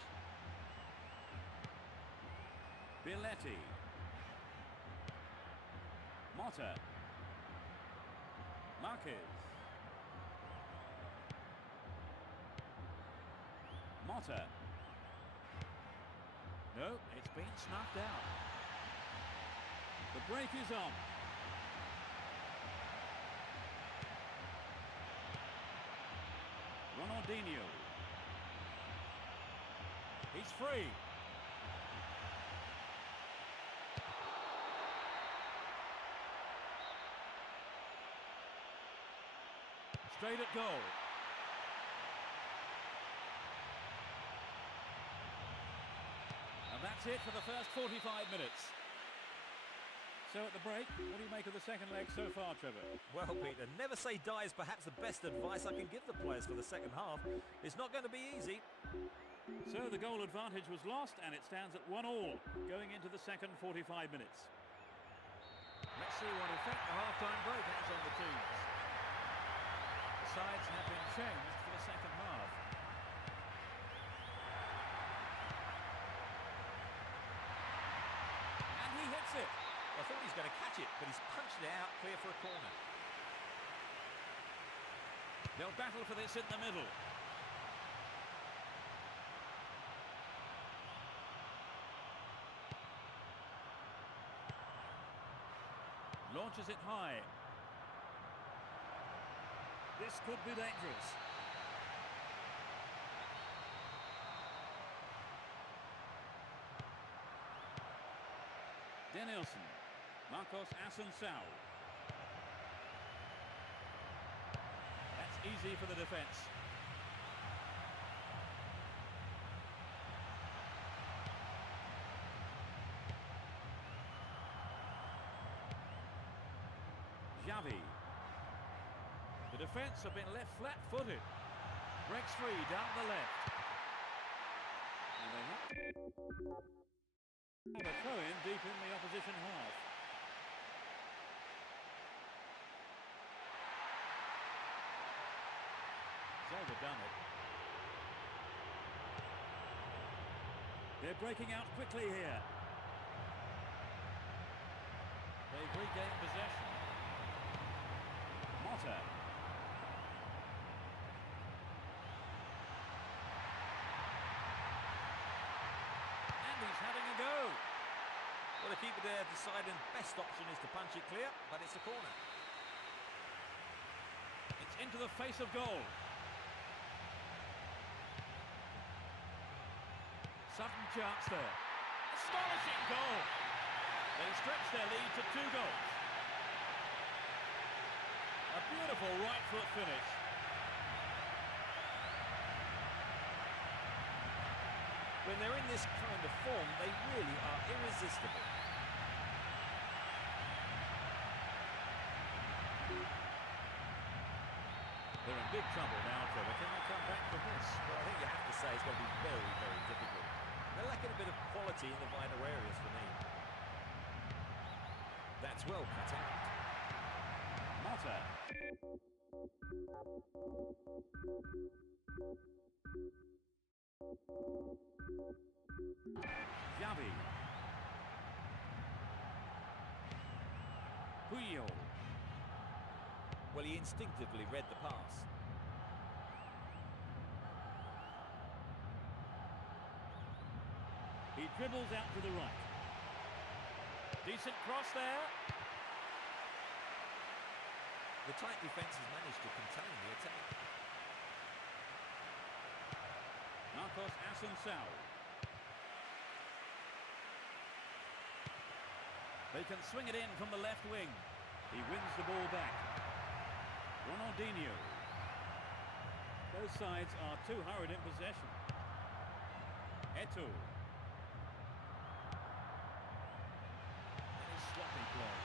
Biletti. Mota. Marquez. Mota. No, it's been snuffed out. The break is on. Ronaldinho. He's free. Straight at goal. And that's it for the first 45 minutes. So at the break, what do you make of the second leg so far, Trevor? Well, Peter, never say die is perhaps the best advice I can give the players for the second half. It's not going to be easy. So the goal advantage was lost, and it stands at 1-1 going into the second 45 minutes. Let's see what effect the half-time break has on the teams. The sides have been changed for the second half. And he hits it. I thought he was going to catch it, but he's punched it out, clear for a corner. They'll battle for this in the middle. Launches it high. This could be dangerous. Denilson. Marcos Assunção. That's easy for the defence. Xavi. The defence have been left flat-footed. Breaks free down the left. And they have a throw-in deep in the opposition half. It's overdone it. They're breaking out quickly here. They've regained possession. Mota. And he's having a go. Well, the keeper there deciding best option is to punch it clear, but it's a corner. It's into the face of goal. Sudden chance there. Astonishing goal. They stretch their lead to 2 goals. A beautiful right foot finish. When they're in this kind of form, they really are irresistible. They're in big trouble now, Trevor. Can they come back from this? Well, I think you have to say it's going to be very, very difficult. They're lacking a bit of quality in the vital areas for me. That's well cut out. Mata. Xavi. Puyol. Well, he instinctively read the pass. He dribbles out to the right. Decent cross there. The tight defence has managed to contain the attack. Marcos Assunção. They can swing it in from the left wing. He wins the ball back. Ronaldinho. Both sides are too hurried in possession. Eto'o. That is sloppy play.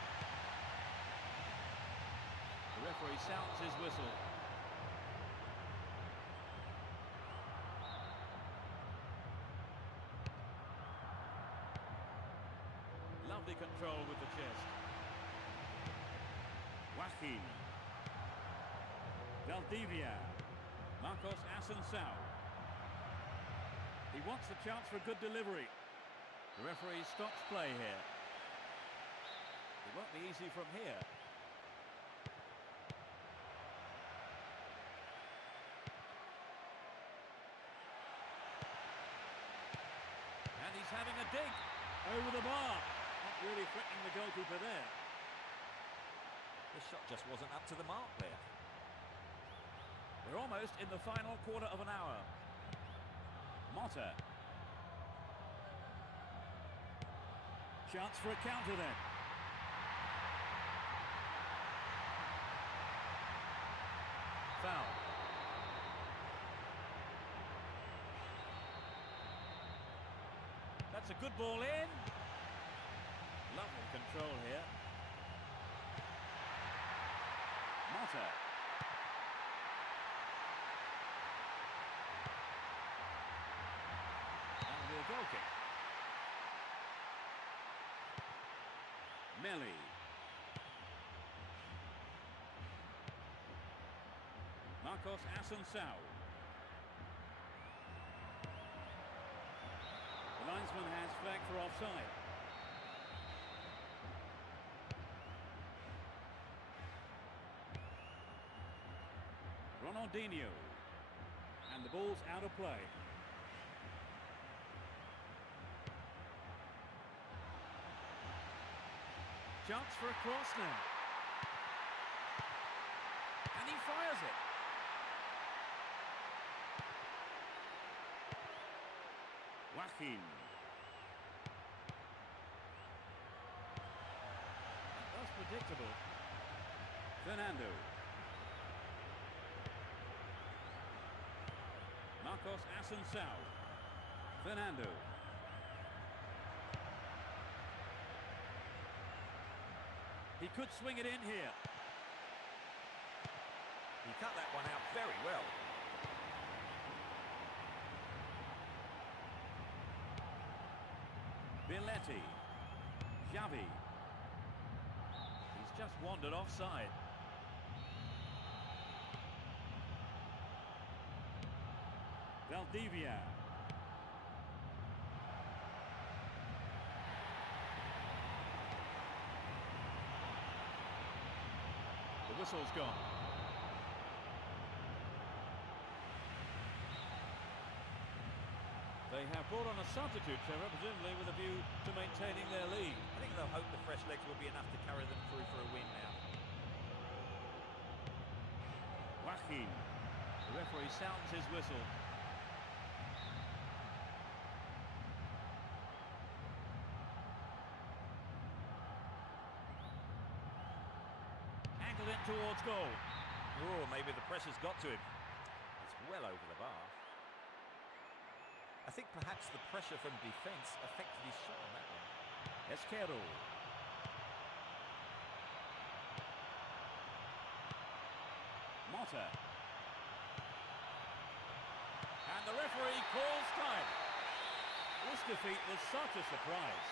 The referee sounds his whistle. Lovely control with the chest. Joaquin. Valdivia. Marcos Assunção. He wants the chance for a good delivery. The referee stops play here. It won't be easy from here. And he's having a dig over the bar. Not really threatening the goalkeeper there. The shot just wasn't up to the mark there. We're almost in the final quarter of an hour. Mata. Chance for a counter then. Foul. That's a good ball in. Lovely control here. Mata. And a goal kick. Melli. Marcos Assunção. The linesman has flagged for offside. Ronaldinho. And the ball's out of play. Chance for a cross now. And he fires it. Joaquin. That's predictable. Fernando. Marcos Assunção. Fernando. He could swing it in here. He cut that one out very well. Billetti. Xavi. He's just wandered offside. Valdivia. The whistle's gone. They have brought on a substitute, Trevor, presumably with a view to maintaining their lead. I think they'll hope the fresh legs will be enough to carry them through for a win now. Joaquin. The referee sounds his whistle. dribbled in towards goal. Oh, maybe the pressure's got to him. It's well over the bar. I think perhaps the pressure from defence affected his shot on that one. Esquero. Motta. And the referee calls time. This defeat was such a surprise.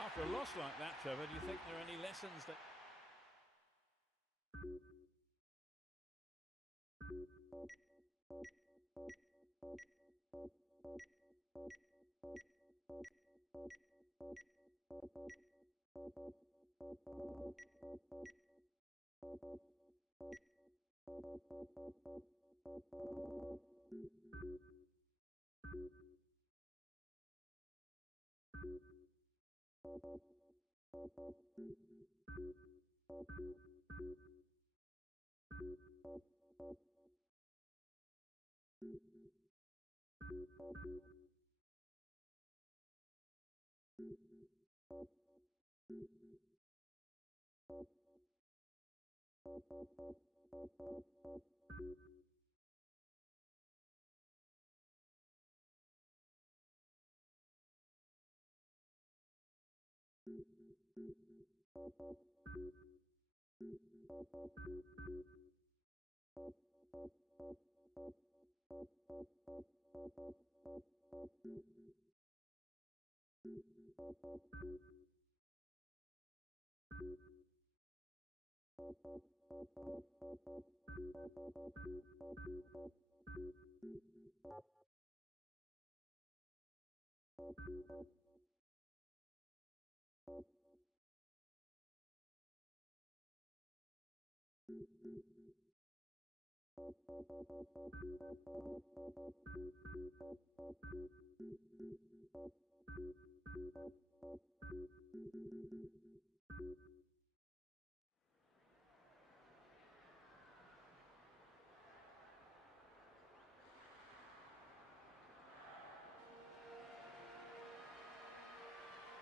After a loss like that, Trevor, do you think there are any lessons that...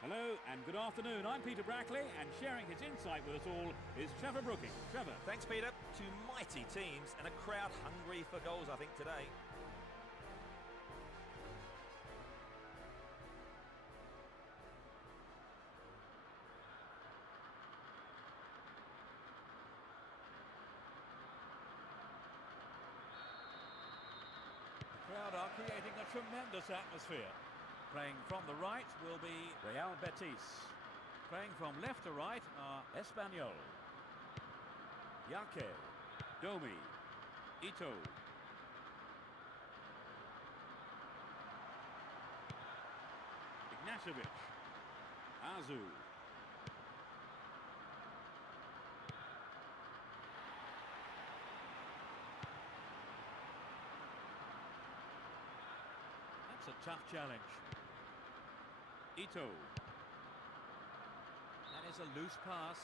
Hello and good afternoon. I'm Peter Brackley, and sharing his insight with us all is Trevor Brooking. Trevor. Thanks, Peter. Two mighty teams and a crowd hungry for goals, I think, today. The crowd are creating a tremendous atmosphere. Playing from the right will be Real Betis. Playing from left to right are Espanyol, Yaque, Domi, Ito, Ignacevic, Azu, that's a tough challenge. Ito. That is a loose pass.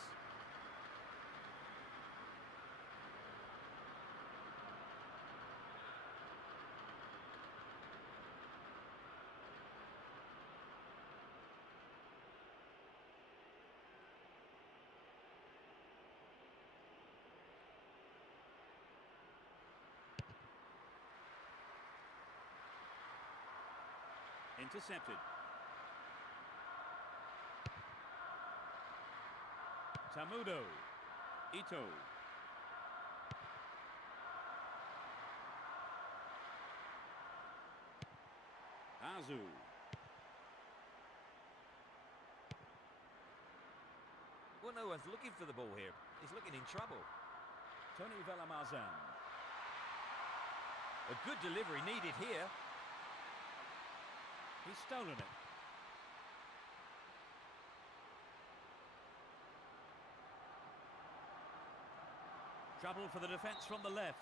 Intercepted. Tamudo, Ito, Azu, Well, no one's looking for the ball here. He's looking in trouble. Tony Villamazan, A good delivery needed here. he's stolen it. Trouble for the defence from the left.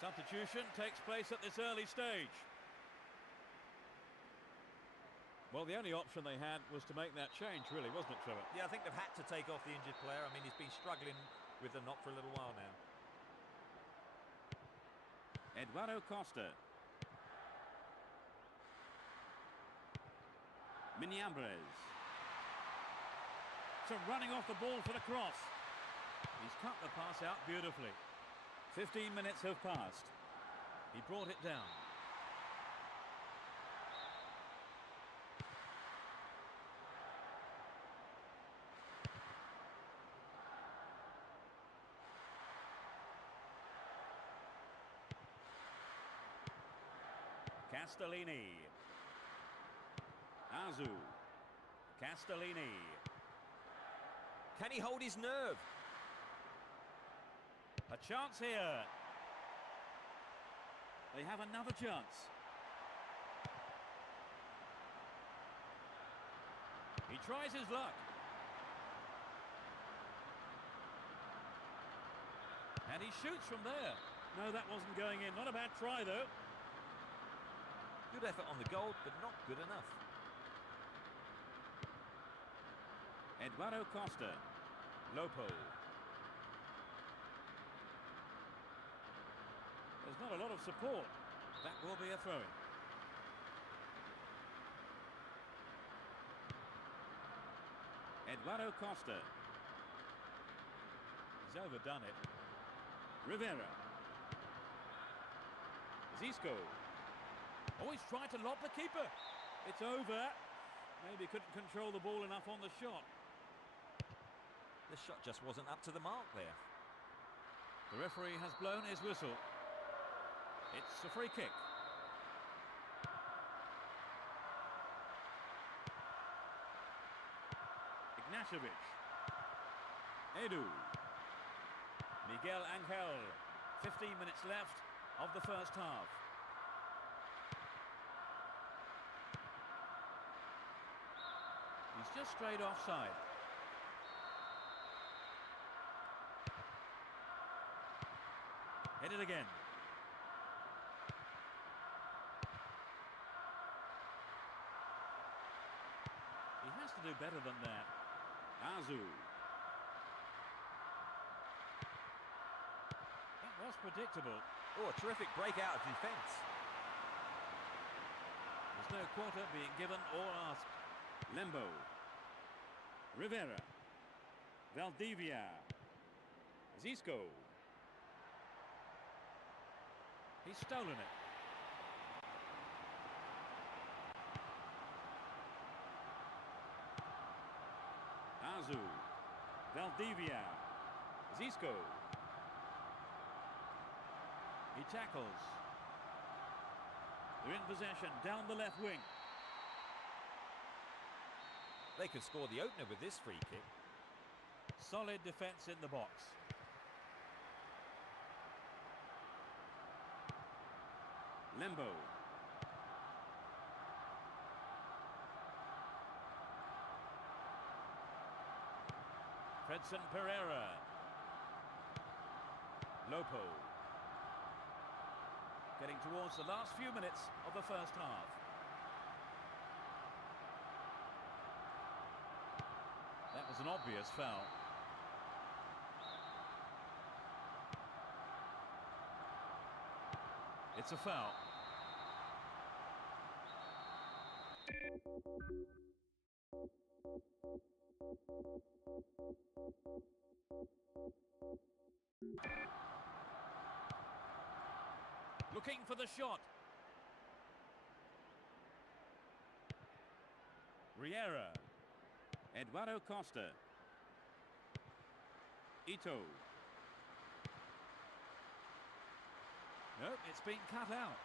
Substitution takes place at this early stage. Well, the only option they had was to make that change, really, wasn't it, Trevor? Yeah, I think they've had to take off the injured player. I mean, he's been struggling with the knock for a little while now. Eduardo Costa. Miniambres. back to running off the ball for the cross. He's cut the pass out beautifully. 15 minutes have passed. He brought it down. Castellini. Azu. Castellini. Can he hold his nerve? A chance here. They have another chance. He tries his luck. And he shoots from there. No, that wasn't going in. Not a bad try, though. Good effort on the goal, but not good enough. Eduardo Costa. Lopo. There's not a lot of support. That will be a throw-in. Eduardo Costa. He's overdone it. Rivera. Zisco. Oh, he's tried to lob the keeper. It's over. Maybe couldn't control the ball enough on the shot. The shot just wasn't up to the mark there. The referee has blown his whistle. It's a free kick. Ignashevich. Edu. Miguel Angel. 15 minutes left of the first half. He's just straight offside. Hit it again. He has to do better than that. Azu. That was predictable. Oh, a terrific breakout of defence. There's no quarter being given or asked. Lembo. Rivera. Valdivia. Zisco. He's stolen it. Azu. Valdivia. Zisco. He tackles. They're in possession down the left wing. They could score the opener with this free kick. Solid defence in the box. Lembo. Fredson Pereira. Lopo. Getting towards the last few minutes of the first half. That was an obvious foul. It's a foul. Looking for the shot. Riera. Eduardo Costa. Ito. Nope, it's been cut out.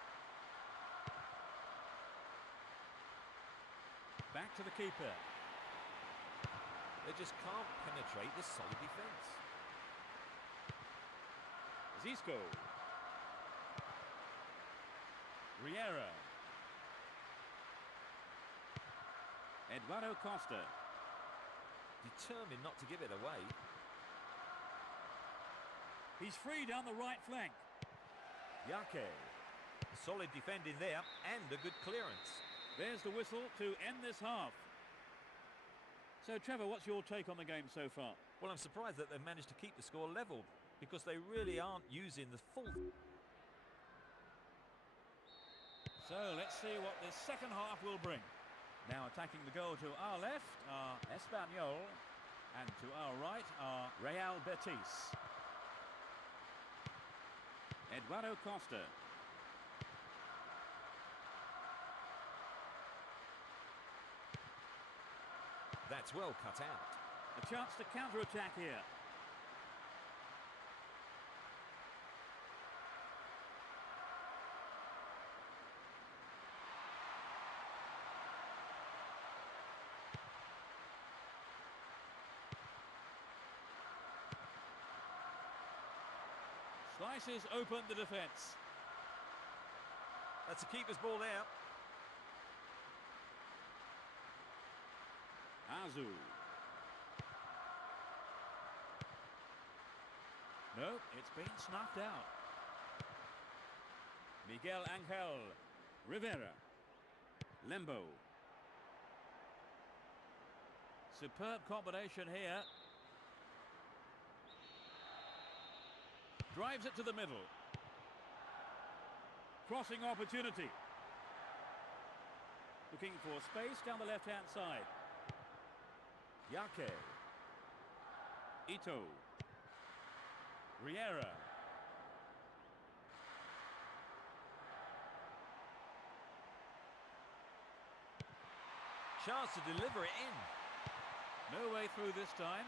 Back to the keeper. They just can't penetrate this solid defence. Zisco. Riera. Eduardo Costa. Determined not to give it away. He's free down the right flank. Yake. Solid defending there and a good clearance. There's the whistle to end this half. So, Trevor, what's your take on the game so far? Well, I'm surprised that they've managed to keep the score level because they really aren't using the full... So, let's see what this second half will bring. Now attacking the goal to our left are Espanyol And to our right are Real Betis. Eduardo Costa. That's well cut out. A chance to counter-attack here. Slices open the defence. That's a keeper's ball there. Azu. No, it's been snuffed out. Miguel Angel. Rivera. Lembo. Superb combination here. Drives it to the middle. Crossing opportunity. Looking for space down the left-hand side. Yake. Ito. Riera. Chance to deliver it in. No way through this time.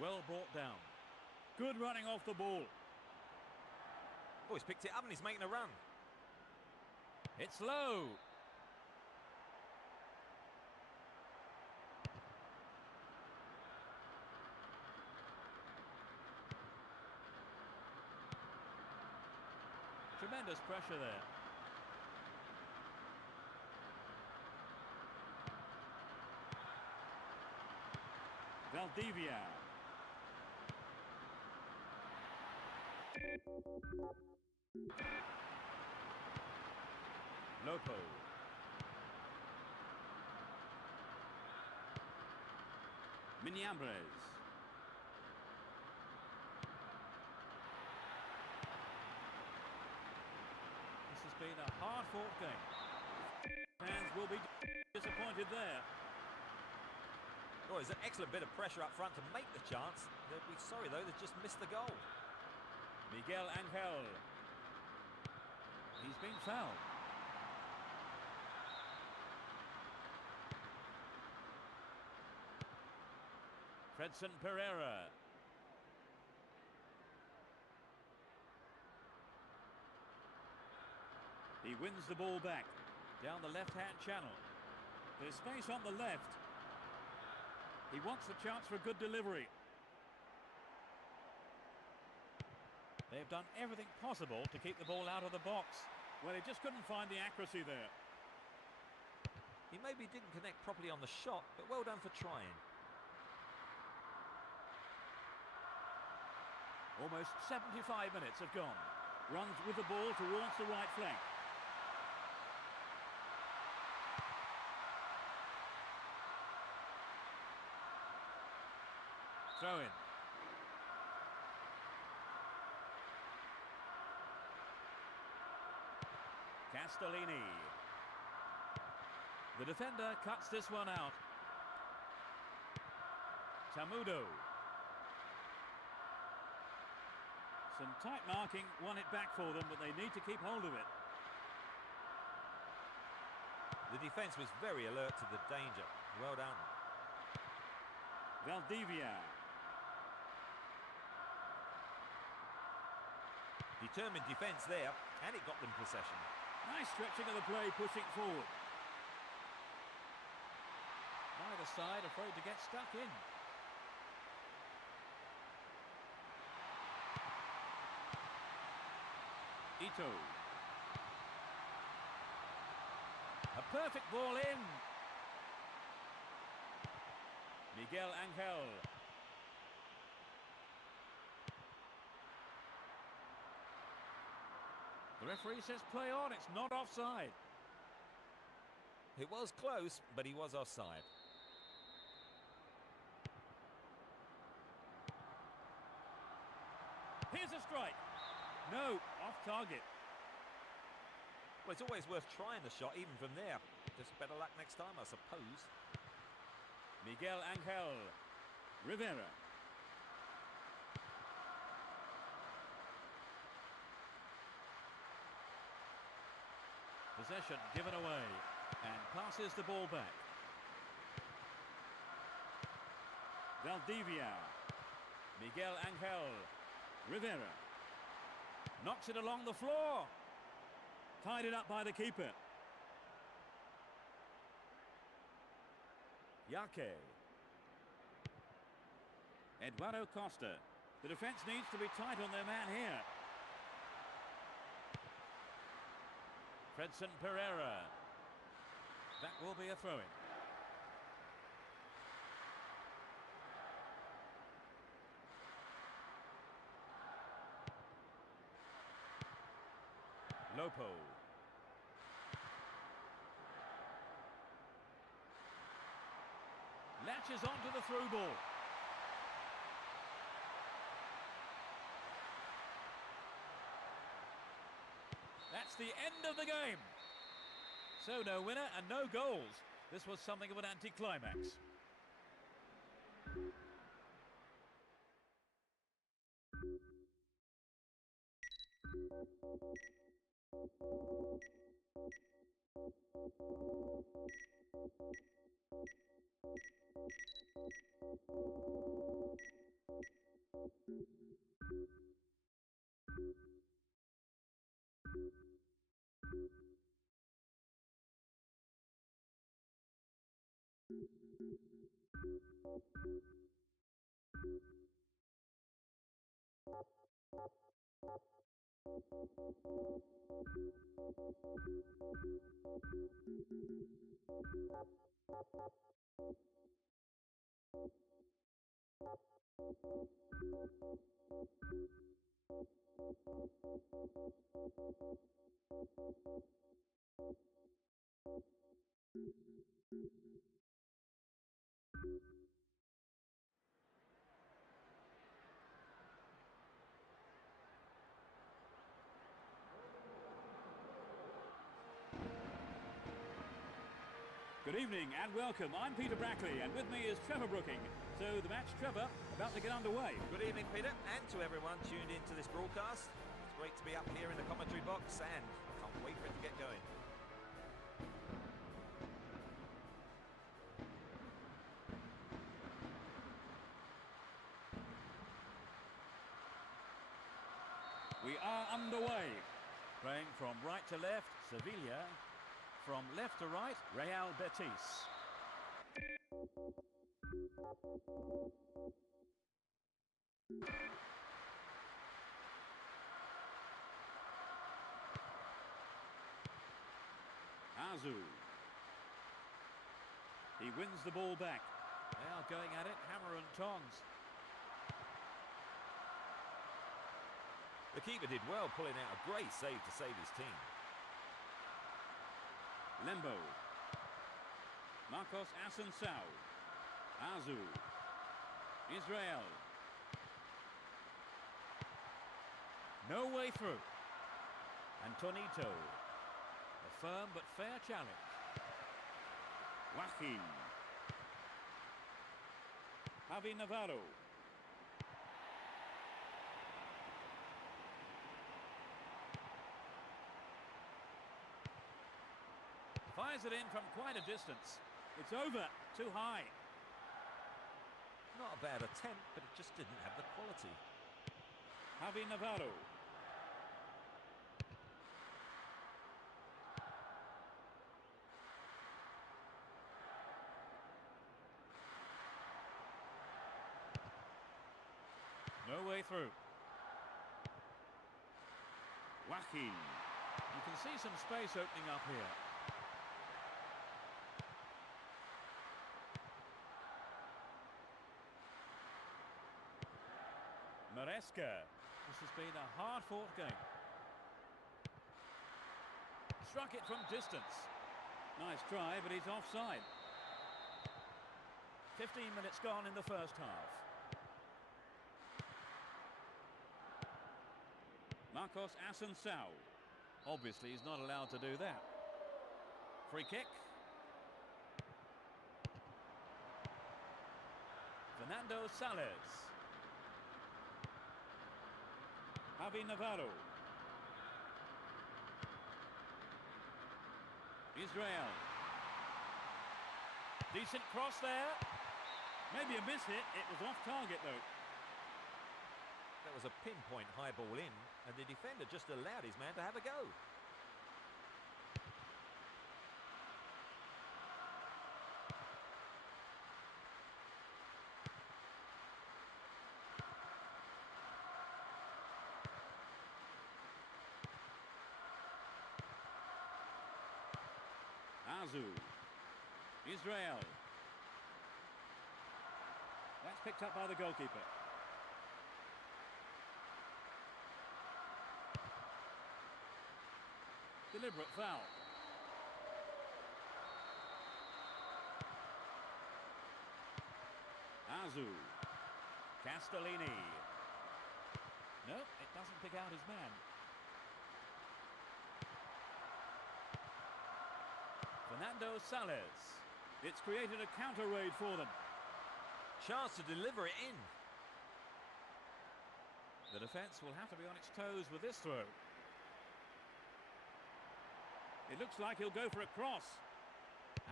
Well brought down. Good running off the ball. Oh, he's picked it up and he's making a run. It's low. Tremendous pressure there. Valdivia. Lopo. Miniambres. This has been a hard-fought game. Fans will be disappointed there. Oh, there's an excellent bit of pressure up front to make the chance. They'll be sorry, though, they've just missed the goal. Miguel Angel. He's been fouled. Fredson Pereira. He wins the ball back. Down the left-hand channel. There's space on the left. He wants the chance for a good delivery. They've done everything possible to keep the ball out of the box. Well, he just couldn't find the accuracy there. He maybe didn't connect properly on the shot, but well done for trying. Almost 75 minutes have gone. Runs with the ball towards the right flank. Throw in. Castellini. The defender cuts this one out. Tamudo. Some tight marking won it back for them, but they need to keep hold of it. The defence was very alert to the danger. Well done. Valdivia. Determined defence there, and it got them possession. Nice stretching of the play, pushing forward. Neither side afraid to get stuck in. Ito. A perfect ball in. Miguel Angel. The referee says play on, it's not offside. It was close, but he was offside. Here's a strike. No, off target. Well, it's always worth trying the shot, even from there. Just better luck next time, I suppose. Miguel Angel Rivera. Possession given away and passes the ball back. Valdivia. Miguel Angel Rivera. Knocks it along the floor. Tied it up by the keeper. Yake. Eduardo Costa. The defence needs to be tight on their man here. Fredson Pereira. That will be a throw-in. Lopo. Latches onto the through ball. That's the end of the game. So no winner and no goals. This was something of an anticlimax. Good evening and welcome. I'm Peter Brackley and with me is Trevor Brooking. So the match, Trevor, about to get underway. Good evening, Peter, and to everyone tuned into this broadcast. It's great to be up here in the commentary box and I can't wait for it to get going. We are underway. Playing from right to left, Sevilla. From left to right, Real Betis. Azu. He wins the ball back. They are going at it, hammer and tongs. The keeper did well, pulling out a great save to save his team. Lembo. Marcos Asensao. Azu. Israel. No way through. Antonito. A firm but fair challenge. Joaquin. Javi Navarro. Fires it in from quite a distance. It's over. Too high. Not a bad attempt, but it just didn't have the quality. Javi Navarro. No way through. Joaquin. You can see some space opening up here. Maresca. This has been a hard-fought game. Struck it from distance. Nice try, but he's offside. 15 minutes gone in the first half. Marcos Asensao. Obviously, he's not allowed to do that. Free kick. Fernando Sales. Javi Navarro. Israel. Decent cross there. Maybe a miss hit. It was off target though. That was a pinpoint high ball in, and the defender just allowed his man to have a go. Azu. Israel. That's picked up by the goalkeeper. Deliberate foul. Azu. Castellini. No, it doesn't pick out his man. Fernando Sales. It's created a counter raid for them. Chance to deliver it in. The defence will have to be on its toes with this throw. It looks like he'll go for a cross.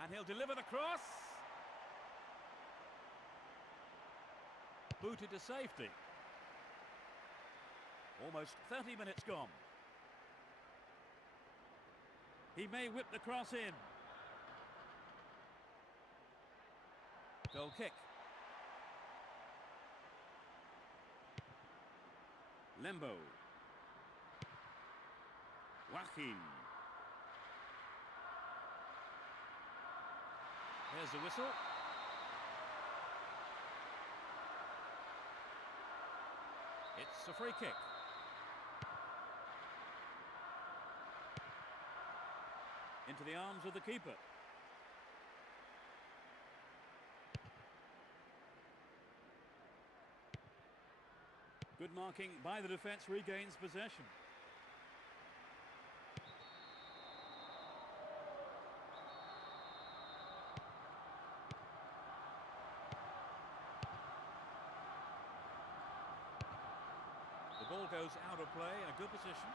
And he'll deliver the cross. Booted to safety. Almost 30 minutes gone. He may whip the cross in. Goal kick. Lembo. Joaquin. Here's the whistle. It's a free kick. Into the arms of the keeper. Good marking by the defence, regains possession. The ball goes out of play in a good position.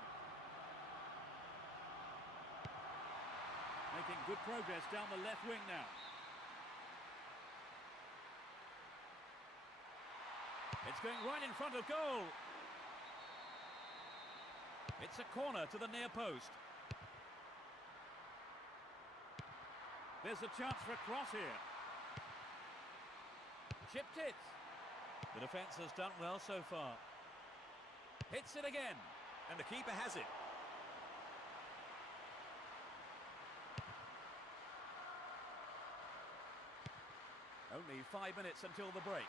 Making good progress down the left wing now. It's going right in front of goal. It's a corner to the near post. There's a chance for a cross here. Chipped it. The defence has done well so far. Hits it again. And the keeper has it. Only 5 minutes until the break.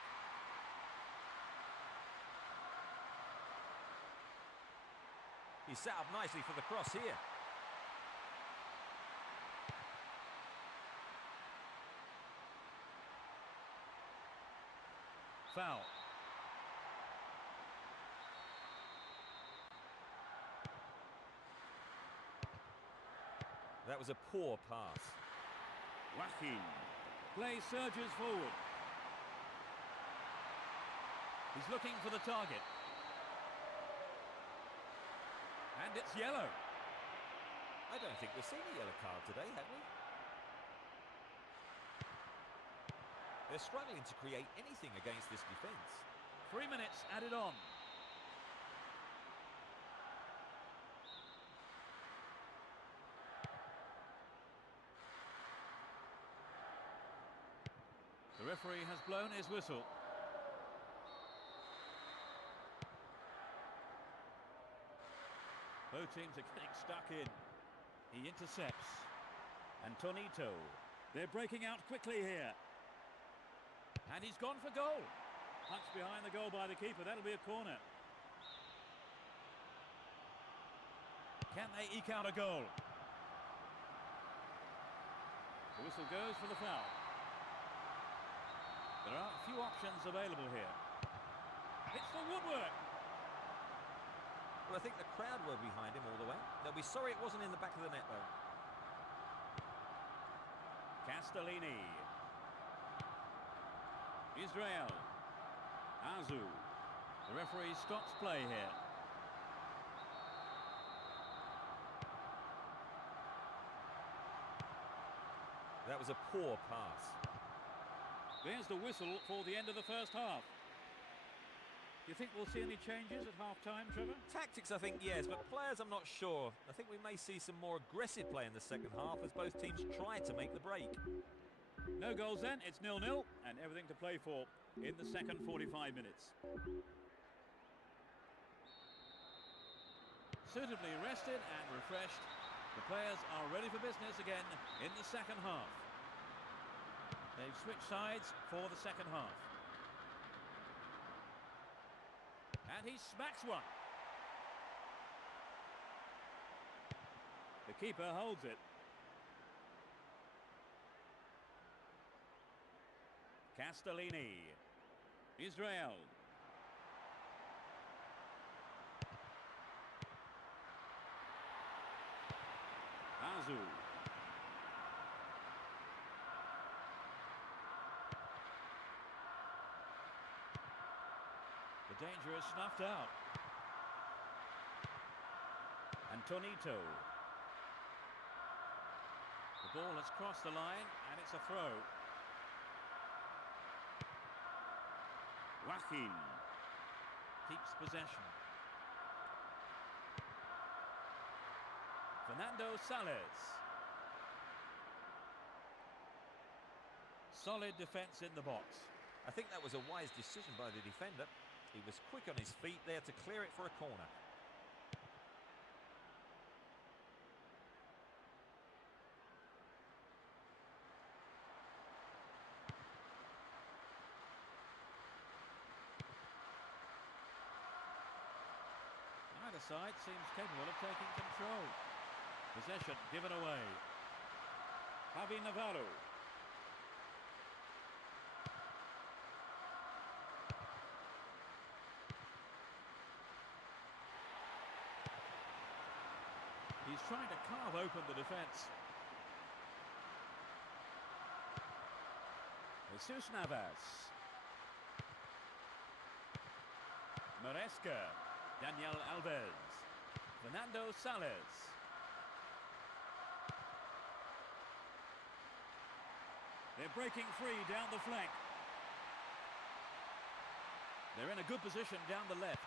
He's set up nicely for the cross here. Foul. That was a poor pass. Joaquin. Play surges forward. He's looking for the target. And it's yellow. I don't think we've seen a yellow card today, have we? They're struggling to create anything against this defence. 3 minutes added on. The referee has blown his whistle. Both teams are getting stuck in. He intercepts. Antonito. They're breaking out quickly here. And he's gone for goal. Punched behind the goal by the keeper. That'll be a corner. Can they eke out a goal? The whistle goes for the foul. There are a few options available here. It's the woodwork. Well, I think the crowd were behind him all the way. They'll be sorry it wasn't in the back of the net, though. Castellini. Israel. Azu. The referee stops play here. That was a poor pass. There's the whistle for the end of the first half. Do you think we'll see any changes at half-time, Trevor? Tactics, I think, yes, but players, I'm not sure. I think we may see some more aggressive play in the second half as both teams try to make the break. No goals then, it's 0-0 and everything to play for in the second 45 minutes. Suitably rested and refreshed, the players are ready for business again in the second half. They've switched sides for the second half. And he smacks one. The keeper holds it. Castellini. Israel. Azu. The danger is snuffed out. Antonito. The ball has crossed the line and it's a throw. Joaquin. Keeps possession. Fernando Sales. Solid defence in the box. I think that was a wise decision by the defender. He was quick on his feet there to clear it for a corner. Either side seems capable of taking control. Possession given away. Javi Navarro. He's trying to carve open the defence. Jesus Navas. Maresca. Daniel Alves. Fernando Sales. They're breaking free down the flank. They're in a good position down the left.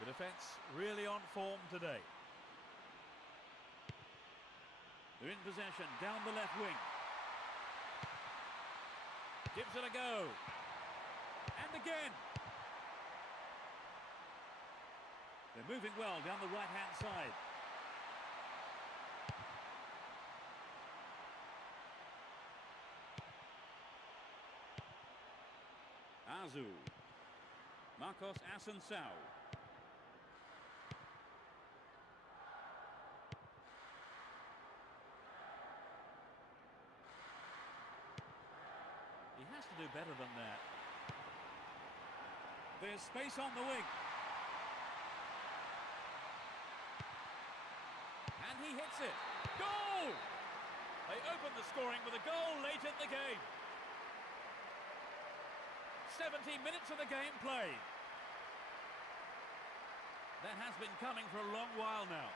The defence really on form today. They're in possession down the left wing. Gives it a go. And again. They're moving well down the right-hand side. Azu. Marcos Assunção. He has to do better than that. There's space on the wing. And he hits it. Goal! They opened the scoring with a goal late in the game. 17 minutes of the game played. That has been coming for a long while now.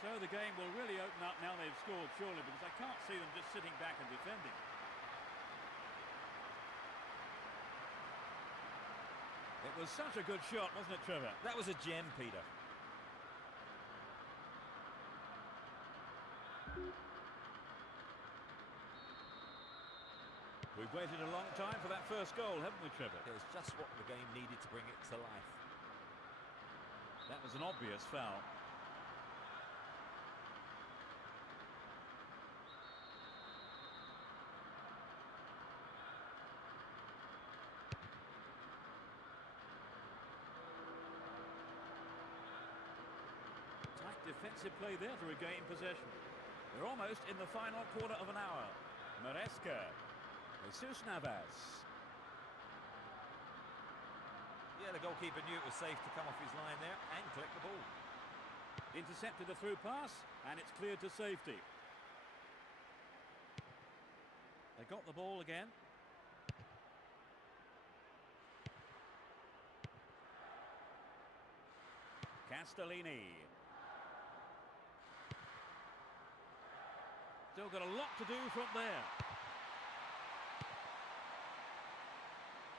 So the game will really open up now they've scored, surely, because I can't see them just sitting back and defending. It was such a good shot, wasn't it, Trevor? That was a gem, Peter. We've waited a long time for that first goal, haven't we, Trevor? It was just what the game needed to bring it to life. That was an obvious foul. Tight defensive play there to regain possession. They're almost in the final quarter of an hour. Maresca. Jesus Navas. Yeah, the goalkeeper knew it was safe to come off his line there and collect the ball. Intercepted the through pass, and it's cleared to safety. They got the ball again. Castellini. Still got a lot to do from there.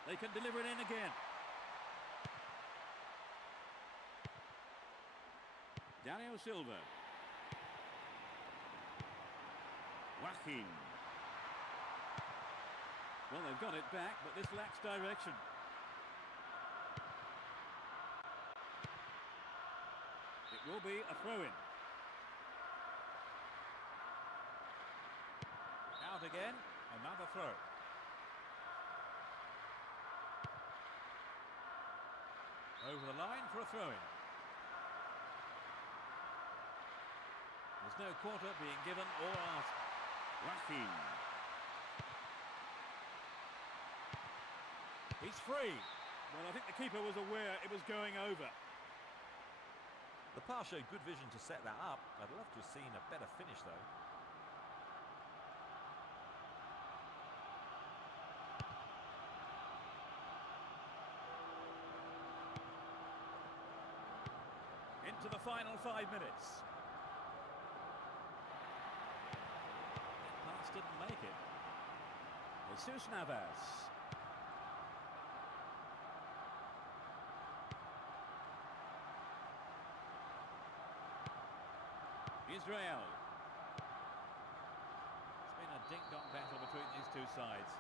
They can deliver it in again. Dario Silva. Joaquin. Well, they've got it back, but this lacks direction. It will be a throw-in. Out again, another throw. Over the line for a throw-in. There's no quarter being given or asked. Joaquin. He's free. Well, I think the keeper was aware it was going over. The pass showed good vision to set that up. I'd love to have seen a better finish, though. Into the final 5 minutes. That pass didn't make it. Jesus Navas. Israel. It's been a ding-dong battle between these two sides.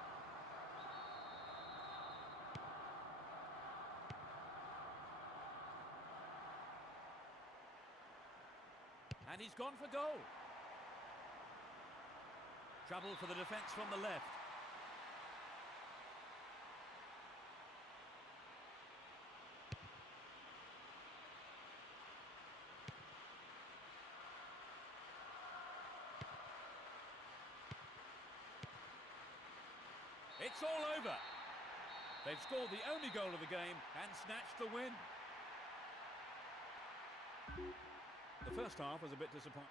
And he's gone for goal. Trouble for the defence from the left. It's all over. They've scored the only goal of the game and snatched the win. The first half was a bit disappointing.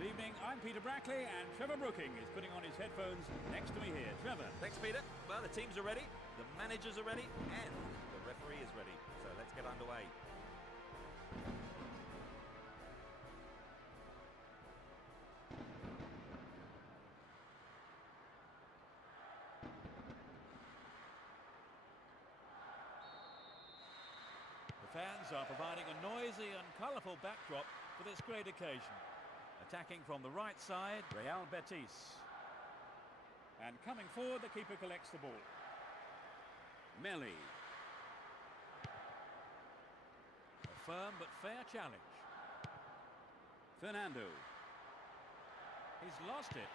Good evening, I'm Peter Brackley, and Trevor Brooking is putting on his headphones next to me here. Trevor. Thanks, Peter. Well, the teams are ready, the managers are ready, and the referee is ready. So let's get underway. The fans are providing a noisy and colourful backdrop for this great occasion. Attacking from the right side, Real Betis. And coming forward, the keeper collects the ball. Melli. a firm but fair challenge. Fernando. He's lost it.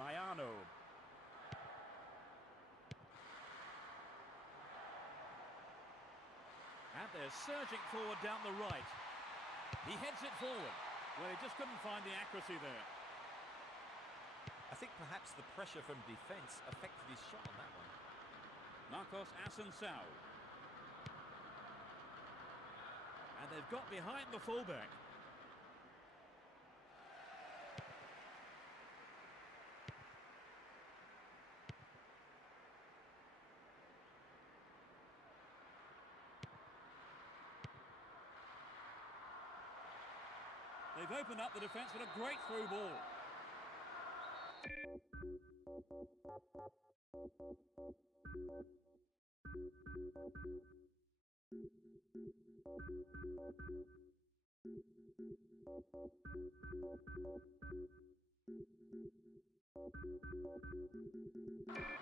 Bayano. And they're surging forward down the right. He heads it forward. Well, he just couldn't find the accuracy there. I think perhaps the pressure from defence affected his shot on that one. Marcos Assunção. And they've got behind the fullback. They've opened up the defence with a great through ball.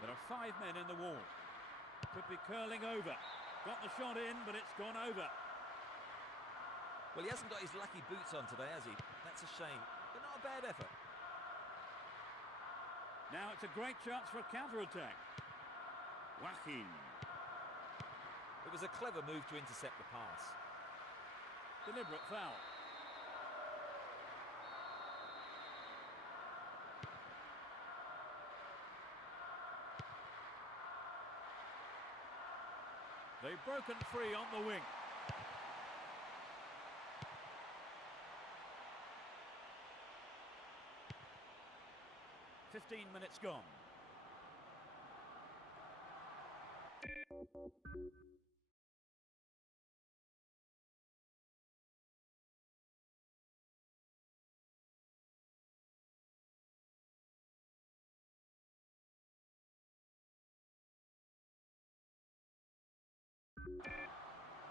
There are 5 men in the wall. Could be curling over. Got the shot in, but it's gone over. Well, he hasn't got his lucky boots on today, has he? That's a shame, but not a bad effort. Now it's a great chance for a counter-attack. Joaquin. It was a clever move to intercept the pass. Deliberate foul. They've broken free on the wing. "15 minutes gone.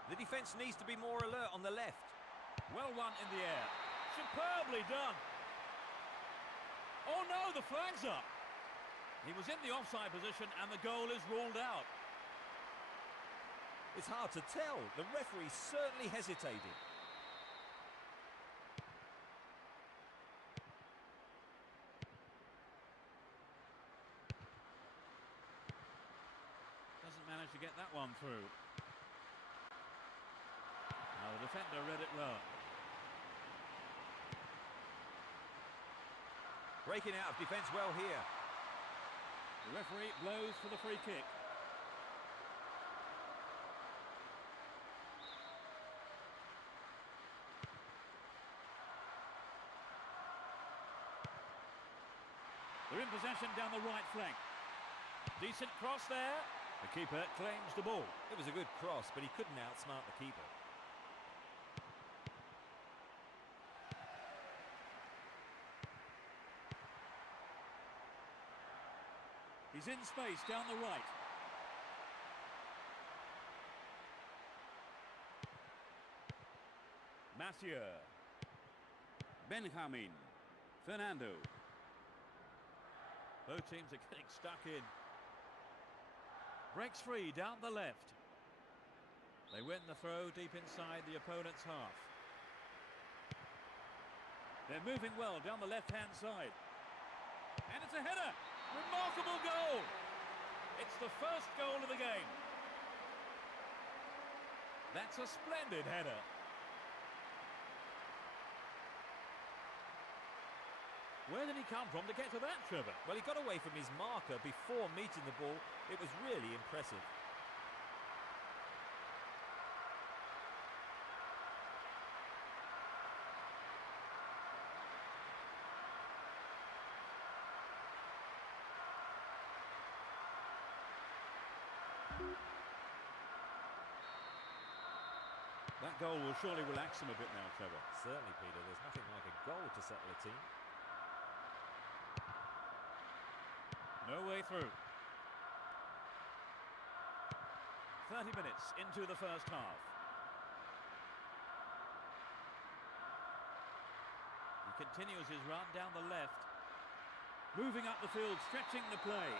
The defence needs to be more alert on the left. Well won in the air. Superbly done. Oh no, the flag's up. He was in the offside position and the goal is ruled out. It's hard to tell. The referee certainly hesitated. Doesn't manage to get that one through. Now the defender read it well. Breaking out of defence well here. The referee blows for the free kick. They're in possession down the right flank. Decent cross there. The keeper claims the ball. It was a good cross, but he couldn't outsmart the keeper. He's in space down the right. Mathieu. Benjamin. Fernando. Both teams are getting stuck in. Breaks free down the left. They win the throw deep inside the opponent's half. They're moving well down the left-hand side. And it's a header! Remarkable goal! It's the first goal of the game. That's a splendid header. Where did he come from to get to that, Trevor? Well, he got away from his marker before meeting the ball. It was really impressive. That goal will surely relax him a bit now, Trevor. Certainly, Peter. There's nothing like a goal to settle a team. No way through. 30 minutes into the first half. He continues his run down the left. Moving up the field, stretching the play.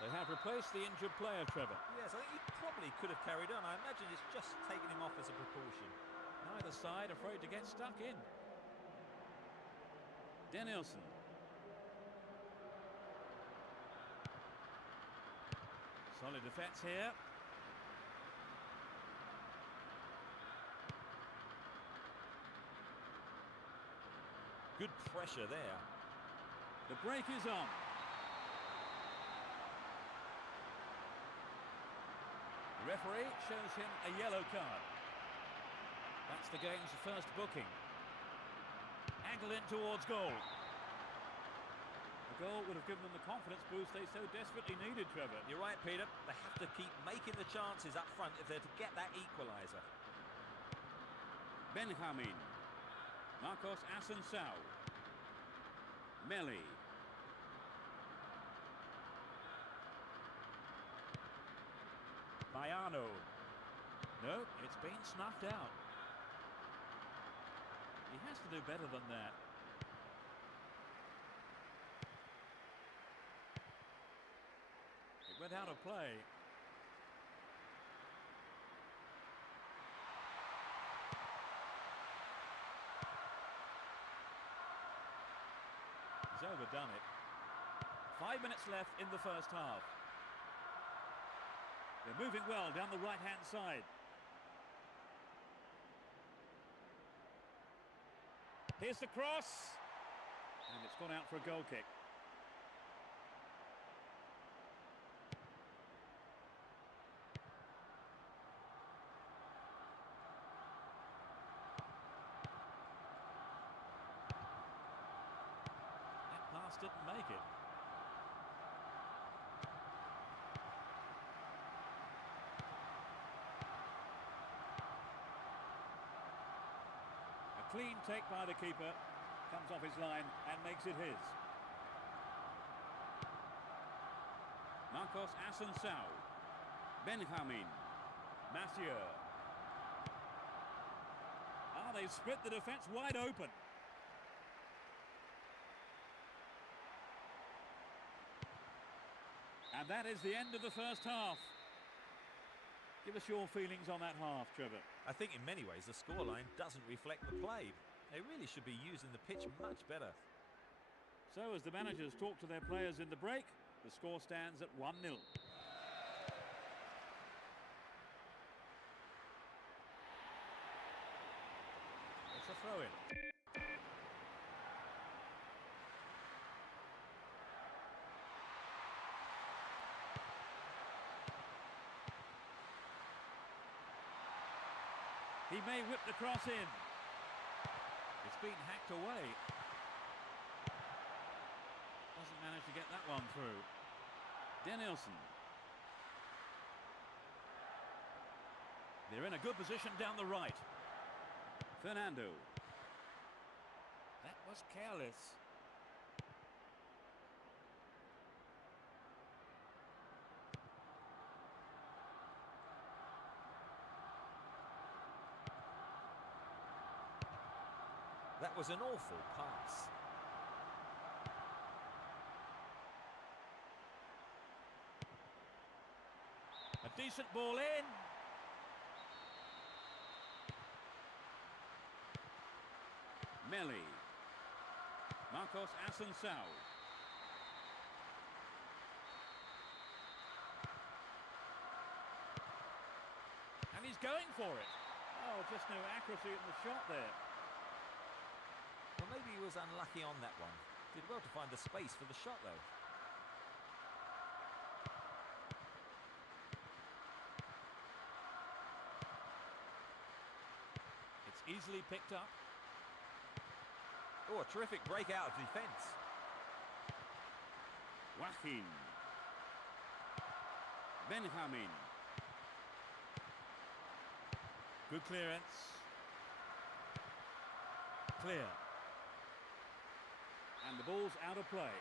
They have replaced the injured player, Trevor. Yes, I think he probably could have carried on. I imagine it's just taken him off as a precaution. No, Neither side afraid to get stuck in. Danielson. Solid defence here. Good pressure there. The break is on. The referee shows him a yellow card. That's the game's first booking. Angled in towards goal. The goal would have given them the confidence boost they so desperately needed, Trevor. You're right, Peter. They have to keep making the chances up front if they're to get that equaliser. Benjamin. Marcos Asensao. Melli. Bayano. No, it's been snuffed out. He has to do better than that. It went out of play. He's overdone it. 5 minutes left in the first half. They're moving well down the right-hand side. Here's the cross. And it's gone out for a goal kick. That pass didn't make it. Clean take by the keeper, comes off his line and makes it his. Marcos Asensao, Benjamin, Mathieu. They've split the defence wide open. And that is the end of the first half. Give us your feelings on that half, Trevor. I think in many ways the scoreline doesn't reflect the play. They really should be using the pitch much better. So as the managers talk to their players in the break, the score stands at 1-0. It's a throw-in. He may whip the cross in. It's been hacked away. Doesn't manage to get that one through. Danielson. They're in a good position down the right. Fernando. That was careless. That was an awful pass. A decent ball in. Melli. Marcos Asensao. And he's going for it. Oh, just no accuracy in the shot there. Well, maybe he was unlucky on that one. Did well to find the space for the shot, though. It's easily picked up. Oh, a terrific break out of defence. Joaquin. Benjamin. Good clearance. Clear. And the ball's out of play.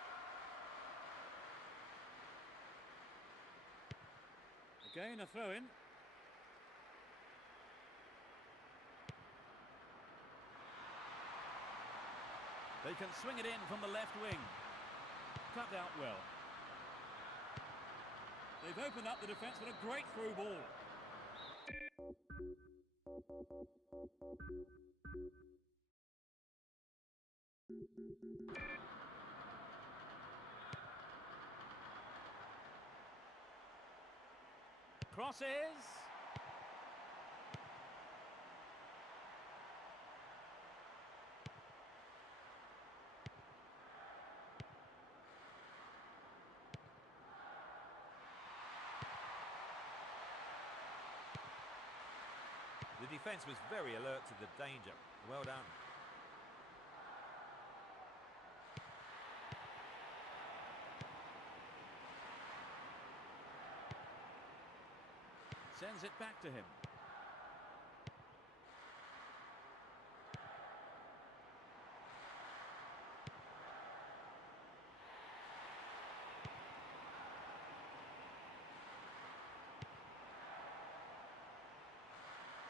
Again a throw-in. They can swing it in from the left wing. Cut out well. They've opened up the defence with a great through ball. Crosses. The defence was very alert to the danger. Well done. Sends it back to him.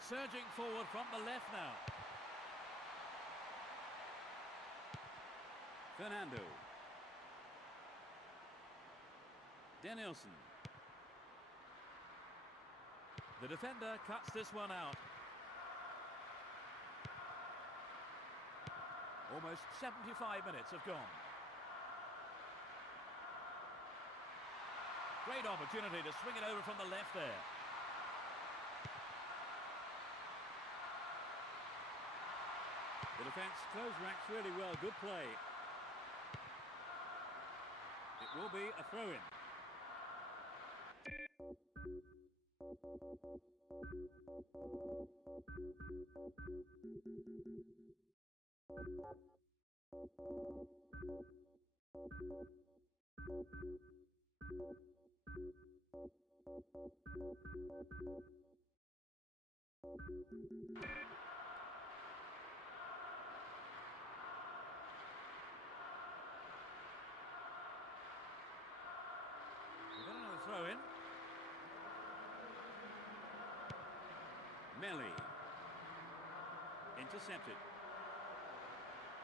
Surging forward from the left now. Fernando. Danielson. The defender cuts this one out. Almost 75 minutes have gone. Great opportunity to swing it over from the left there. The defence closed ranks really well. Good play. It will be a throw-in. We've got another throw in. Melly. Intercepted.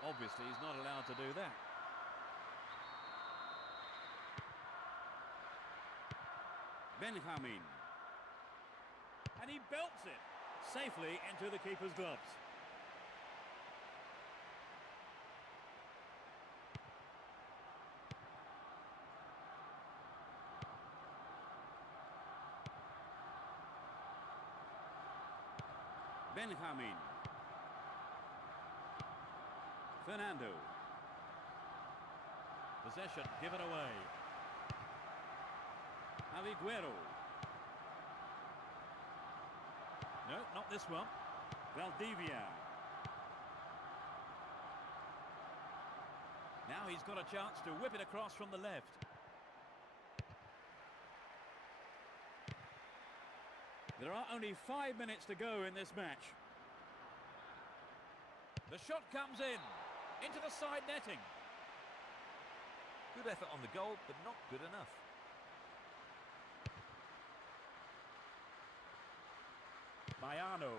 Obviously, he's not allowed to do that. Benjamin. And he belts it safely into the keeper's gloves. Benjamin. Fernando. Possession given away. Aviguero. No, not this one. Valdivia. Now he's got a chance to whip it across from the left. There are only 5 minutes to go in this match. The shot comes in, into the side netting. Good effort on the goal, but not good enough. Mayano.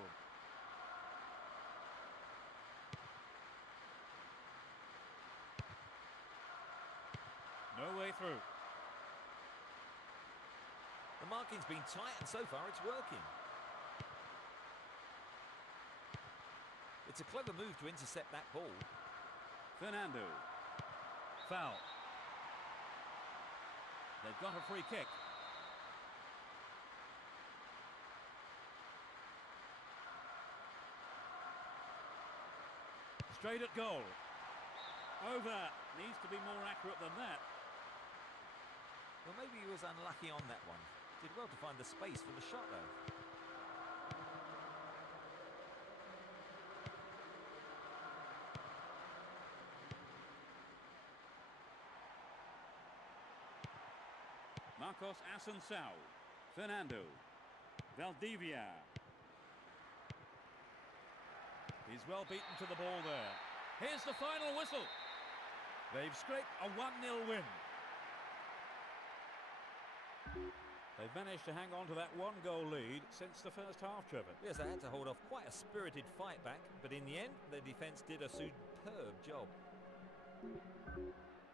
No way through. The marking's been tight, and so far it's working. It's a clever move to intercept that ball. Fernando. Foul. They've got a free kick. Straight at goal. Over. Needs to be more accurate than that. Well, maybe he was unlucky on that one. Did well to find the space for the shot, though. Marcos Assunção. Fernando. Valdivia. He's well beaten to the ball there. Here's the final whistle. They've scraped a 1-0 win. They've managed to hang on to that 1-goal lead since the first half, Trevor. Yes, they had to hold off quite a spirited fight back, but in the end, their defence did a superb job.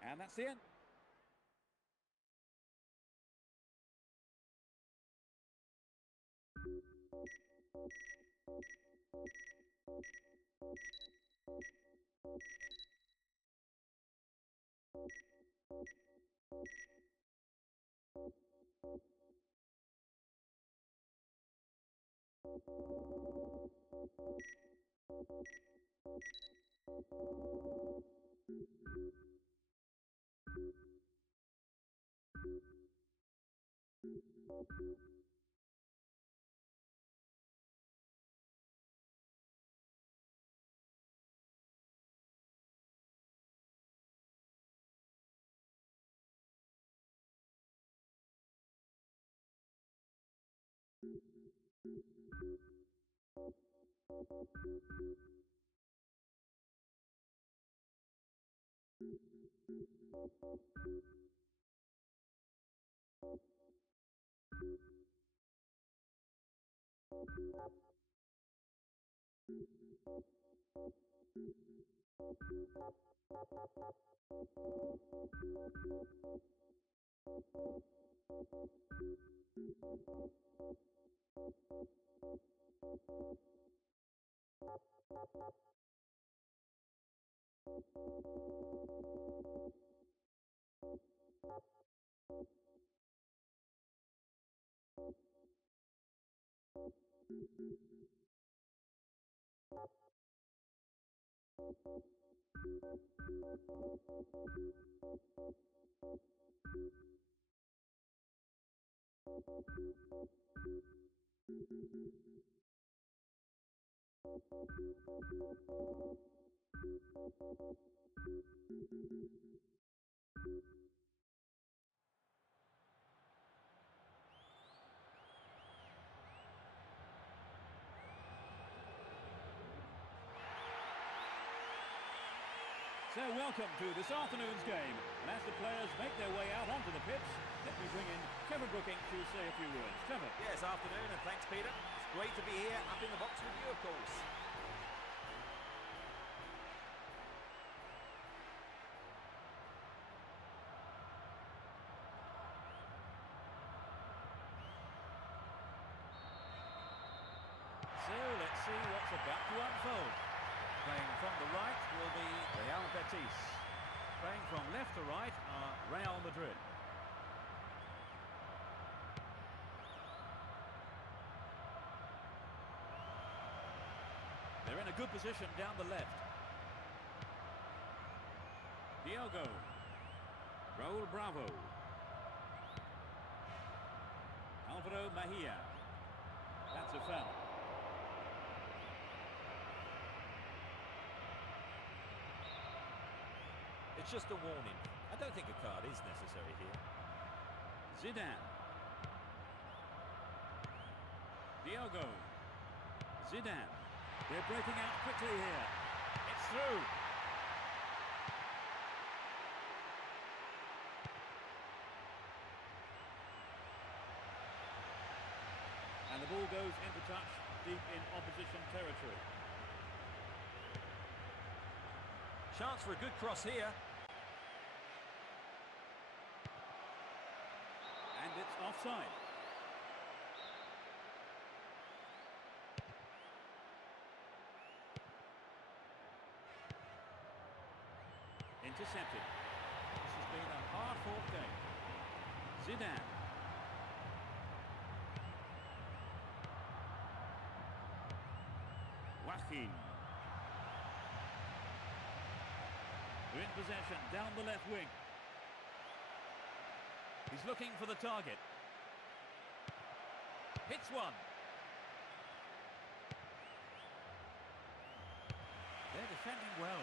And that's the end. So welcome to this afternoon's game, and as the players make their way out onto the pitch, let me bring in Trevor Brooking to say a few words. Trevor. Yes, afternoon, and thanks, Peter. It's great to be here up in the box with you, of course. So let's see what's about to unfold. Playing from the right will be Real Betis. Playing from left to right are Real Madrid. They're in a good position down the left. Diogo. Raul Bravo. Alvaro Mejia. That's a foul. It's just a warning. I don't think a card is necessary here. Zidane. Diogo. Zidane. They're breaking out quickly here. It's through. And the ball goes into touch deep in opposition territory. Chance for a good cross here. And it's offside. Intercepted. This has been a hard-fought game. Zidane. Joaquin. They're in possession down the left wing. He's looking for the target. Hits one. They're defending well.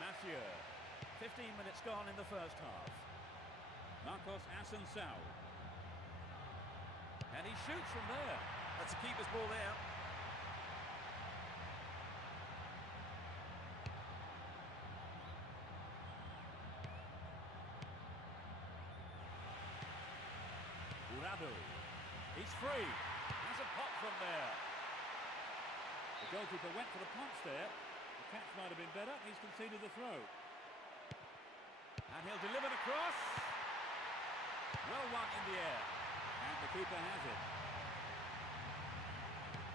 Massieu. 15 minutes gone in the first half. Marcos Asensio. And he shoots from there. That's a keeper's ball there. Urado. He's free. Has a pop from there. The goalkeeper went for the punch there. The catch might have been better. He's conceded the throw. And he'll deliver the cross. Well won in the air. And the keeper has it.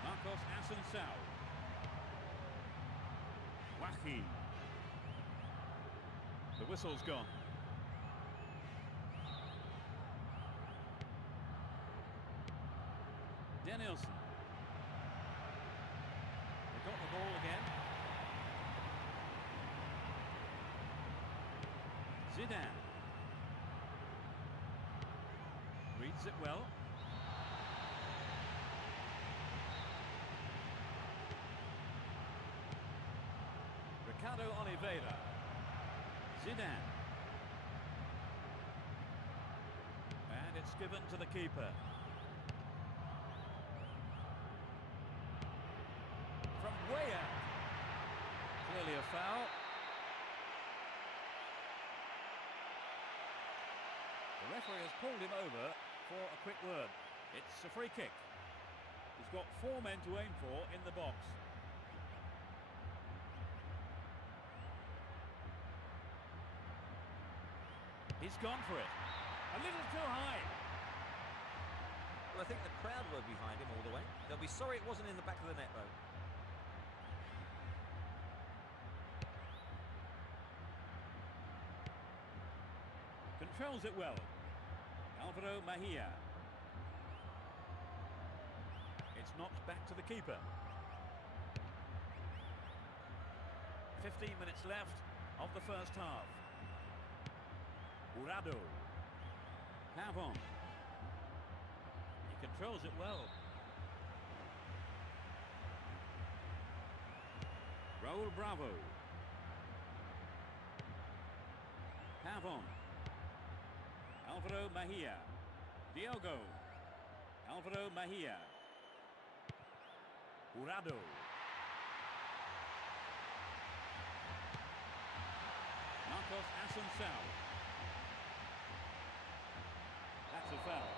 Marcos Assunção. Joaquin. The whistle's gone. Danielson. They got the ball again. Zidane. Reads it well. Ricardo Oliveira. Zidane. And it's given to the keeper. From way out. Clearly a foul. The referee has pulled him over for a quick word. It's a free kick. He's got 4 men to aim for in the box. He's gone for it. A little too high. Well, I think the crowd were behind him all the way. They'll be sorry it wasn't in the back of the net, though. Controls it well. Alvaro Mejia. It's knocked back to the keeper. 15 minutes left of the first half. Urado. Pavon. He controls it well. Raul Bravo. Pavon. Alvaro Mejia. Diogo. Alvaro Mejia. Urado. Marcos Assunção. That's a foul.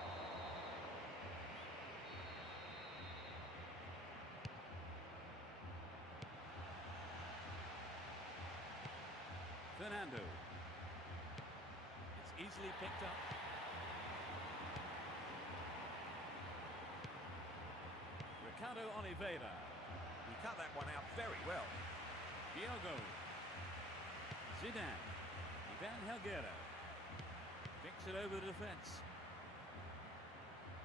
Fernando. It's easily picked up. Ricardo Oliveira. He cut that one out very well. Diogo. Zidane. Ivan Helguera. Kicks it over the defence.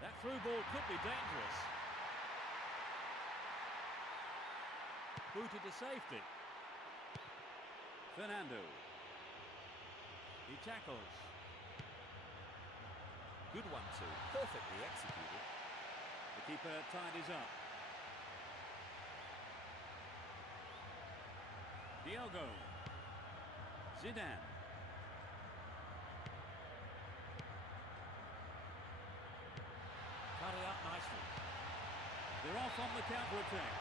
That through ball could be dangerous. Booted to safety. Fernando. He tackles. Good one too. Perfectly executed. The keeper tidies up. Diogo. Zidane. Cut it up nicely. They're off on the counter-attack.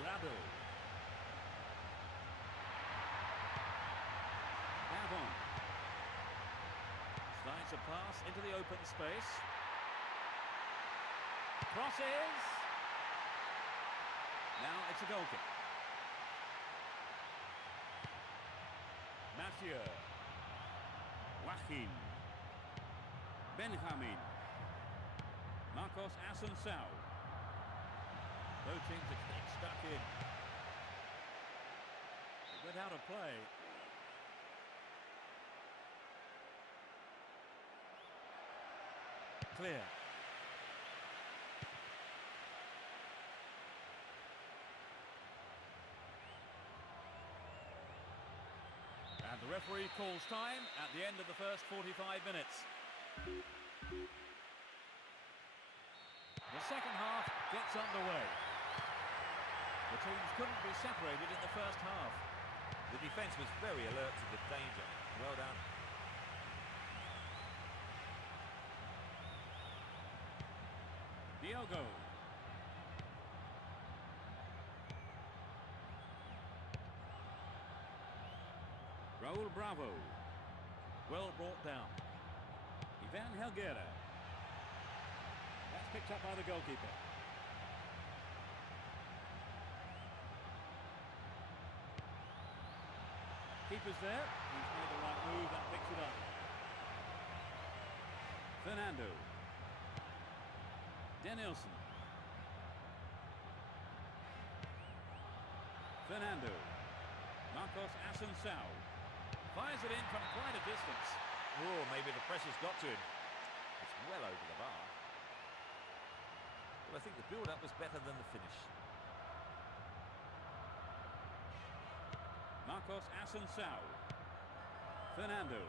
Urado. Pavon. Slides a pass into the open space. Crosses. Now it's a goal kick. Mathieu. Joaquin. Benjamin. Marcos Assunção. Both teams are getting stuck in. They went out of play. Clear. And the referee calls time at the end of the first 45 minutes. The second half gets underway. The teams couldn't be separated in the first half. The defence was very alert to the danger. Well done. Diogo. Raul Bravo. Well brought down. Ivan Helguera. That's picked up by the goalkeeper. Keeper's there. He's made the right move and picks it up. Fernando. Danielson. Fernando. Marcos Assunção. Fires it in from quite a distance. Oh, maybe the pressure's got to him. It's well over the bar. But I think the build-up was better than the finish. Marcos Assunção. Fernando.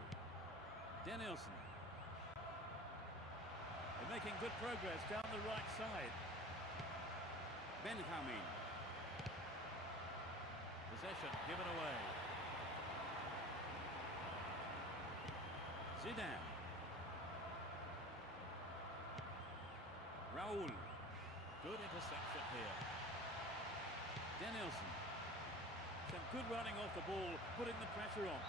Danielson. They're making good progress down the right side. Benjamin. Possession given away. Zidane. Raul. Good interception here. Danielson. Some good running off the ball, putting the pressure on.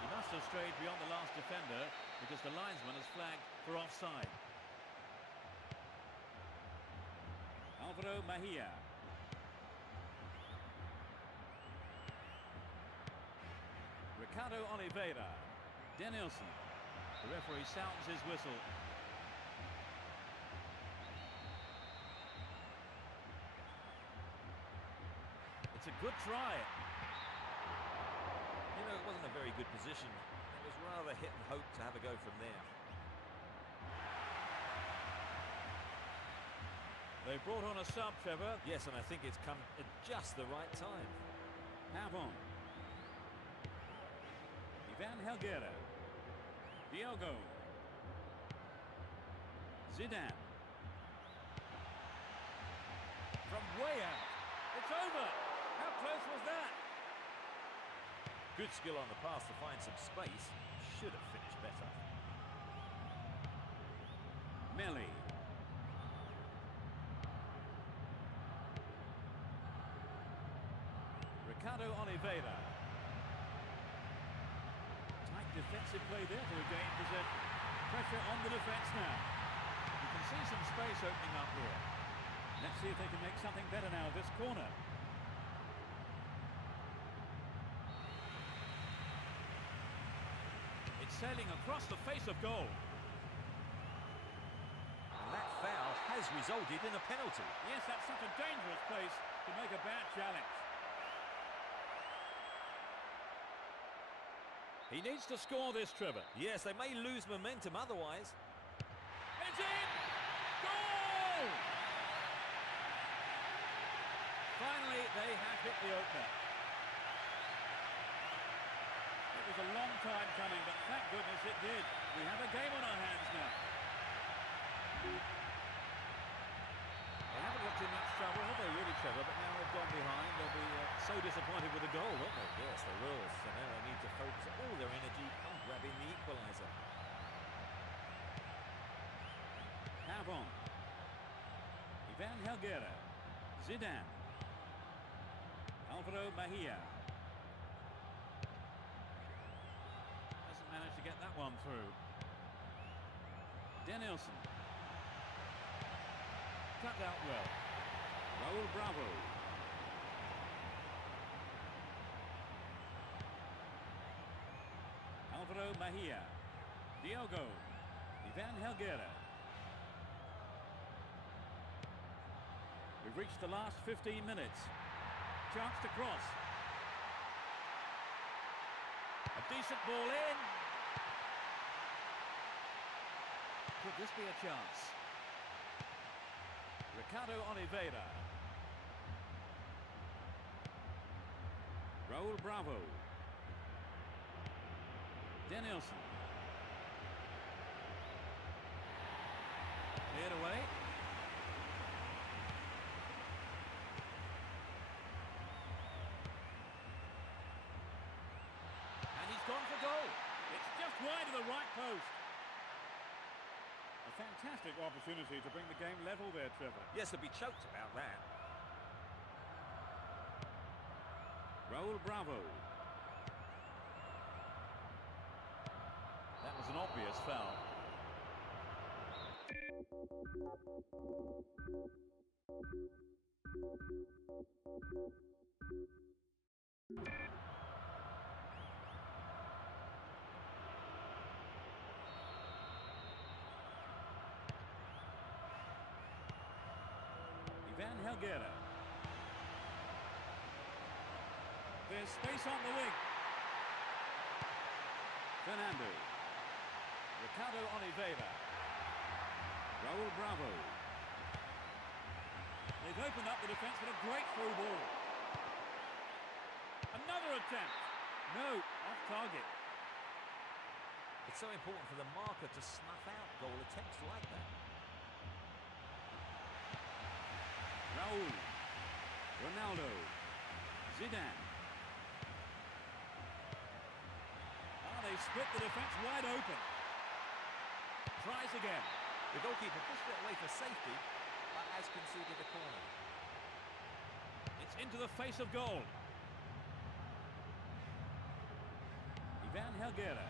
He must have strayed beyond the last defender because the linesman has flagged for offside. Alvaro Mejia. Ricardo Oliveira. Danielson. The referee sounds his whistle. It's a good try. You know, it wasn't a very good position. It was rather hit and hope to have a go from there. They brought on a sub, Trevor. Yes, and I think it's come at just the right time. Pavon. Ivan Helguera. Diogo. Zidane. From way out. It's over. How close was that? Good skill on the pass to find some space. Should have finished better. Melli. Ricardo Oliveira. Tight defensive play there to regain possession. Pressure on the defence now. You can see some space opening up here. Let's see if they can make something better now, this corner. It's sailing across the face of goal. And that foul has resulted in a penalty. Yes, that's such a dangerous place to make a bad challenge. He needs to score this, Trevor. Yes, they may lose momentum otherwise. It's in! Goal! Finally, they have hit the opener. It was a long time coming, but thank goodness it did. We have a game on our hands now. They haven't looked in much trouble, have they, really, Trevor? But now they've gone behind. They'll be so disappointed with the goal, won't they? Yes, they will. So now they need to focus all their energy on grabbing the equaliser. Pavon. Ivan Helguera. Zidane. Alvaro Mejia. Hasn't managed to get that one through. Danielson. Cut out well. Raul Bravo. Alvaro Mejia. Diogo. Ivan Helguera. We've reached the last 15 minutes. Chance to cross. A decent ball in. Could this be a chance? Ricardo Oliveira. Raul Bravo. Danielson. Cleared away. And he's gone for goal. It's just wide of the right post. A fantastic opportunity to bring the game level there, Trevor. Yes, they'll be choked about that. Raul Bravo. That was an obvious foul. Ivan Helguera. There's space on the wing. Fernando. Ricardo Oliveira. Raul Bravo. They've opened up the defence with a great through ball. Another attempt. No, off target. It's so important for the marker to snuff out goal attempts like that. Raul. Ronaldo. Zidane. They split the defence wide open. Tries again. The goalkeeper pushed it away for safety, but has conceded a corner. It's into the face of goal. Ivan Helguera.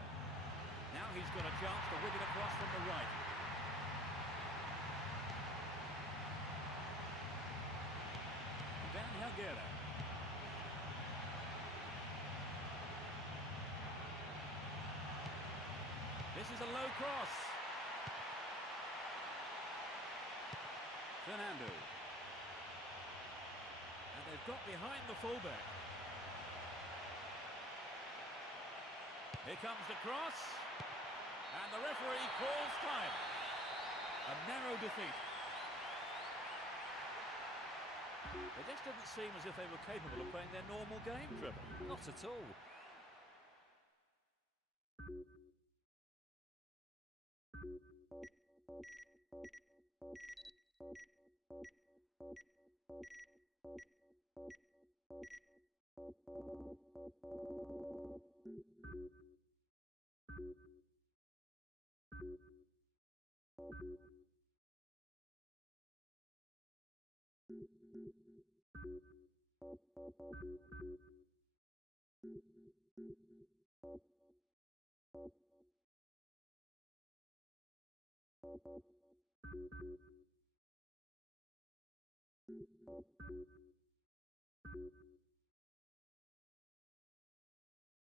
Now he's got a chance to whip it across from the right. Ivan Helguera. This is a low cross. Fernando. And they've got behind the fullback. Here comes the cross. And the referee calls time. A narrow defeat. It just didn't seem as if they were capable of playing their normal game, Trevor. Not at all.